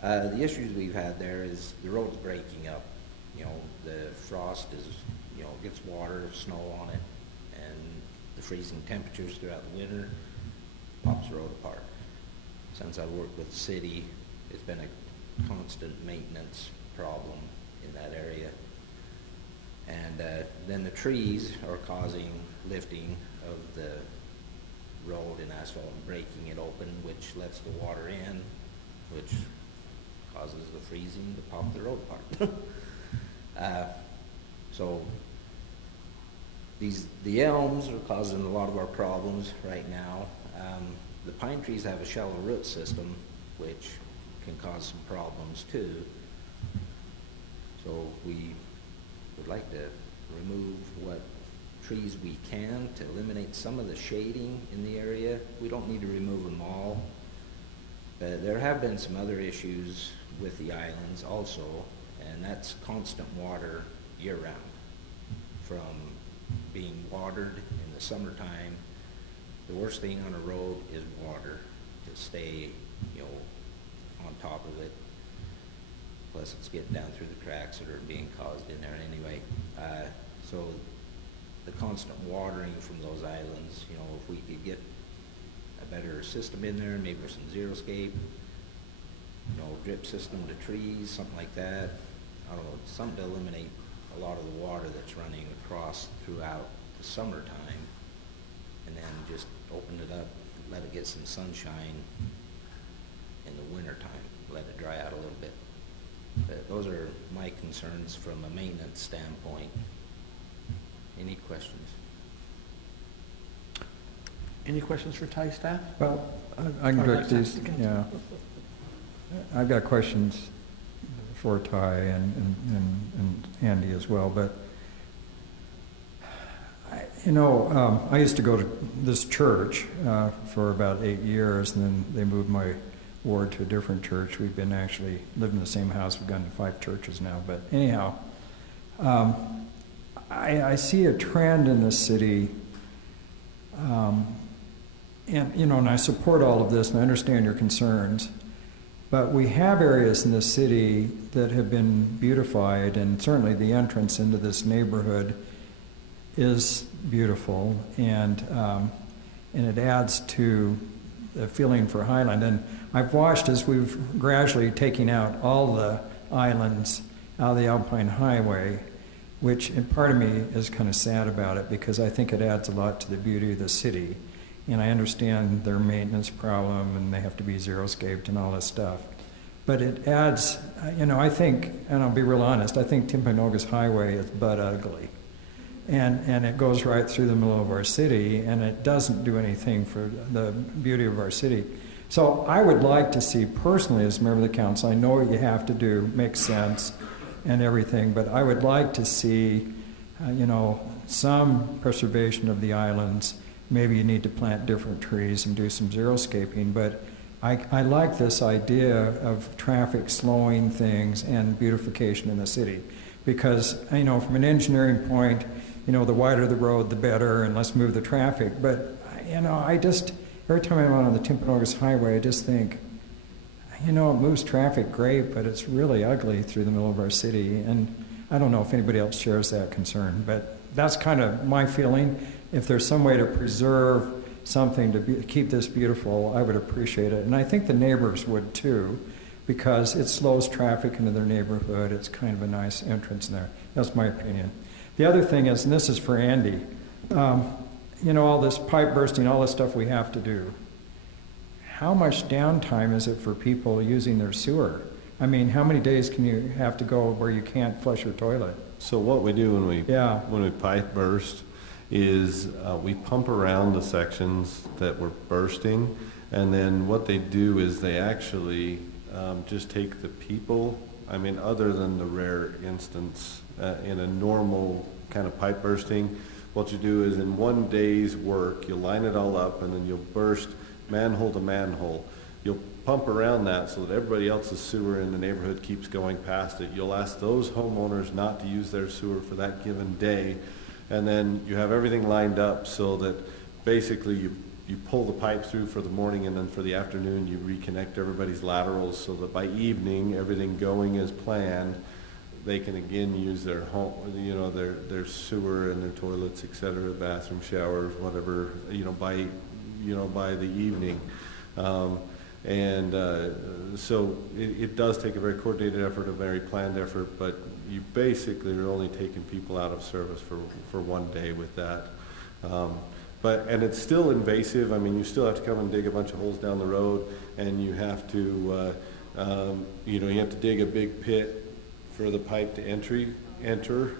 The issues we've had there is the road's breaking up. You know, the frost is, you know, gets water, snow on it, and the freezing temperatures throughout the winter pops the road apart. Since I've worked with the city, it's been a constant maintenance problem in that area. And then the trees are causing lifting of the road and asphalt and breaking it open, which lets the water in, which causes the freezing to pop the road apart. So the elms are causing a lot of our problems right now. The pine trees have a shallow root system, which can cause some problems too. So we would like to remove what trees we can to eliminate some of the shading in the area. We don't need to remove them all. There have been some other issues with the islands also, and that's constant water year-round. From being watered in the summertime, the worst thing on a road is water, to stay, you know, on top of it. Plus it's getting down through the cracks that are being caused in there anyway. So the constant watering from those islands, you know, if we could get a better system in there, maybe with some zero-scape, you know, drip system to trees, something like that. I don't know, something to eliminate a lot of the water that's running across throughout the summertime, and then just open it up, let it get some sunshine in the wintertime, let it dry out a little bit. But those are my concerns from a maintenance standpoint. Any questions? Any questions for Ty staff? Well, I can direct these, yeah. I've got questions for Ty and Andy as well, but you know, I used to go to this church for about 8 years, and then they moved my ward to a different church. We've been actually living in the same house. We've gone to 5 churches now, but anyhow, I see a trend in the city, and you know, and I support all of this, and I understand your concerns. But we have areas in the city that have been beautified, and certainly the entrance into this neighborhood is beautiful, and it adds to the feeling for Highland. And I've watched as we've gradually taken out all the islands out of the Alpine Highway, which and part of me is kind of sad about it because I think it adds a lot to the beauty of the city. And I understand their maintenance problem, and they have to be zero-scaped and all this stuff. But it adds, you know, I think, and I'll be real honest, I think Timpanogos Highway is butt ugly. And it goes right through the middle of our city, and it doesn't do anything for the beauty of our city. So I would like to see, personally, as a member of the council, I know what you have to do makes sense and everything, but I would like to see, you know, some preservation of the islands. Maybe you need to plant different trees and do some zero-scaping, but I like this idea of traffic slowing things and beautification in the city. Because, you know, from an engineering point, you know, the wider the road, the better, and let's move the traffic. But, you know, I just, every time I'm out on the Timpanogos Highway, I just think, you know, it moves traffic great, but it's really ugly through the middle of our city. And I don't know if anybody else shares that concern, but that's kind of my feeling. If there's some way to preserve something to keep this beautiful, I would appreciate it. And I think the neighbors would too. because it slows traffic into their neighborhood. It's kind of a nice entrance there. That's my opinion. The other thing is, and this is for Andy, you know, all this pipe bursting, all this stuff we have to do. How much downtime is it for people using their sewer? I mean, how many days can you have to go where you can't flush your toilet? So what we do when we pipe burst is we pump around the sections that we're bursting, and then what they do is they actually just take the people, I mean, other than the rare instance in a normal kind of pipe bursting, what you do is in one day's work, you'll line it all up and then you'll burst manhole to manhole. You'll pump around that so that everybody else's sewer in the neighborhood keeps going past it. You'll ask those homeowners not to use their sewer for that given day, and then you have everything lined up so that basically you pull the pipe through for the morning, and then for the afternoon you reconnect everybody's laterals so that by evening, everything going as planned, they can again use their home, you know, their sewer and their toilets, et cetera, bathroom, showers, whatever, you know, by the evening. So it does take a very coordinated effort, a very planned effort, but you basically are only taking people out of service for one day with that. And it's still invasive. I mean, you still have to come and dig a bunch of holes down the road, and you have to, you know, you have to dig a big pit for the pipe to enter,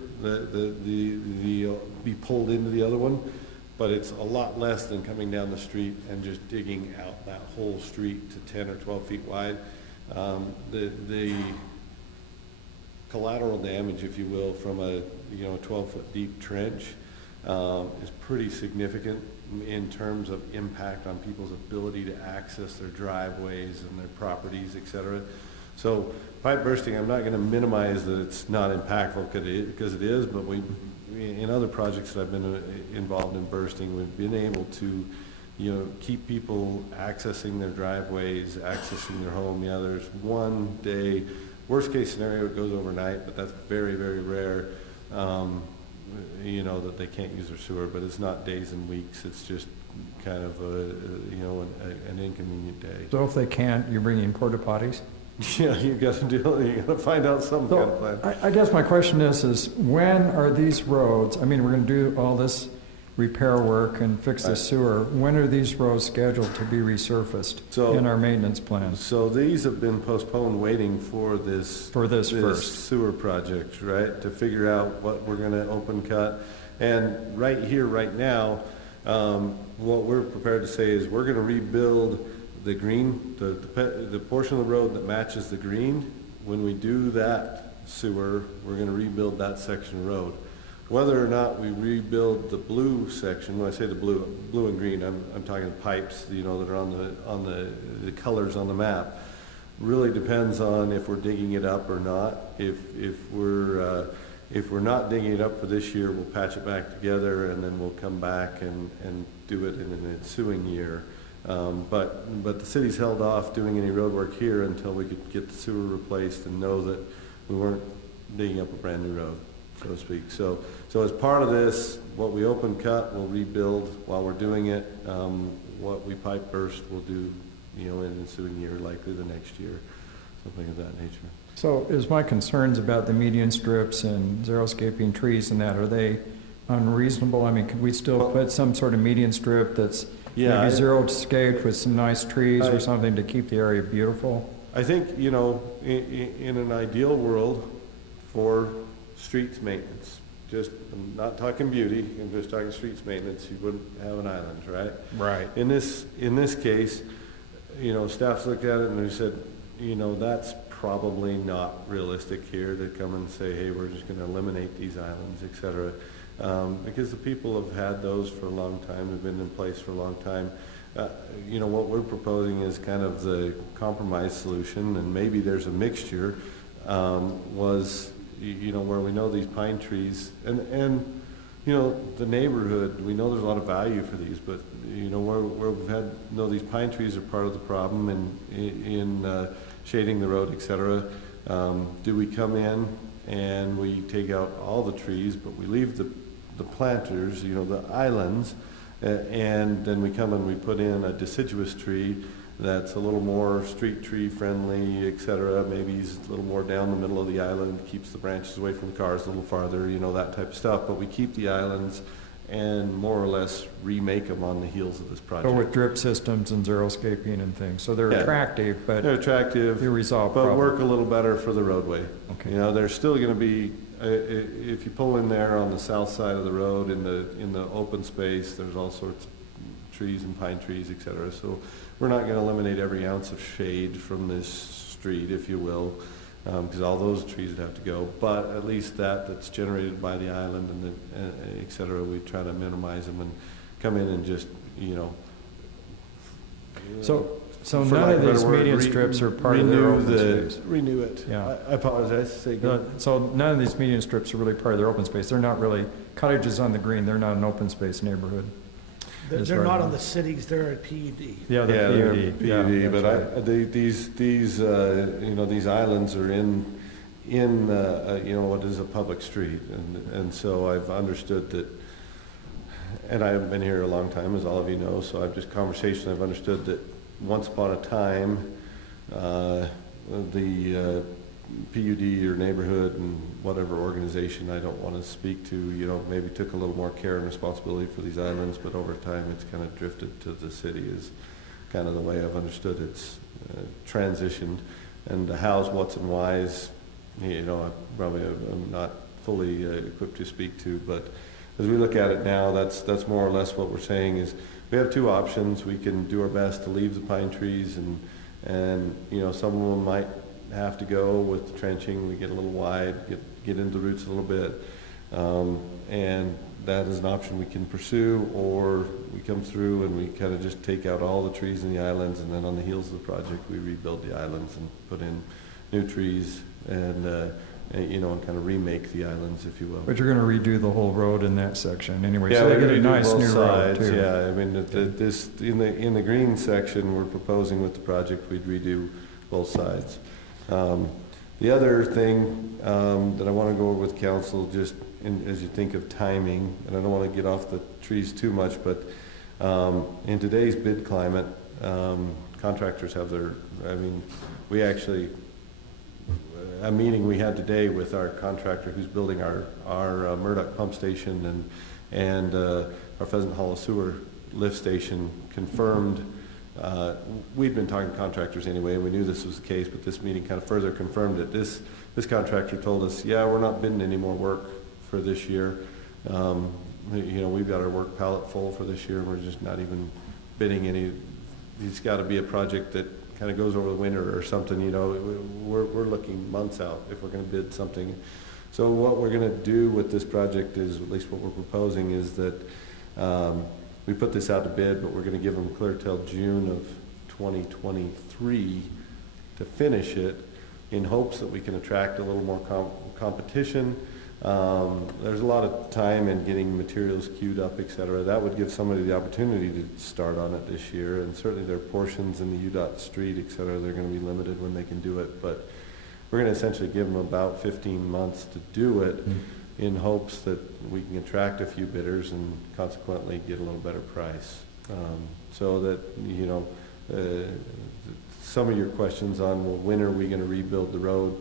be pulled into the other one. But it's a lot less than coming down the street and just digging out that whole street to 10 or 12 feet wide. The collateral damage, if you will, from a 12-foot deep trench is pretty significant in terms of impact on people's ability to access their driveways and their properties, et cetera. So pipe bursting, I'm not going to minimize that it's not impactful because it is, but in other projects that I've been involved in bursting, we've been able to, you know, keep people accessing their driveways, accessing their home. Yeah, there's one day, worst case scenario, it goes overnight, but that's very, very rare, you know, that they can't use their sewer, but it's not days and weeks. It's just kind of an inconvenient day. So if they can't, you bring in porta potties? Yeah, you got to find out some kind of plan. I guess my question is when are these roads, I mean, we're going to do all this repair work and fix the sewer. When are these roads scheduled to be resurfaced in our maintenance plans? So these have been postponed waiting for this first sewer project, right? To figure out what we're going to open cut. And right here, right now, what we're prepared to say is we're going to rebuild the green, the portion of the road that matches the green. When we do that sewer, we're going to rebuild that section of road. Whether or not we rebuild the blue section, when I say the blue and green, I'm talking pipes, you know, that are on the colors on the map. Really depends on if we're digging it up or not. If we're not digging it up for this year, we'll patch it back together, and then we'll come back and do it in an ensuing year. But the city's held off doing any road work here until we could get the sewer replaced and know that we weren't digging up a brand new road, so to speak. So as part of this, what we open cut, we'll rebuild while we're doing it. What we pipe burst, we'll do, you know, in an ensuing year, likely the next year, something of that nature. So is my concerns about the median strips and xeriscaping trees and that, are they unreasonable? I mean, could we still put some sort of median strip that's maybe zero-scaped with some nice trees or something to keep the area beautiful? I think, you know, in an ideal world for streets maintenance, just, I'm not talking beauty, I'm just talking streets maintenance, you wouldn't have an island, right? Right. In this case, you know, staff's looked at it and they said, you know, that's probably not realistic here to come and say, hey, we're just going to eliminate these islands, et cetera. Because the people have had those for a long time, have been in place for a long time. You know, what we're proposing is kind of the compromise solution, and maybe there's a mixture, was, you know, where we know these pine trees, and you know, the neighborhood, we know there's a lot of value for these, but, you know, where we've had, these pine trees are part of the problem in shading the road, et cetera. Do we come in and we take out all the trees, but we leave the planters, you know, the islands, And then we come and we put in a deciduous tree that's a little more street tree friendly, et cetera. Maybe he's a little more down the middle of the island, keeps the branches away from the cars a little farther, you know, that type of stuff. But we keep the islands and more or less remake them on the heels of this project. But with drip systems and xeriscaping and things, so they're attractive, but they're attractive, they resolve but problems. work a little better for the roadway. Okay. You know, they're still going to be, if you pull in there on the south side of the road in the open space, there's all sorts of trees and pine trees, et cetera. So we're not going to eliminate every ounce of shade from this street, if you will, because all those trees would have to go. But at least that's generated by the island and et cetera, we try to minimize them and come in and just, you know. So none of these median strips are part of their open space. Renew it. Yeah. I apologize. Say again. So none of these median strips are really part of their open space. They're not really cottages on the green. They're not an open space neighborhood. They're not on the cities, they're at PUD. Yeah, they're PUD. PUD, but these you know, these islands are in you know, what is a public street, and so I've understood that, and I haven't been here a long time, as all of you know, so I've just conversation, I've understood that once upon a time, the PUD or neighborhood and whatever organization I don't want to speak to, you know, maybe took a little more care and responsibility for these islands, but over time it's kind of drifted to the city is kind of the way I've understood it's transitioned. And the hows, what's, and whys, you know, I probably am not fully equipped to speak to, but as we look at it now, that's more or less what we're saying is we have two options. We can do our best to leave the pine trees and you know, some of them might have to go with the trenching. We get a little wide, get into the roots a little bit, and that is an option we can pursue, or we come through and we kind of just take out all the trees in the islands, and then on the heels of the project we rebuild the islands and put in new trees and you know, and kind of remake the islands, if you will. But you're going to redo the whole road in that section anyway, yeah, so they we're get a gonna do nice both new road sides. too. Yeah, I mean, this in the green section we're proposing with the project we'd redo both sides. The other thing that I want to go over with council, just as you think of timing, and I don't want to get off the trees too much, but in today's bid climate, contractors have their, I mean, we actually, a meeting we had today with our contractor who's building our Murdoch pump station and our Pheasant Hollow sewer lift station confirmed. We'd been talking to contractors anyway, and we knew this was the case, but this meeting kind of further confirmed it. This contractor told us, yeah, we're not bidding any more work for this year. You know, we've got our work palette full for this year, and we're just not even bidding any. It's got to be a project that kind of goes over the winter or something, you know. We're looking months out if we're going to bid something. So what we're going to do with this project is, at least what we're proposing, is that we put this out to bid, but we're going to give them clear till June of 2023 to finish it, in hopes that we can attract a little more competition. There's a lot of time in getting materials queued up, et cetera. That would give somebody the opportunity to start on it this year, and certainly there are portions in the UDOT street, et cetera, they're going to be limited when they can do it, but we're going to essentially give them about 15 months to do it, in hopes that we can attract a few bidders and consequently get a little better price. So that, you know, some of your questions on, well, when are we going to rebuild the road?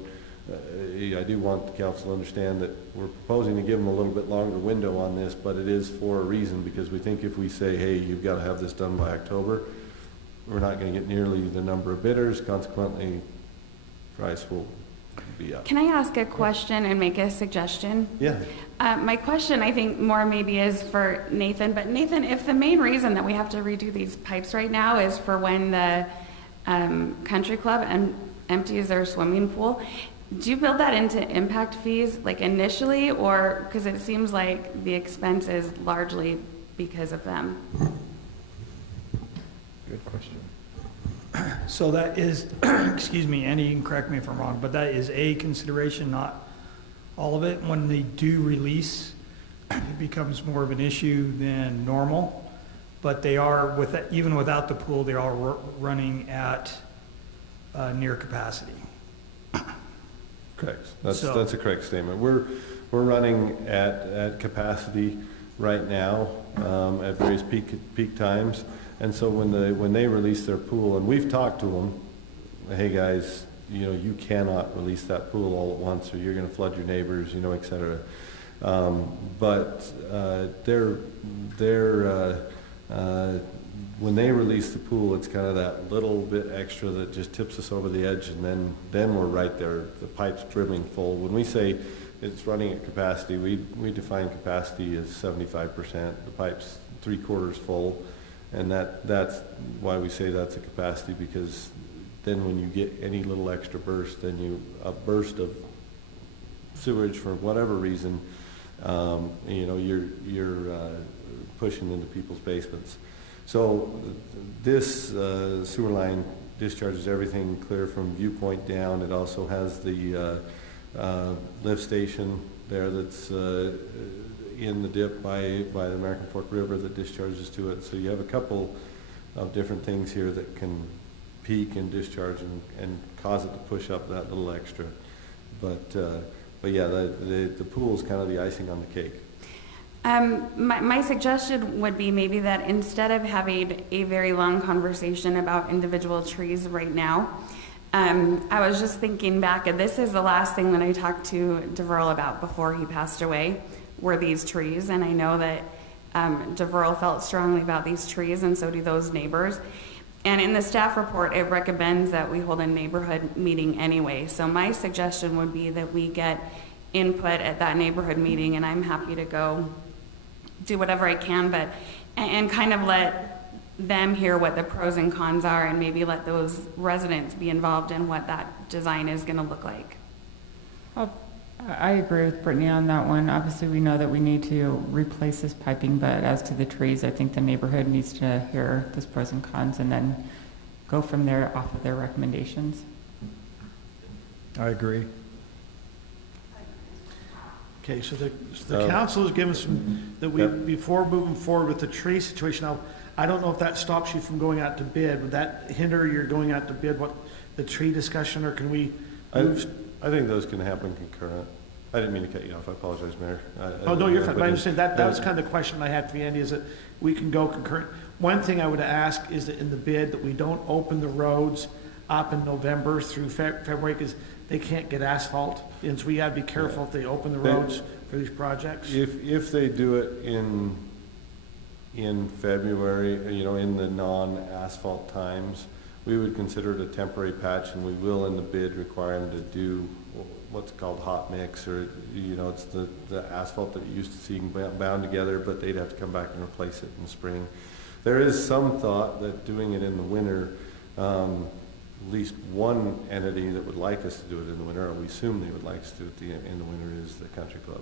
I do want the council to understand that we're proposing to give them a little bit longer window on this, but it is for a reason, because we think if we say, hey, you've got to have this done by October, we're not going to get nearly the number of bidders, consequently price will be up. Can I ask a question and make a suggestion? Yeah. My question, I think, more maybe is for Nathan, but Nathan, if the main reason that we have to redo these pipes right now is for when the country club empties their swimming pool, do you build that into impact fees, like initially, or, because it seems like the expense is largely because of them? Good question. So that is, excuse me, Andy, you can correct me if I'm wrong, but that is a consideration, not all of it. When they do release, it becomes more of an issue than normal, but they are, even without the pool, they are running at near capacity. Correct. That's a correct statement. We're running at capacity right now. at various peak times. And so when they release their pool, and we've talked to them, hey guys, you know, you cannot release that pool all at once or you're going to flood your neighbors, you know, et cetera. When they release the pool, it's kind of that little bit extra that just tips us over the edge, and then we're right there. The pipe's brimming full. When we say it's running at capacity, we define capacity as 75%. The pipe's 3/4 full, and that's why we say that's a capacity, because then when you get any little extra burst, then a burst of sewage for whatever reason, you know, you're pushing into people's basements. So this sewer line discharges everything clear from Viewpoint down. It also has the lift station there that's in the dip by the American Fork River that discharges to it. So you have a couple of different things here that can peak and discharge and cause it to push up that little extra. But yeah, the pool is kind of the icing on the cake. My suggestion would be maybe that instead of having a very long conversation about individual trees right now, I was just thinking back, and this is the last thing that I talked to DeVerl about before he passed away, were these trees. And I know that DeVerl felt strongly about these trees, and so do those neighbors. And in the staff report, it recommends that we hold a neighborhood meeting anyway. So my suggestion would be that we get input at that neighborhood meeting, and I'm happy to go do whatever I can, and kind of let them hear what the pros and cons are, and maybe let those residents be involved in what that design is going to look like. I agree with Brittany on that one. Obviously, we know that we need to replace this piping, but as to the trees, I think the neighborhood needs to hear the pros and cons and then go from there off of their recommendations. I agree. Okay, so the council has given some, that we, before moving forward with the tree situation, now, I don't know if that stops you from going out to bid. Would that hinder your going out to bid, what, the tree discussion, or can we move? I think those can happen concurrent. I didn't mean to cut you off. I apologize, Mayor. Oh, no, you're fine. But I was saying that was kind of the question I had for you, Andy, is that we can go concurrent. One thing I would ask is that in the bid that we don't open the roads up in November through February, because they can't get asphalt. And so we got to be careful if they open the roads for these projects. If they do it in February, you know, in the non-asphalt times, we would consider it a temporary patch, and we will in the bid require them to do what's called hot mix, or, you know, it's the asphalt that you used to see bound together, but they'd have to come back and replace it in the spring. There is some thought that doing it in the winter, at least one entity that would like us to do it in the winter, or we assume they would like us to do it in the winter, is the country club.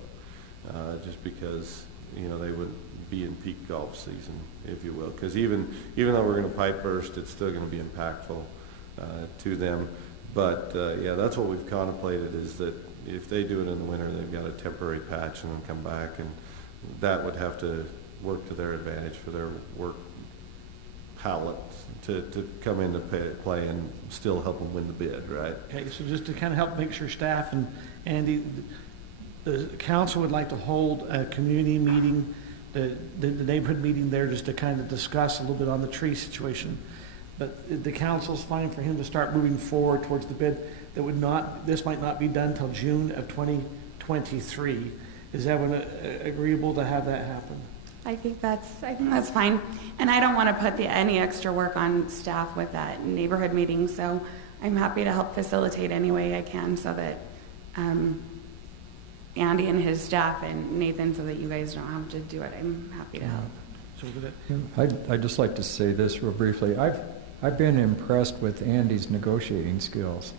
Just because, you know, they would be in peak golf season, if you will. Because even though we're going to pipe burst, it's still going to be impactful to them. But yeah, that's what we've contemplated, is that if they do it in the winter, they've got a temporary patch and then come back, and that would have to work to their advantage for their work palette to come into play and still help them win the bid, right? Okay, so just to kind of help make sure staff and Andy, the council would like to hold a community meeting, the neighborhood meeting there, just to kind of discuss a little bit on the tree situation. But the council's fine for him to start moving forward towards the bid. That would not, this might not be done till June of 2023. Is everyone agreeable to have that happen? I think that's fine. And I don't want to put any extra work on staff with that neighborhood meeting, so I'm happy to help facilitate any way I can, so that Andy and his staff and Nathan, so that you guys don't have to do it. I'm happy to help. I'd just like to say this real briefly. I've been impressed with Andy's negotiating skills,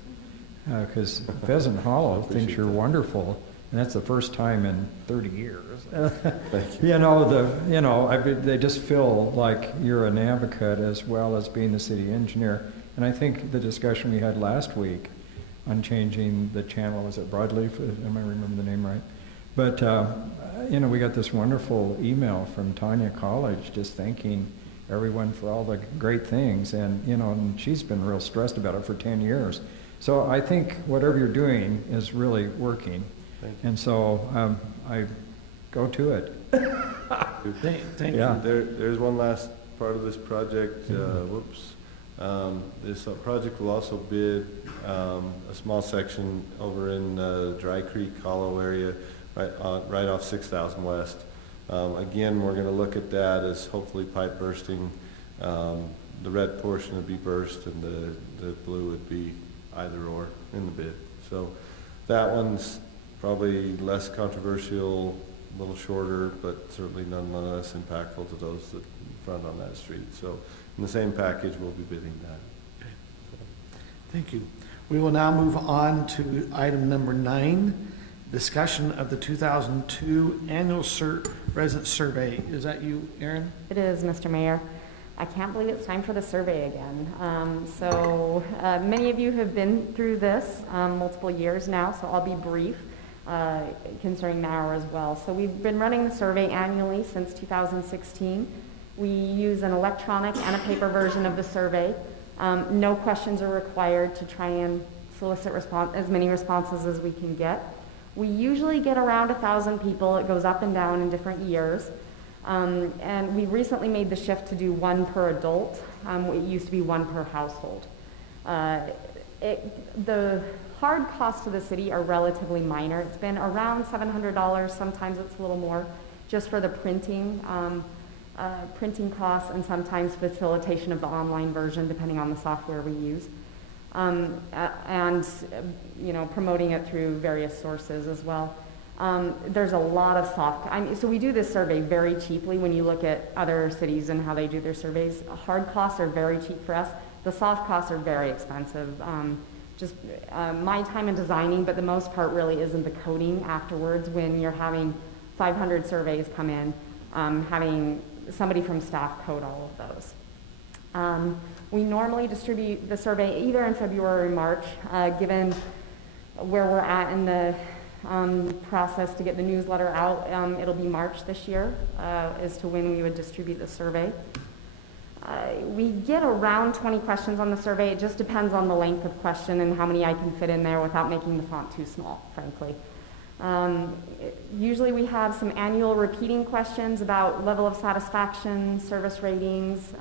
because Pheasant Hollow thinks you're wonderful, and that's the first time in 30 years. They just feel like you're an advocate as well as being the city engineer. And I think the discussion we had last week on changing the channel, was it Broadleaf? Am I remembering the name right? But, we got this wonderful email from Tanya College just thanking everyone for all the great things. And she's been real stressed about it for 10 years. So I think whatever you're doing is really working. And so I go to it. Thank Yeah, you. there's one last part of this project, this project will also bid a small section over in Dry Creek Hollow area, right off 6,000 West. Again, we're going to look at that as hopefully pipe bursting. The red portion would be burst and the blue would be either or in the bid. So that one's probably less controversial, a little shorter, but certainly nonetheless impactful to those that front on that street. So in the same package, we'll be bidding that. Thank you. We will now move on to item number 9, discussion of the 2002 annual resident survey. Is that you, Erin? It is, Mr. Mayor. I can't believe it's time for the survey again. Many of you have been through this multiple years now, so I'll be brief concerning now as well. So we've been running the survey annually since 2016. We use an electronic and a paper version of the survey. No questions are required to try and solicit as many responses as we can get. We usually get around 1,000 people. It goes up and down in different years. And we recently made the shift to do 1 per adult. It used to be 1 per household. The hard costs to the city are relatively minor. It's been around $700, sometimes it's a little more, just for the printing costs and sometimes facilitation of the online version, depending on the software we use. And promoting it through various sources as well. There's a lot of so we do this survey very cheaply when you look at other cities and how they do their surveys. Hard costs are very cheap for us. The soft costs are very expensive. My time in designing, but the most part really is in the coding afterwards when you're having 500 surveys come in, having somebody from staff code all of those. We normally distribute the survey either in February or March, given where we're at in the process to get the newsletter out. It'll be March this year as to when we would distribute the survey. We get around 20 questions on the survey. It just depends on the length of question and how many I can fit in there without making the font too small, frankly. Usually we have some annual repeating questions about level of satisfaction, service ratings.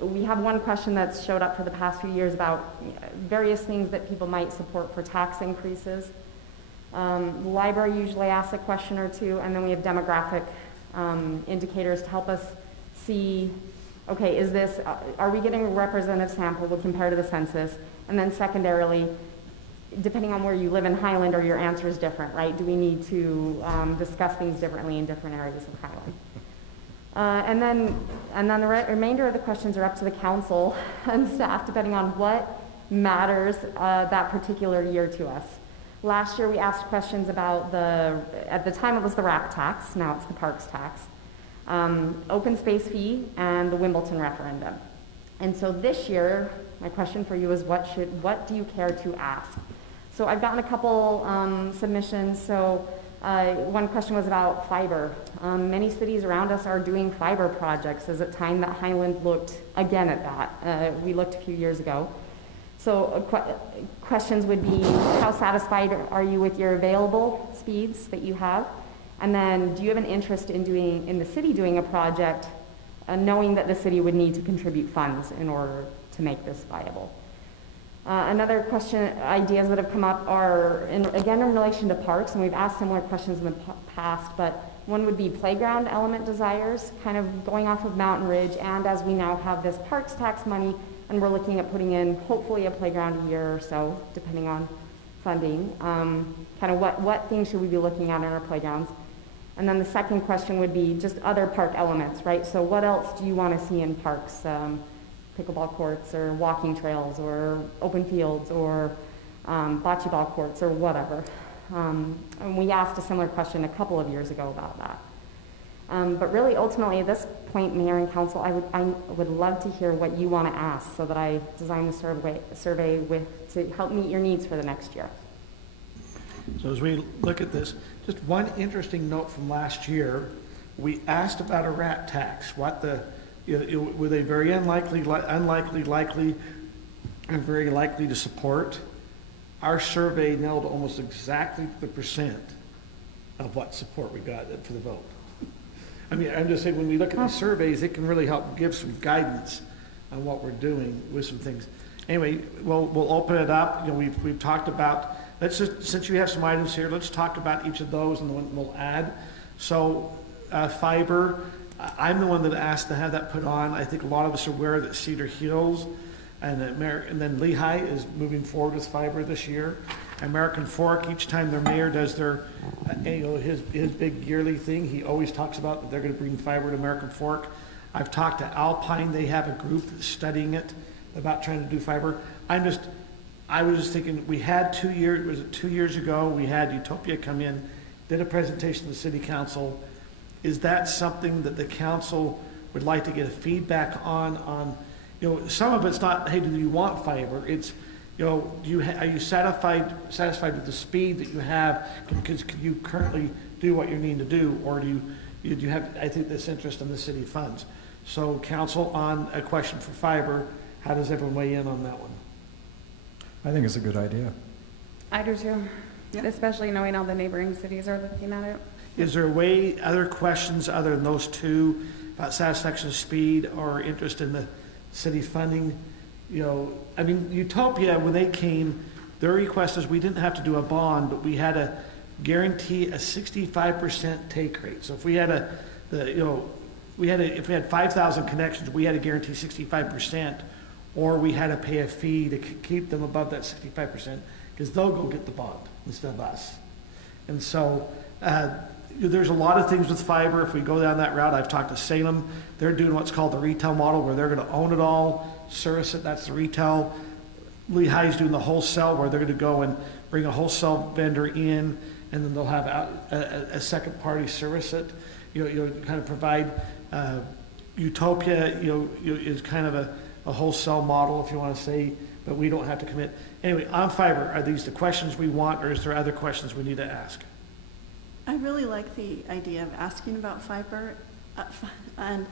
We have one question that's showed up for the past few years about various things that people might support for tax increases. The library usually asks a question or two, and then we have demographic indicators to help us see, okay, are we getting a representative sample compared to the census? And then secondarily, depending on where you live in Highland, are your answers different, right? Do we need to discuss things differently in different areas of Highland? And then the remainder of the questions are up to the council and staff, depending on what matters that particular year to us. Last year we asked questions about at the time it was the RAP tax, now it's the parks tax, open space fee, and the Wimbledon referendum. And so this year, my question for you is what do you care to ask? So I've gotten a couple submissions. So one question was about fiber. Many cities around us are doing fiber projects. Is it time that Highland looked again at that? We looked a few years ago. So questions would be, how satisfied are you with your available speeds that you have? And then, do you have an interest in the city doing a project, knowing that the city would need to contribute funds in order to make this viable? Another question, ideas that have come up are, again, in relation to parks, and we've asked similar questions in the past, but one would be playground element desires, kind of going off of Mountain Ridge, and as we now have this parks tax money, and we're looking at putting in hopefully a playground a year or so, depending on funding. Kind of what things should we be looking at in our playgrounds? And then the second question would be just other park elements, right? So what else do you want to see in parks? Pickleball courts or walking trails or open fields or bocce ball courts or whatever. And we asked a similar question a couple of years ago about that. But really, ultimately, at this point, Mayor and Council, I would love to hear what you want to ask so that I design the survey to help meet your needs for the next year. So as we look at this, just one interesting note from last year, we asked about a rat tax. Were they very unlikely, likely, and very likely to support? Our survey nailed almost exactly the percent of what support we got for the vote. I mean, I'm just saying, when we look at these surveys, it can really help give some guidance on what we're doing with some things. Anyway, we'll open it up. You know, we've talked about, let's just, since you have some items here, let's talk about each of those and then we'll add. So, fiber, I'm the one that asked to have that put on. I think a lot of us are aware that Cedar Hills and then Lehigh is moving forward with fiber this year. American Fork, each time their mayor does their, his big yearly thing, he always talks about that they're going to bring fiber to American Fork. I've talked to Alpine, they have a group that's studying it, about trying to do fiber. I was just thinking, we had 2 years, was it 2 years ago, we had Utopia come in, did a presentation to the city council. Is that something that the council would like to get a feedback on, some of it's not, hey, do you want fiber? It's, are you satisfied with the speed that you have? Because can you currently do what you need to do, or do you have, I think, this interest in the city funds? So council, on a question for fiber, how does everyone weigh in on that one? I think it's a good idea. I do too, especially knowing all the neighboring cities are looking at it. Is there a way, other questions other than those two, about satisfaction of speed or interest in the city funding? I mean, Utopia, when they came, their request is we didn't have to do a bond, but we had to guarantee a 65% take rate. So if we had if we had 5,000 connections, we had to guarantee 65%, or we had to pay a fee to keep them above that 65%, because they'll go get the bond instead of us. And so there's a lot of things with fiber. If we go down that route, I've talked to Salem. They're doing what's called the retail model, where they're going to own it all, service it. That's the retail. Lehigh's doing the wholesale, where they're going to go and bring a wholesale vendor in, and then they'll have a second party service it. Kind of provide. Utopia, is kind of a wholesale model, if you want to say, but we don't have to commit. Anyway, on fiber, are these the questions we want, or is there other questions we need to ask? I really like the idea of asking about fiber, and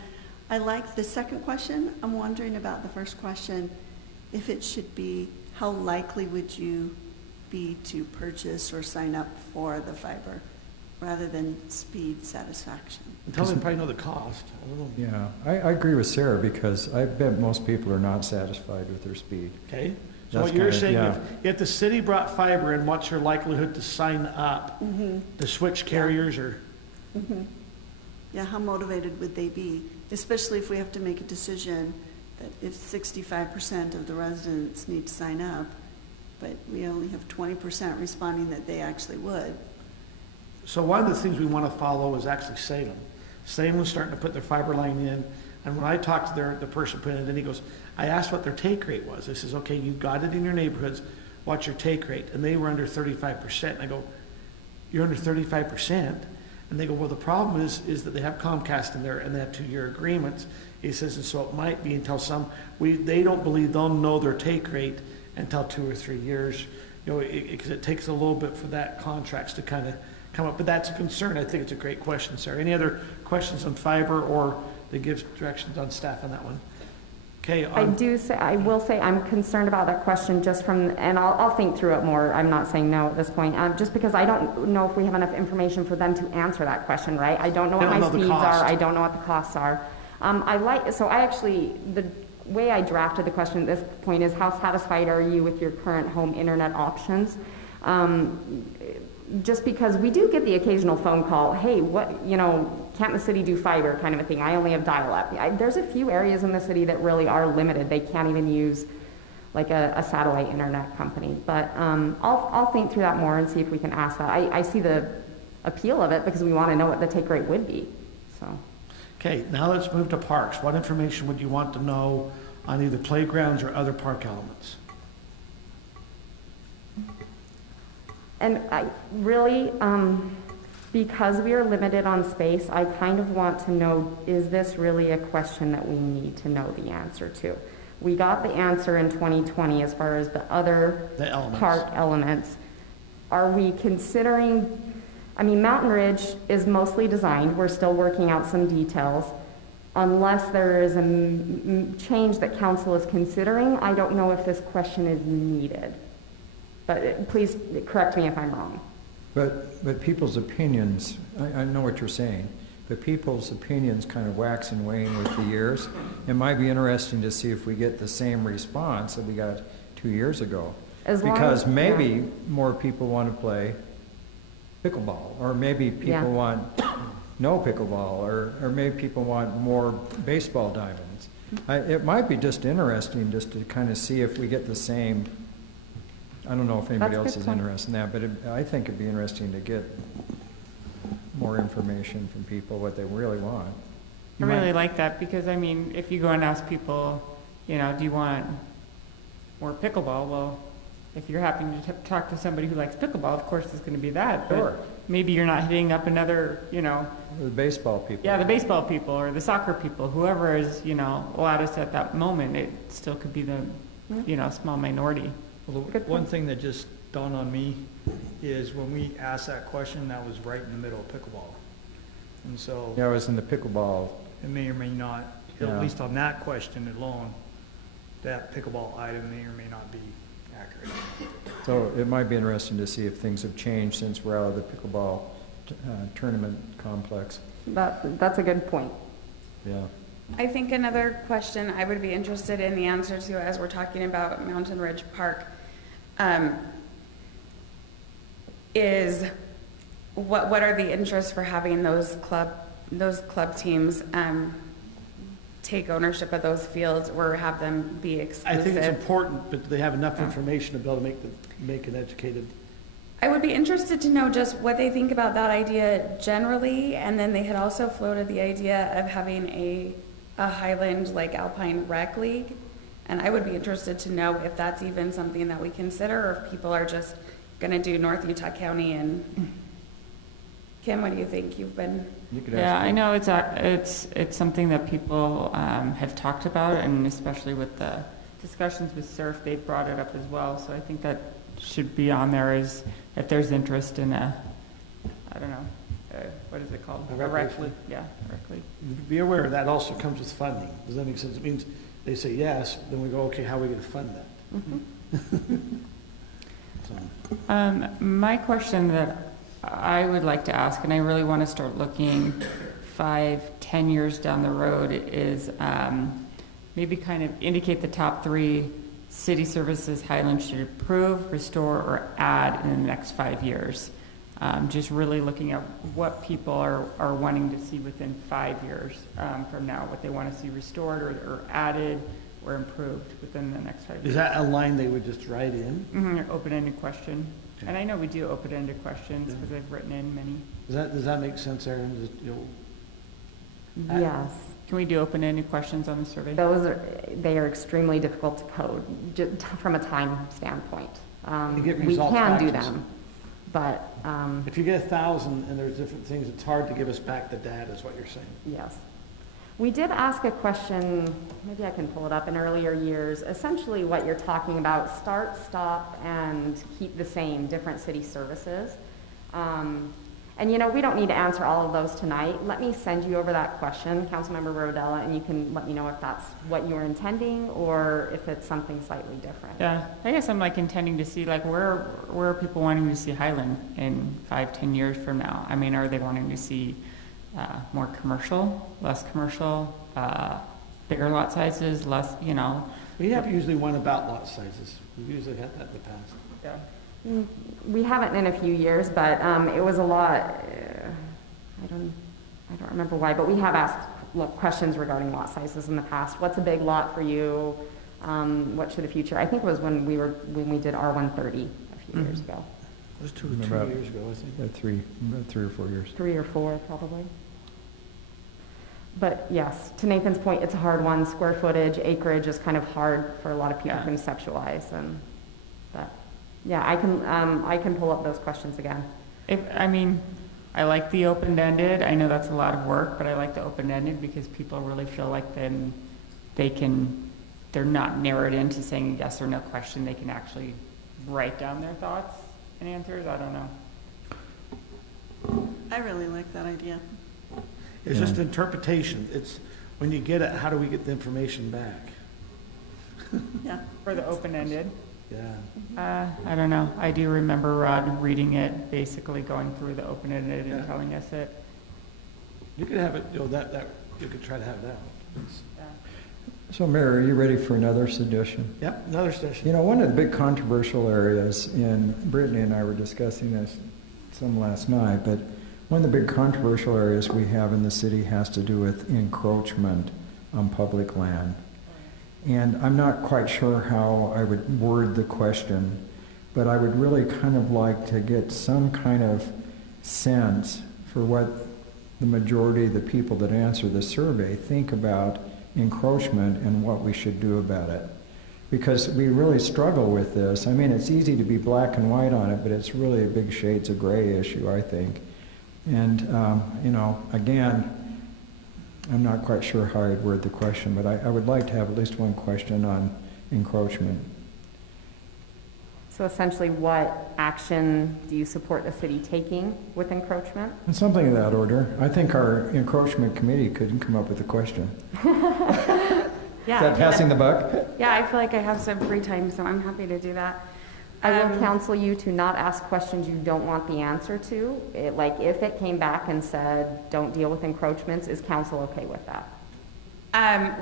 I like the second question. I'm wondering about the first question, if it should be, how likely would you be to purchase or sign up for the fiber, rather than speed satisfaction? Until they probably know the cost. I don't know. Yeah, I agree with Sarah, because I bet most people are not satisfied with their speed. Okay. So what you're saying, if the city brought fiber in, what's your likelihood to sign up to switch carriers or? Yeah, how motivated would they be? Especially if we have to make a decision that if 65% of the residents need to sign up, but we only have 20% responding that they actually would. So one of the things we want to follow is actually Salem. Salem's starting to put their fiber line in, and when I talked to the person putting it in, he goes, I asked what their take rate was. I says, okay, you got it in your neighborhoods, what's your take rate? And they were under 35%. And I go, you're under 35%? And they go, well, the problem is that they have Comcast in there and they have 2-year agreements. He says, and so it might be until they don't believe they'll know their take rate until 2 or 3 years, because it takes a little bit for that contracts to kind of come up. But that's a concern. I think it's a great question, Sarah. Any other questions on fiber or that gives directions on staff on that one? Okay. I will say I'm concerned about that question just from, and I'll think through it more. I'm not saying no at this point, just because I don't know if we have enough information for them to answer that question, right? I don't know what my speeds are. I don't know what the costs are. The way I drafted the question at this point is, how satisfied are you with your current home internet options? Just because we do get the occasional phone call, hey, can't the city do fiber kind of a thing? I only have dial-up. There's a few areas in the city that really are limited. They can't even use like a satellite internet company. But I'll think through that more and see if we can ask that. I see the appeal of it because we want to know what the take rate would be. So. Okay, now let's move to parks. What information would you want to know on either playgrounds or other park elements? And I really, because we are limited on space, I kind of want to know, is this really a question that we need to know the answer to? We got the answer in 2020 as far as the other park elements. Are we considering, Mountain Ridge is mostly designed. We're still working out some details. Unless there is a change that council is considering, I don't know if this question is needed. But please correct me if I'm wrong. But people's opinions, I know what you're saying, but people's opinions kind of wax and wane with the years. It might be interesting to see if we get the same response that we got 2 years ago. As long Because as- maybe yeah. more people want to play pickleball, or maybe people Yeah. want no pickleball, or maybe people want more baseball diamonds. It might be just interesting just to kind of see if we get the same. I don't know if anybody That's a else good is point. interested in that, but I think it'd be interesting to get more information from people, what they really want. I You might- really like that, because I mean, if you go and ask people, you know, do you want more pickleball? Well, if you're happening to talk to somebody who likes pickleball, of course it's gonna be that. but Sure. Maybe you're not hitting up another, you know, The baseball people. yeah, the baseball people or the soccer people, whoever is, you know, loudest at that moment, it still could be the, you know, small minority. Well, the one thing that just dawned on me is when we asked that question, that was right in the middle of pickleball. And so Yeah, I was in the pickleball. it may or may not, Yeah. at least on that question alone, that pickleball item may or may not be accurate. So it might be interesting to see if things have changed since we're out of the pickleball tournament complex. That's a good point. Yeah. I think another question I would be interested in the answer to as we're talking about Mountain Ridge Park is what are the interests for having those club teams take ownership of those fields or have them be I exclusive? think it's important, but they have enough information to be able to make an educated. I would be interested to know just what they think about that idea generally, and then they had also floated the idea of having a Highland like Alpine Rec League, and I would be interested to know if that's even something that we consider, or if people are just gonna do North Utah County. And Kim, what do you think? You've been. Yeah, I know it's something that people have talked about, and especially with the discussions with Surf, they brought it up as well. So I think that should be on there as if there's interest in I don't know, what is it called? A rec league? Yeah, rec league. Be aware that also comes with funding. Does that make sense? It means they say yes, then we go, okay, how are we going to fund that? My question that I would like to ask, and I really want to start looking 5-10 years down the road, is maybe kind of indicate the top 3 city services Highland should improve, restore, or add in the next 5 years. Just really looking at what people are wanting to see within 5 years from now, what they want to see restored or added or improved within the next 5 years. Is that a line they would just write in? Mm-hmm, open-ended question. And I know we do open-ended questions because I've written in many. Does that make sense, Aaron? Yes. Can we do open-ended questions on the survey? They are extremely difficult to code just from a time standpoint. You get We results can back do to them, but If you get 1,000 and there's different things, it's hard to give us back the data, is what you're saying. yes. We did ask a question, maybe I can pull it up, in earlier years. Essentially what you're talking about, start, stop, and keep the same, different city services. And you know, we don't need to answer all of those tonight. Let me send you over that question, Councilmember Rodella, and you can let me know if that's what you were intending or if it's something slightly different. Yeah, I guess I'm like intending to see like where are people wanting to see Highland in 5-10 years from now? I mean, are they wanting to see more commercial, less commercial, bigger lot sizes, less, you know? We have usually one about lot sizes. We've usually had that in the past. Yeah. We haven't in a few years, but it was a lot. I don't remember why, but we have asked questions regarding lot sizes in the past. What's a big lot for you? What should the future? I think it was when we did R130 a few years ago. It was 2 years ago, I think. 3 or 4 years. 3 or 4, probably. But yes, to Nathan's point, it's a hard one. Square footage, acreage is kind of hard for a lot of people to conceptualize. But yeah, I can pull up those questions again. I like the open-ended. I know that's a lot of work, but I like the open-ended because people really feel like then they're not narrowed into saying a yes or no question. They can actually write down their thoughts and answers. I don't know. I really like that idea. It's just interpretation. It's when you get it, how do we get the information back? Yeah. For the open-ended? Yeah. I don't know. I do remember Rod reading it, basically going through the open-ended and telling us it. You could have it, you know, that, you could try to have that one. So Mayor, are you ready for another suggestion? Yep, another suggestion. You know, one of the big controversial areas Brittany and I were discussing this some last night, but one of the big controversial areas we have in the city has to do with encroachment on public land. And I'm not quite sure how I would word the question, but I would really kind of like to get some kind of sense for what the majority of the people that answer the survey think about encroachment and what we should do about it. Because we really struggle with this. I mean, it's easy to be black and white on it, but it's really a big shades of gray issue, I think. And, you know, again, I'm not quite sure how I'd word the question, but I would like to have at least one question on encroachment. So essentially, what action do you support the city taking with encroachment? And something of that order. I think our encroachment committee couldn't come up with a question. Yeah, Is that passing the buck? Yeah, I feel like I have some free time, so I'm happy to do that. I will counsel you to not ask questions you don't want the answer to. Like if it came back and said, don't deal with encroachments, is council okay with that?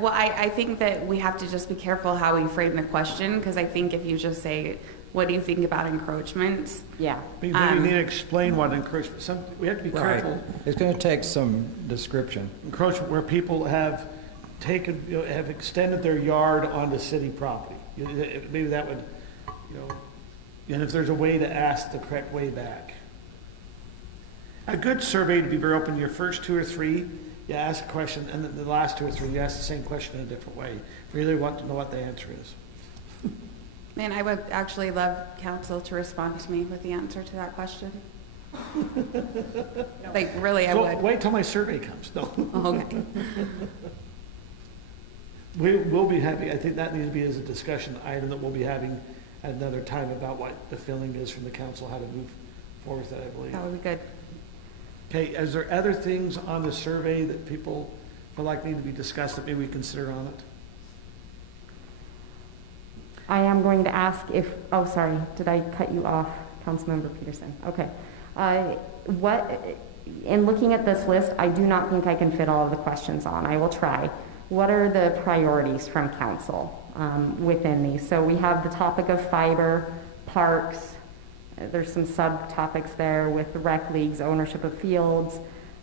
Well, I think that we have to just be careful how we frame the question, because I think if you just say, what do you think about encroachments? Yeah. We need to explain what encroachment, we have to be careful. It's going to take some description. Encroachment where people have taken, you know, have extended their yard onto city property. Maybe that would, you know, and if there's a way to ask the correct way back. A good survey, to be very open, your first 2 or 3, you ask a question, and then the last 2 or 3, you ask the same question in a different way. Really want to know what the answer is. Man, I would actually love council to respond to me with the answer to that question. Like, really, I would. Wait till my survey comes. No. Okay. We'll be happy. I think that needs to be as a discussion item that we'll be having at another time about what the feeling is from the council, how to move forward with that, I believe. That would be good. Okay, is there other things on the survey that people feel like need to be discussed that maybe we consider on it? I am going to ask if, oh, sorry, did I cut you off, Councilmember Peterson? Okay. In looking at this list, I do not think I can fit all of the questions on. I will try. What are the priorities from council within these? So we have the topic of fiber, parks. There's some subtopics there with the rec leagues, ownership of fields.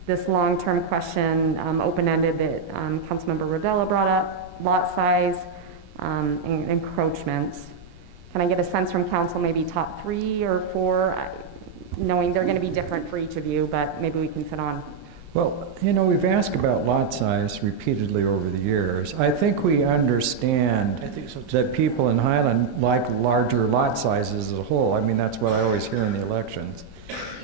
This long-term question, open-ended, that Councilmember Rodella brought up, lot size, and encroachments. Can I get a sense from council, maybe top 3 or 4, knowing they're going to be different for each of you, but maybe we can fit on. Well, you know, we've asked about lot size repeatedly over the years. I think we understand that people in Highland like larger lot sizes as a whole. I mean, that's what I always hear in the elections.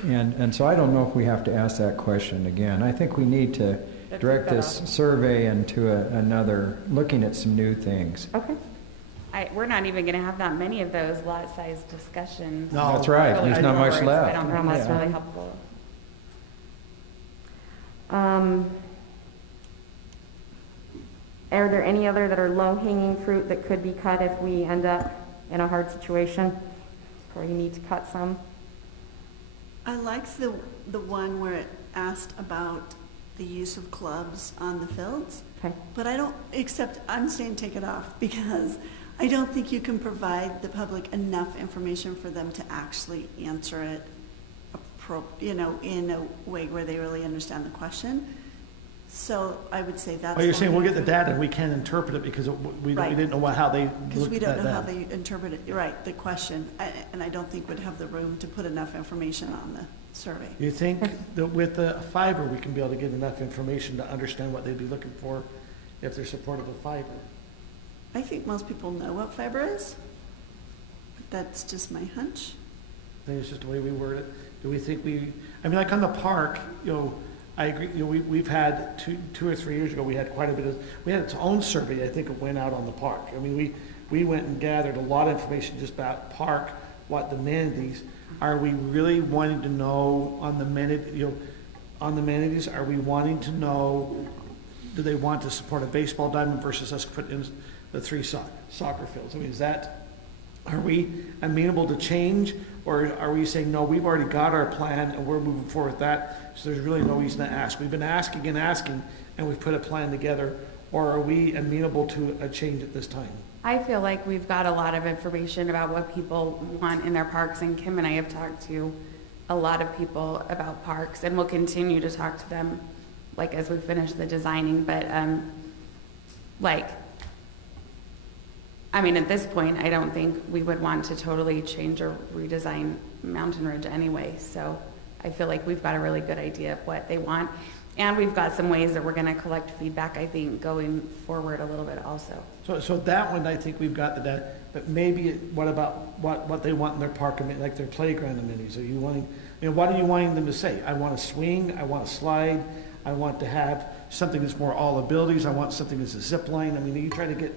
And so I don't know if we have to ask that question again. I think we need to direct this survey into another, looking at some new things. Okay. We're not even going to have that many of those lot size discussions. No, that's right. There's not much left. I don't know if that's really helpful. Are there any other that are low-hanging fruit that could be cut if we end up in a hard situation, or you need to cut some? I like the one where it asked about the use of clubs on the fields. Okay. But I don't, except I'm saying take it off, because I don't think you can provide the public enough information for them to actually answer it, you know, in a way where they really understand the question. So I would say that's. Well, you're saying we'll get the data and we can't interpret it because we didn't know how they looked at that. Because we don't know how they interpret it, right, the question. And I don't think we'd have the room to put enough information on the survey. You think that with the fiber, we can be able to get enough information to understand what they'd be looking for if they're supportive of fiber? I think most people know what fiber is, but that's just my hunch. I think it's just the way we word it. Do we think I mean, like on the park, you know, I agree, you know, we've had two or 3 years ago, we had quite a bit of, we had its own survey, I think it went out on the park. I mean, we went and gathered a lot of information just about park, what the amenities. Are we really wanting to know on the amenities, are we wanting to know, do they want to support a baseball diamond versus us put in the 3 soccer fields? I mean, is that Are we amenable to change, or are we saying, no, we've already got our plan and we're moving forward with that, so there's really no reason to ask? We've been asking and asking, and we've put a plan together, or are we amenable to a change at this time? I feel like we've got a lot of information about what people want in their parks, and Kim and I have talked to a lot of people about parks, and we'll continue to talk to them, like, as we finish the designing, but, I mean, at this point, I don't think we would want to totally change or redesign Mountain Ridge anyway, so I feel like we've got a really good idea of what they want, and we've got some ways that we're gonna collect feedback, I think, going forward a little bit also. So that one, I think we've got the data, but maybe what about what they want in their park, like their playground amenities? Are you wanting, what are you wanting them to say? I want a swing, I want a slide, I want to have something that's more all abilities, I want something that's a zip line. I mean, are you trying to get...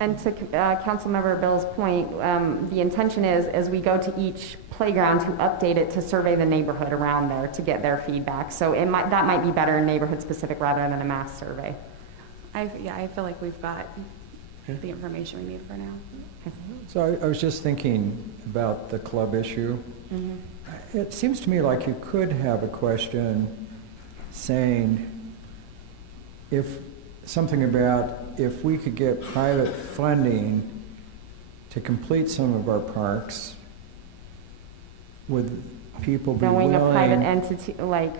And to Councilmember Bill's point, the intention is, as we go to each playground, to update it to survey the neighborhood around there to get their feedback. So that might be better neighborhood specific rather than a mass survey. I feel like we've got the information we need for now. So I was just thinking about the club issue. Mm-hmm. It seems to me like you could have a question saying something about if we could get private funding to complete some of our parks, would people be willing? Knowing a private entity, like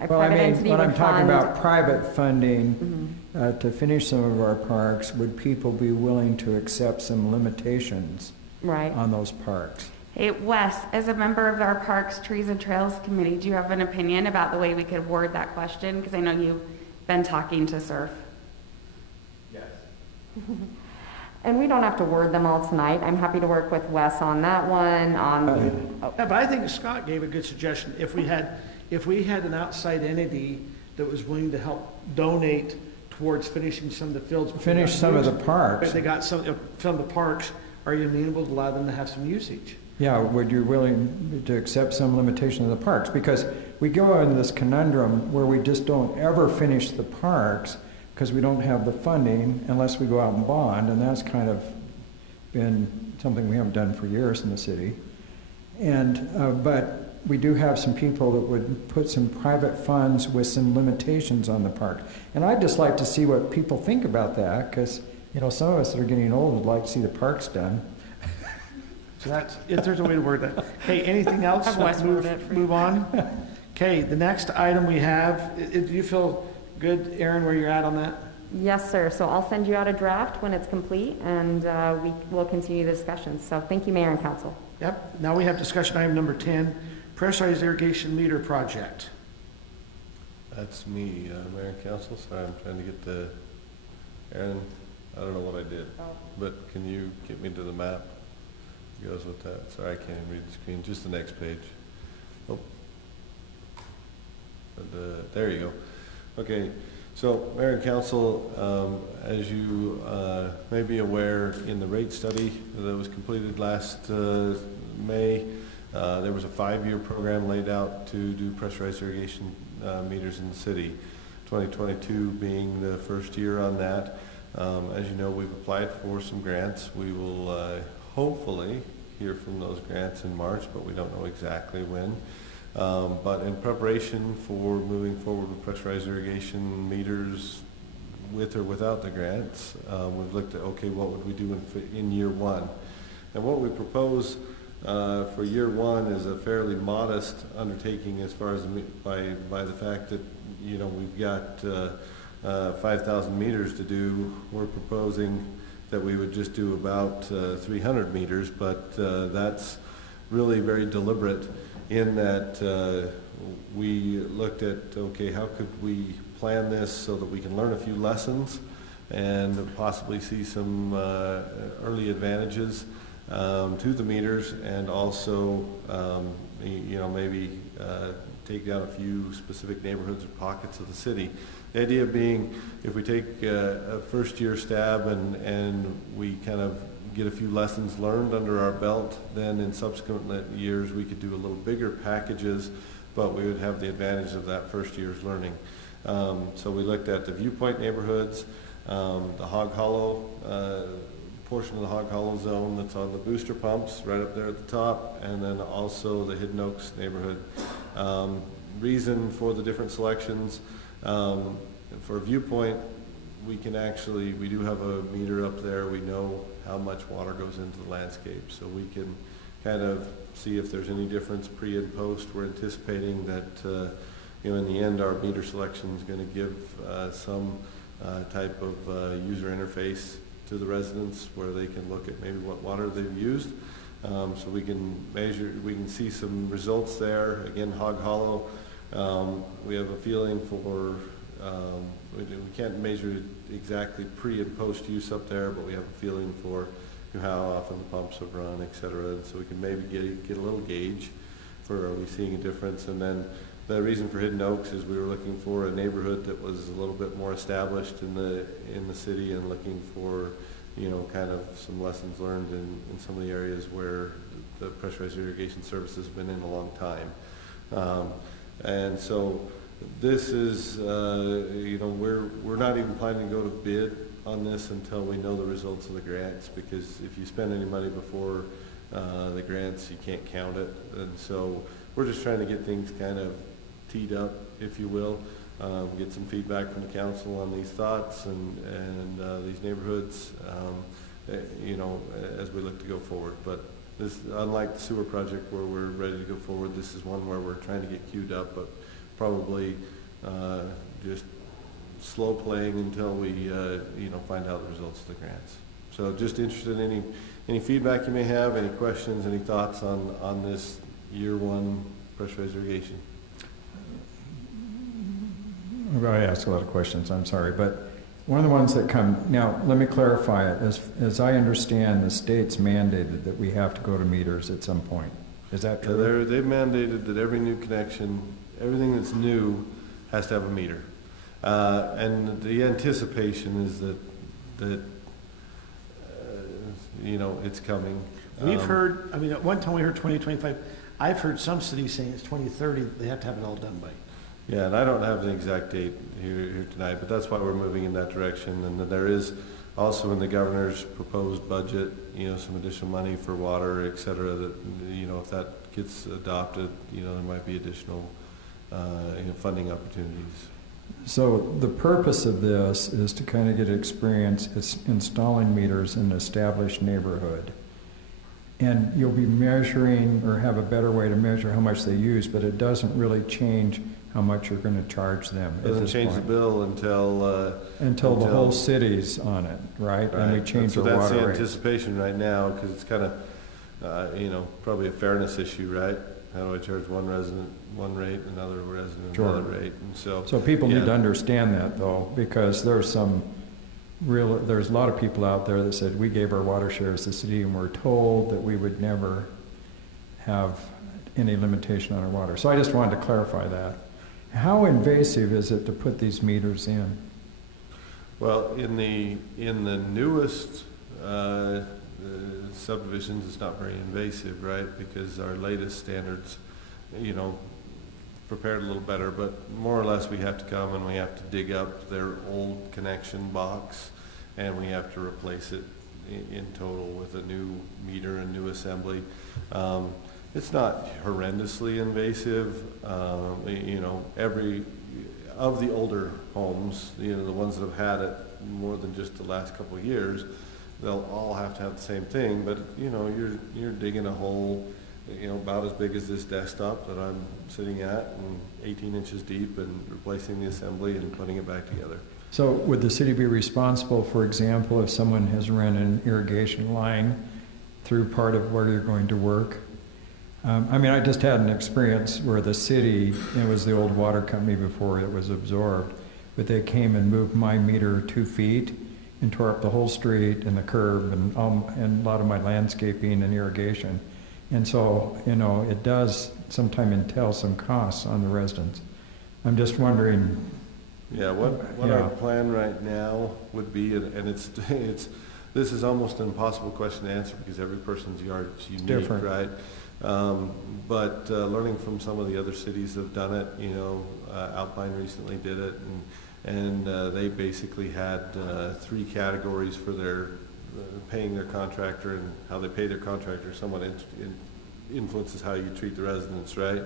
a private entity would when I'm talking fund- about private funding to finish some of our parks, would people be willing to accept some limitations on those parks? Hey, Wes, as a member of our Parks, Trees, and Trails Committee, do you have an opinion about the way we could word that question? Because I know you've been talking to Surf. Yes. And we don't have to word them all tonight. I'm happy to work with Wes on that one. Yeah, but I think Scott gave a good suggestion. If we had an outside entity that was willing to help donate towards finishing some of the fields. Finish some of the parks. But they got some of the parks, are you amenable to allow them to have some usage? Yeah, would you willing to accept some limitation of the parks? Because we go into this conundrum where we just don't ever finish the parks because we don't have the funding unless we go out and bond, and that's kind of been something we haven't done for years in the city. And but we do have some people that would put some private funds with some limitations on the park. And I'd just like to see what people think about that, because some of us that are getting old would like to see the parks done. So that's, if there's a way to word that. Okay, anything else? Move on. Okay, the next item we have, do you feel good, Aaron, where you're at on that? Yes, sir. So I'll send you out a draft when it's complete, and we will continue the discussion. So thank you, Mayor and Council. Yep. Now we have discussion item number 10, pressurized irrigation meter project. That's me, Mayor and Council. Sorry, I'm trying to get the, Aaron, I don't know what I did, but can you get me to the map? Goes with that. Sorry, I can't even read the screen. Just the next page. Oh. There you go. Okay. So, Mayor and Council, as you may be aware, in the rate study that was completed last May, there was a 5-year program laid out to do pressurized irrigation meters in the city. 2022 being the first year on that. As you know, we've applied for some grants. We will hopefully hear from those grants in March, but we don't know exactly when. But in preparation for moving forward with pressurized irrigation meters with or without the grants, we've looked at, okay, what would we do in year one? And what we propose for year one is a fairly modest undertaking as far as by the fact that, we've got 5,000 meters to do. We're proposing that we would just do about 300 meters, but that's really very deliberate in that we looked at, okay, how could we plan this so that we can learn a few lessons and possibly see some early advantages to the meters, and also maybe take down a few specific neighborhoods or pockets of the city. The idea being, if we take a first year stab and we kind of get a few lessons learned under our belt, then in subsequent years we could do a little bigger packages, but we would have the advantage of that first year's learning. So we looked at the Viewpoint neighborhoods, the Hog Hollow portion of the Hog Hollow zone that's on the booster pumps right up there at the top, and then also the Hidden Oaks neighborhood. Reason for the different selections, for a viewpoint, we do have a meter up there. We know how much water goes into the landscape, so we can kind of see if there's any difference pre and post. We're anticipating that in the end, our meter selection is going to give some type of user interface to the residents where they can look at maybe what water they've used. So we can measure, we can see some results there. Again, Hog Hollow, we have a feeling for, we can't measure exactly pre and post use up there, but we have a feeling for how often the pumps have run, et cetera. And so we can maybe get a little gauge for, are we seeing a difference? And then the reason for Hidden Oaks is we were looking for a neighborhood that was a little bit more established in the city, and looking for, kind of some lessons learned in some of the areas where the pressurized irrigation service has been in a long time. And so this is, we're not even planning to go to bid on this until we know the results of the grants, because if you spend any money before the grants, you can't count it. And so we're just trying to get things kind of teed up, if you will, get some feedback from the council on these thoughts and these neighborhoods, as we look to go forward. But this, unlike the sewer project where we're ready to go forward, this is one where we're trying to get queued up, but probably just slow playing until we find out the results of the grants. So just interested in any feedback you may have, any questions, any thoughts on this year one pressurized irrigation. I ask a lot of questions, I'm sorry, but one of the ones that come, now let me clarify it, as I understand, the state's mandated that we have to go to meters at some point. Is that true? Yeah, they've mandated that every new connection, everything that's new has to have a meter. And the anticipation is that it's coming. We've heard, at one time we heard 2025. I've heard some cities saying it's 2030, they have to have it all done by. Yeah, and I don't have an exact date here tonight, but that's why we're moving in that direction. And there is also in the governor's proposed budget, some additional money for water, et cetera, that, if that gets adopted, there might be additional funding opportunities. So the purpose of this is to kind of get experience installing meters in an established neighborhood. And you'll be measuring, or have a better way to measure how much they use, but it doesn't really change how much you're going to charge them. It doesn't change the bill until the whole city's on it, right? And we change the water rates. So that's the rates. anticipation right now, because it's kind of, probably a fairness issue, right? How do I charge one resident one rate, another resident another rate? And so people need to understand that, though, because there's a lot of people out there that said, we gave our water shares to the city and we're told that we would never have any limitation on our water. So I just wanted to clarify that. How invasive is it to put these meters in? Well, in the newest subdivisions, it's not very invasive, right? Because our latest standards, prepared a little better, but more or less we have to come and we have to dig up their old connection box, and we have to replace it in total with a new meter and new assembly. It's not horrendously invasive. Every of the older homes, the ones that have had it more than just the last couple of years, they'll all have to have the same thing. But you're digging a hole, about as big as this desktop that I'm sitting at, and 18 inches deep, and replacing the assembly and putting it back together. So would the city be responsible, for example, if someone has run an irrigation line through part of where you're going to work? I just had an experience where the city, it was the old water company before it was absorbed, but they came and moved my meter 2 feet and tore up the whole street and the curb and a lot of my landscaping and irrigation. And so, it does sometimes entail some costs on the residents. I'm just wondering. Yeah, what our plan right now would be, and this is almost an impossible question to answer because every person's yard is unique, different, right? But learning from some of the other cities that have done it, Alpine recently did it, and they basically had 3 categories for their paying their contractor and how they pay their contractor somewhat influences how you treat the residents, right?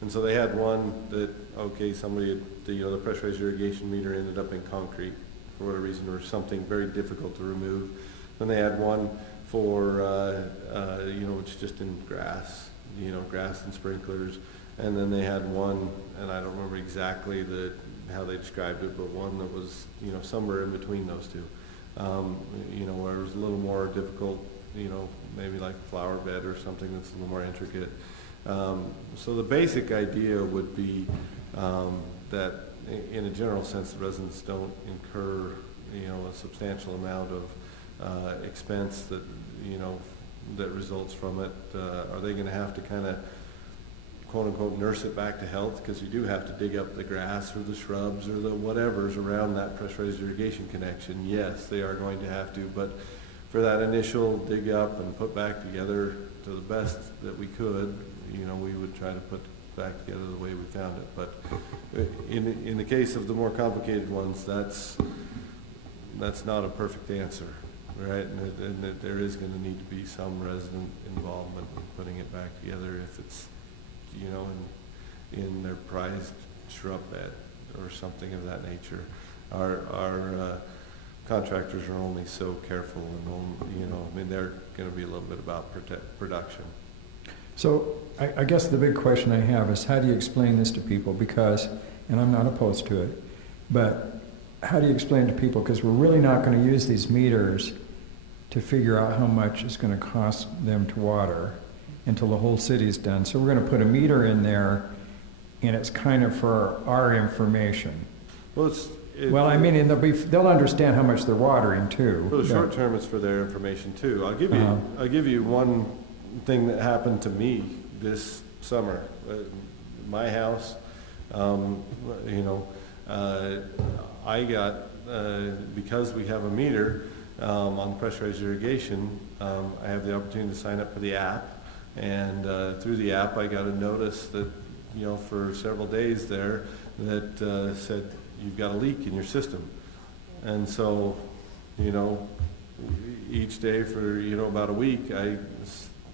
And so they had one that, okay, somebody, the pressurized irrigation meter ended up in concrete for whatever reason, or something very difficult to remove. Then they had one for, it's just in grass, grass and sprinklers. And then they had one, and I don't remember exactly how they described it, but one that was, somewhere in between those two. Where it was a little more difficult, maybe like flower bed or something that's a little more intricate. So the basic idea would be that in a general sense, the residents don't incur, a substantial amount of expense that, that results from it. Are they going to have to kind of quote unquote nurse it back to health, because you do have to dig up the grass or the shrubs or the whatever's around that pressurized irrigation connection? Yes, they are going to have to, but for that initial dig up and put back together to the best that we could, we would try to put back together the way we found it. But in the case of the more complicated ones, that's not a perfect answer, right? And that there is going to need to be some resident involvement in putting it back together if it's, in their prized shrub bed or something of that nature. Our contractors are only so careful, and they're going to be a little bit about production. So I guess the big question I have is, how do you explain this to people? Because, and I'm not opposed to it, but how do you explain to people? Because we're really not going to use these meters to figure out how much it's going to cost them to water until the whole city's done. So we're going to put a meter in there, and it's kind of for our information. Well, and they'll understand how much they're watering too. For the short term, it's for their information too. I'll give you one thing that happened to me this summer. My house, I got, because we have a meter on pressurized irrigation, I have the opportunity to sign up for the app. And through the app, I got a notice that, for several days there that said, you've got a leak in your system. And so, each day for, about a week, I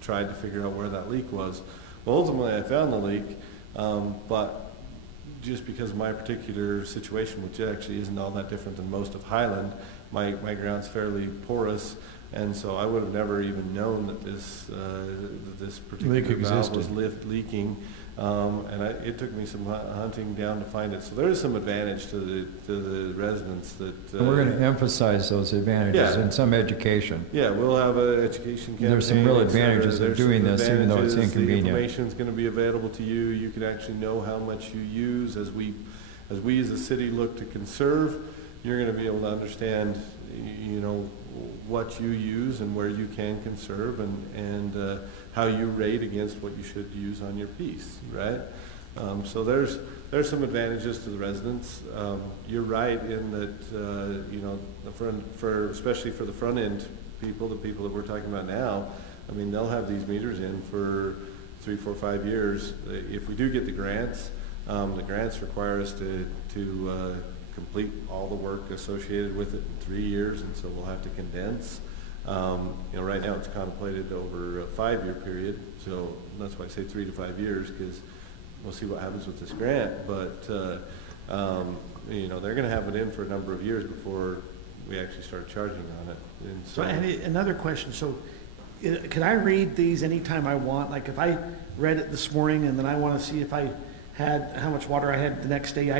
tried to figure out where that leak was. Well, ultimately, I found the leak, but just because of my particular situation, which actually isn't all that different than most of Highland, my ground's fairly porous. And so I would have never even known that this particular valve was leaking, and it took me some hunting down to find it. So there is some advantage to the residents that. And we're going to emphasize those advantages in some education. Yeah, we'll have an education campaign. There's some real advantages of doing this, even though it's inconvenient. The information is going to be available to you. You can actually know how much you use as we as a city look to conserve. You're going to be able to understand, what you use and where you can conserve, and how you rate against what you should use on your piece, right? So there's some advantages to the residents. You're right in that, especially for the front end people, the people that we're talking about now, I mean, they'll have these meters in for 3, 4, 5 years. If we do get the grants require us to complete all the work associated with it in 3 years, and so we'll have to condense. Right now it's contemplated over a 5-year period, so that's why I say 3 to 5 years, because we'll see what happens with this grant. But they're going to have it in for a number of years before we actually start charging on it. And so another question. So, can I read these anytime I want? Like if I read it this morning and then I want to see if I had how much water I had the next day,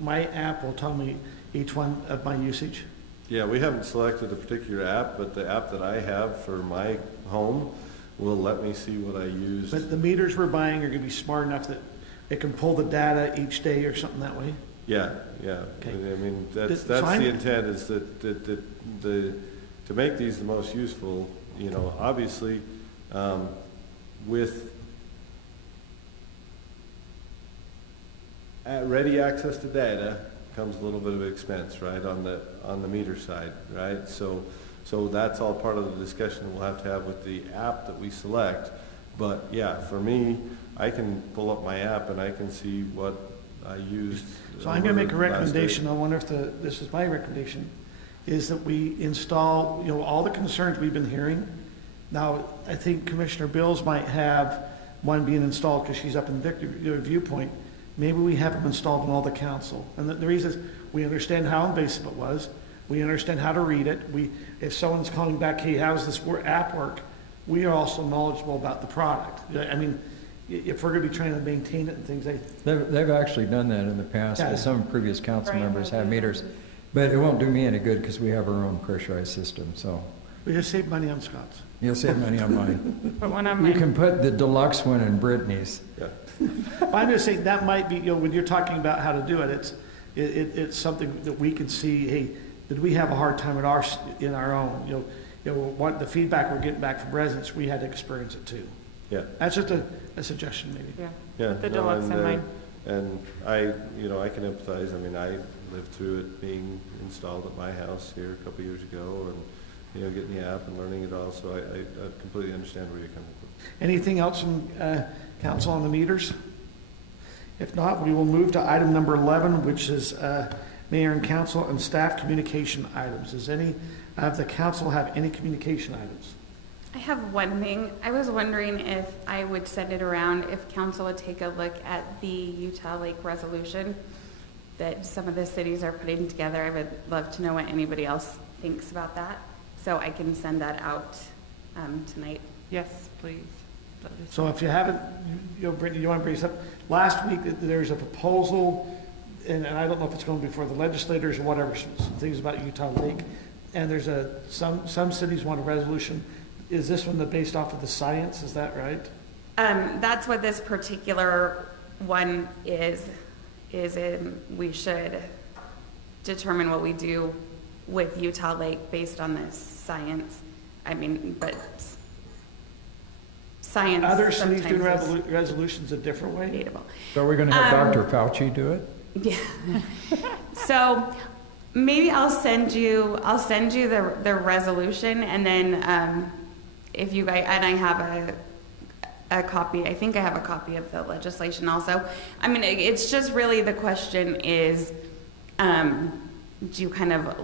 my app will tell me each one of my usage. Yeah, we haven't selected a particular app, but the app that I have for my home will let me see what I used. But the meters we're buying are going to be smart enough that it can pull the data each day or something that way? Yeah. Okay. I mean, that's the intent, is that to make these the most useful, obviously, with ready access to data comes a little bit of expense, right, on the meter side, right? So that's all part of the discussion we'll have to have with the app that we select. But yeah, for me, I can pull up my app and I can see what I used. So I'm going to make a recommendation. I wonder if this is my recommendation. is that we install, all the concerns we've been hearing. Now, I think Commissioner Bills might have one being installed because she's up in Viewpoint. Maybe we have them installed in all the council. And the reason is we understand how invasive it was. We understand how to read it. If someone's calling back, hey, how does this app work? We are also knowledgeable about the product. I mean, if we're going to be trying to maintain it and things, They've actually done that in the past. Yeah. Some previous council members have meters. But it won't do me any good because we have our own pressurized system, so. we just save money on Scott's. You'll save money on mine. Put one on You mine. can put the deluxe one in Brittany's. But I'm just saying that might be, when you're talking about how to do it, it's something that we can see, hey, did we have a hard time in our own? What the feedback we're getting back from residents, we had to experience it too. Yeah. That's just a suggestion maybe. Yeah. Yeah, Put the no, deluxe in mine. And I can empathize. I mean, I lived through it being installed at my house here a couple years ago, and getting the app and learning it all. So I completely understand where you're coming from. Anything else from council on the meters? If not, we will move to item number 11, which is mayor and council and staff communication items. Does any of the council have any communication items? I have one thing. I was wondering if I would send it around, if council would take a look at the Utah Lake resolution that some of the cities are putting together. I would love to know what anybody else thinks about that, so I can send that out tonight. Yes, please. So if you haven't, Brittany, you want to bring this up? Last week, there's a proposal, and I don't know if it's going before the legislators or whatever, some things about Utah Lake. And there's some cities want a resolution. Is this one based off of the science? Is that right? That's what this particular one is we should determine what we do with Utah Lake based on this science. I mean, but science. Other cities do sometimes is resolutions a different way? debatable. So we're going to have Dr. Fauci do it? Yeah. So maybe I'll send you the resolution, and then if you guys, and I have a copy, I think I have a copy of the legislation also. I mean, it's just really the question is, do you kind of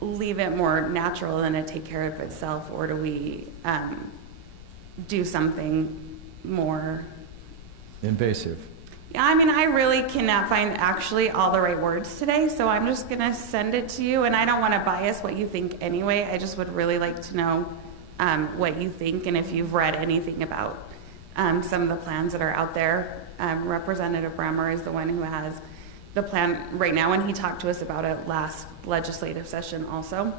leave it more natural and it take care of itself, or do we do something more invasive? Yeah, I mean, I really cannot find actually all the right words today, so I'm just gonna send it to you, and I don't want to bias what you think anyway. I just would really like to know what you think, and if you've read anything about some of the plans that are out there. Representative Bremer is the one who has the plan right now, and he talked to us about it last legislative session also.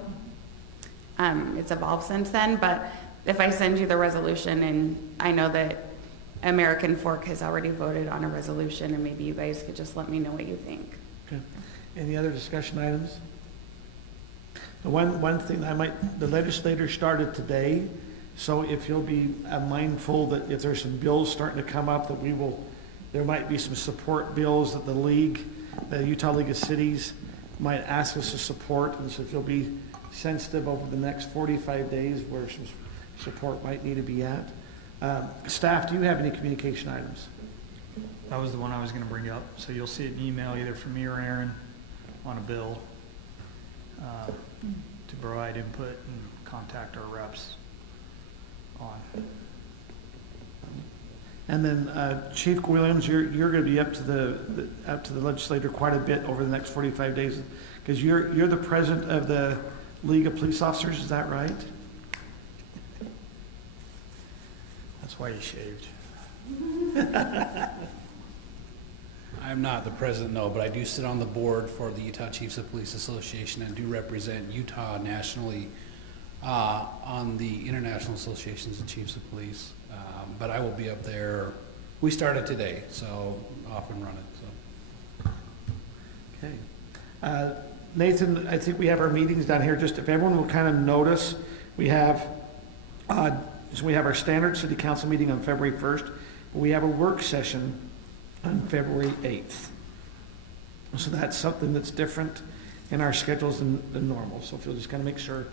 It's evolved since then, but if I send you the resolution, and I know that American Fork has already voted on a resolution, and maybe you guys could just let me know what you think. Okay. Any other discussion items? The one thing the legislature started today, so if you'll be mindful that if there's some bills starting to come up, that there might be some support bills that the Utah League of Cities might ask us to support, and so if you'll be sensitive over the next 45 days where some support might need to be at. Staff, do you have any communication items? That was the one I was going to bring up. So you'll see an email either from me or Aaron on a bill to provide input and contact our reps on. And then Chief Williams, you're going to be up to the legislator quite a bit over the next 45 days, because you're the president of the League of Police Officers. Is that right? That's why you shaved. I'm not the president, no, but I do sit on the board for the Utah Chiefs of Police Association and do represent Utah nationally on the International Associations of Chiefs of Police. But I will be up there. We started today, so off and running. So. Okay. Nathan, I think we have our meetings down here. Just if everyone will kind of notice, we have our standard city council meeting on February 1st, but we have a work session on February 8th. So that's something that's different in our schedules than normal. So if you'll just kind of make sure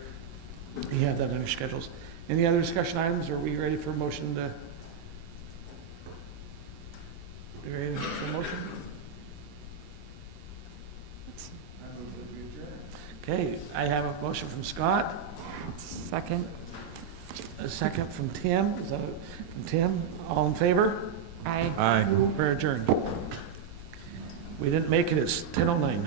you have that on your schedules. Any other discussion items? Are we ready for a motion to? Are you ready for a motion? Okay, I have a motion from Scott, Second. a second from Tim. Is that from Tim? All in favor? Aye. Aye. We're adjourned. We didn't make it, it's 10:09.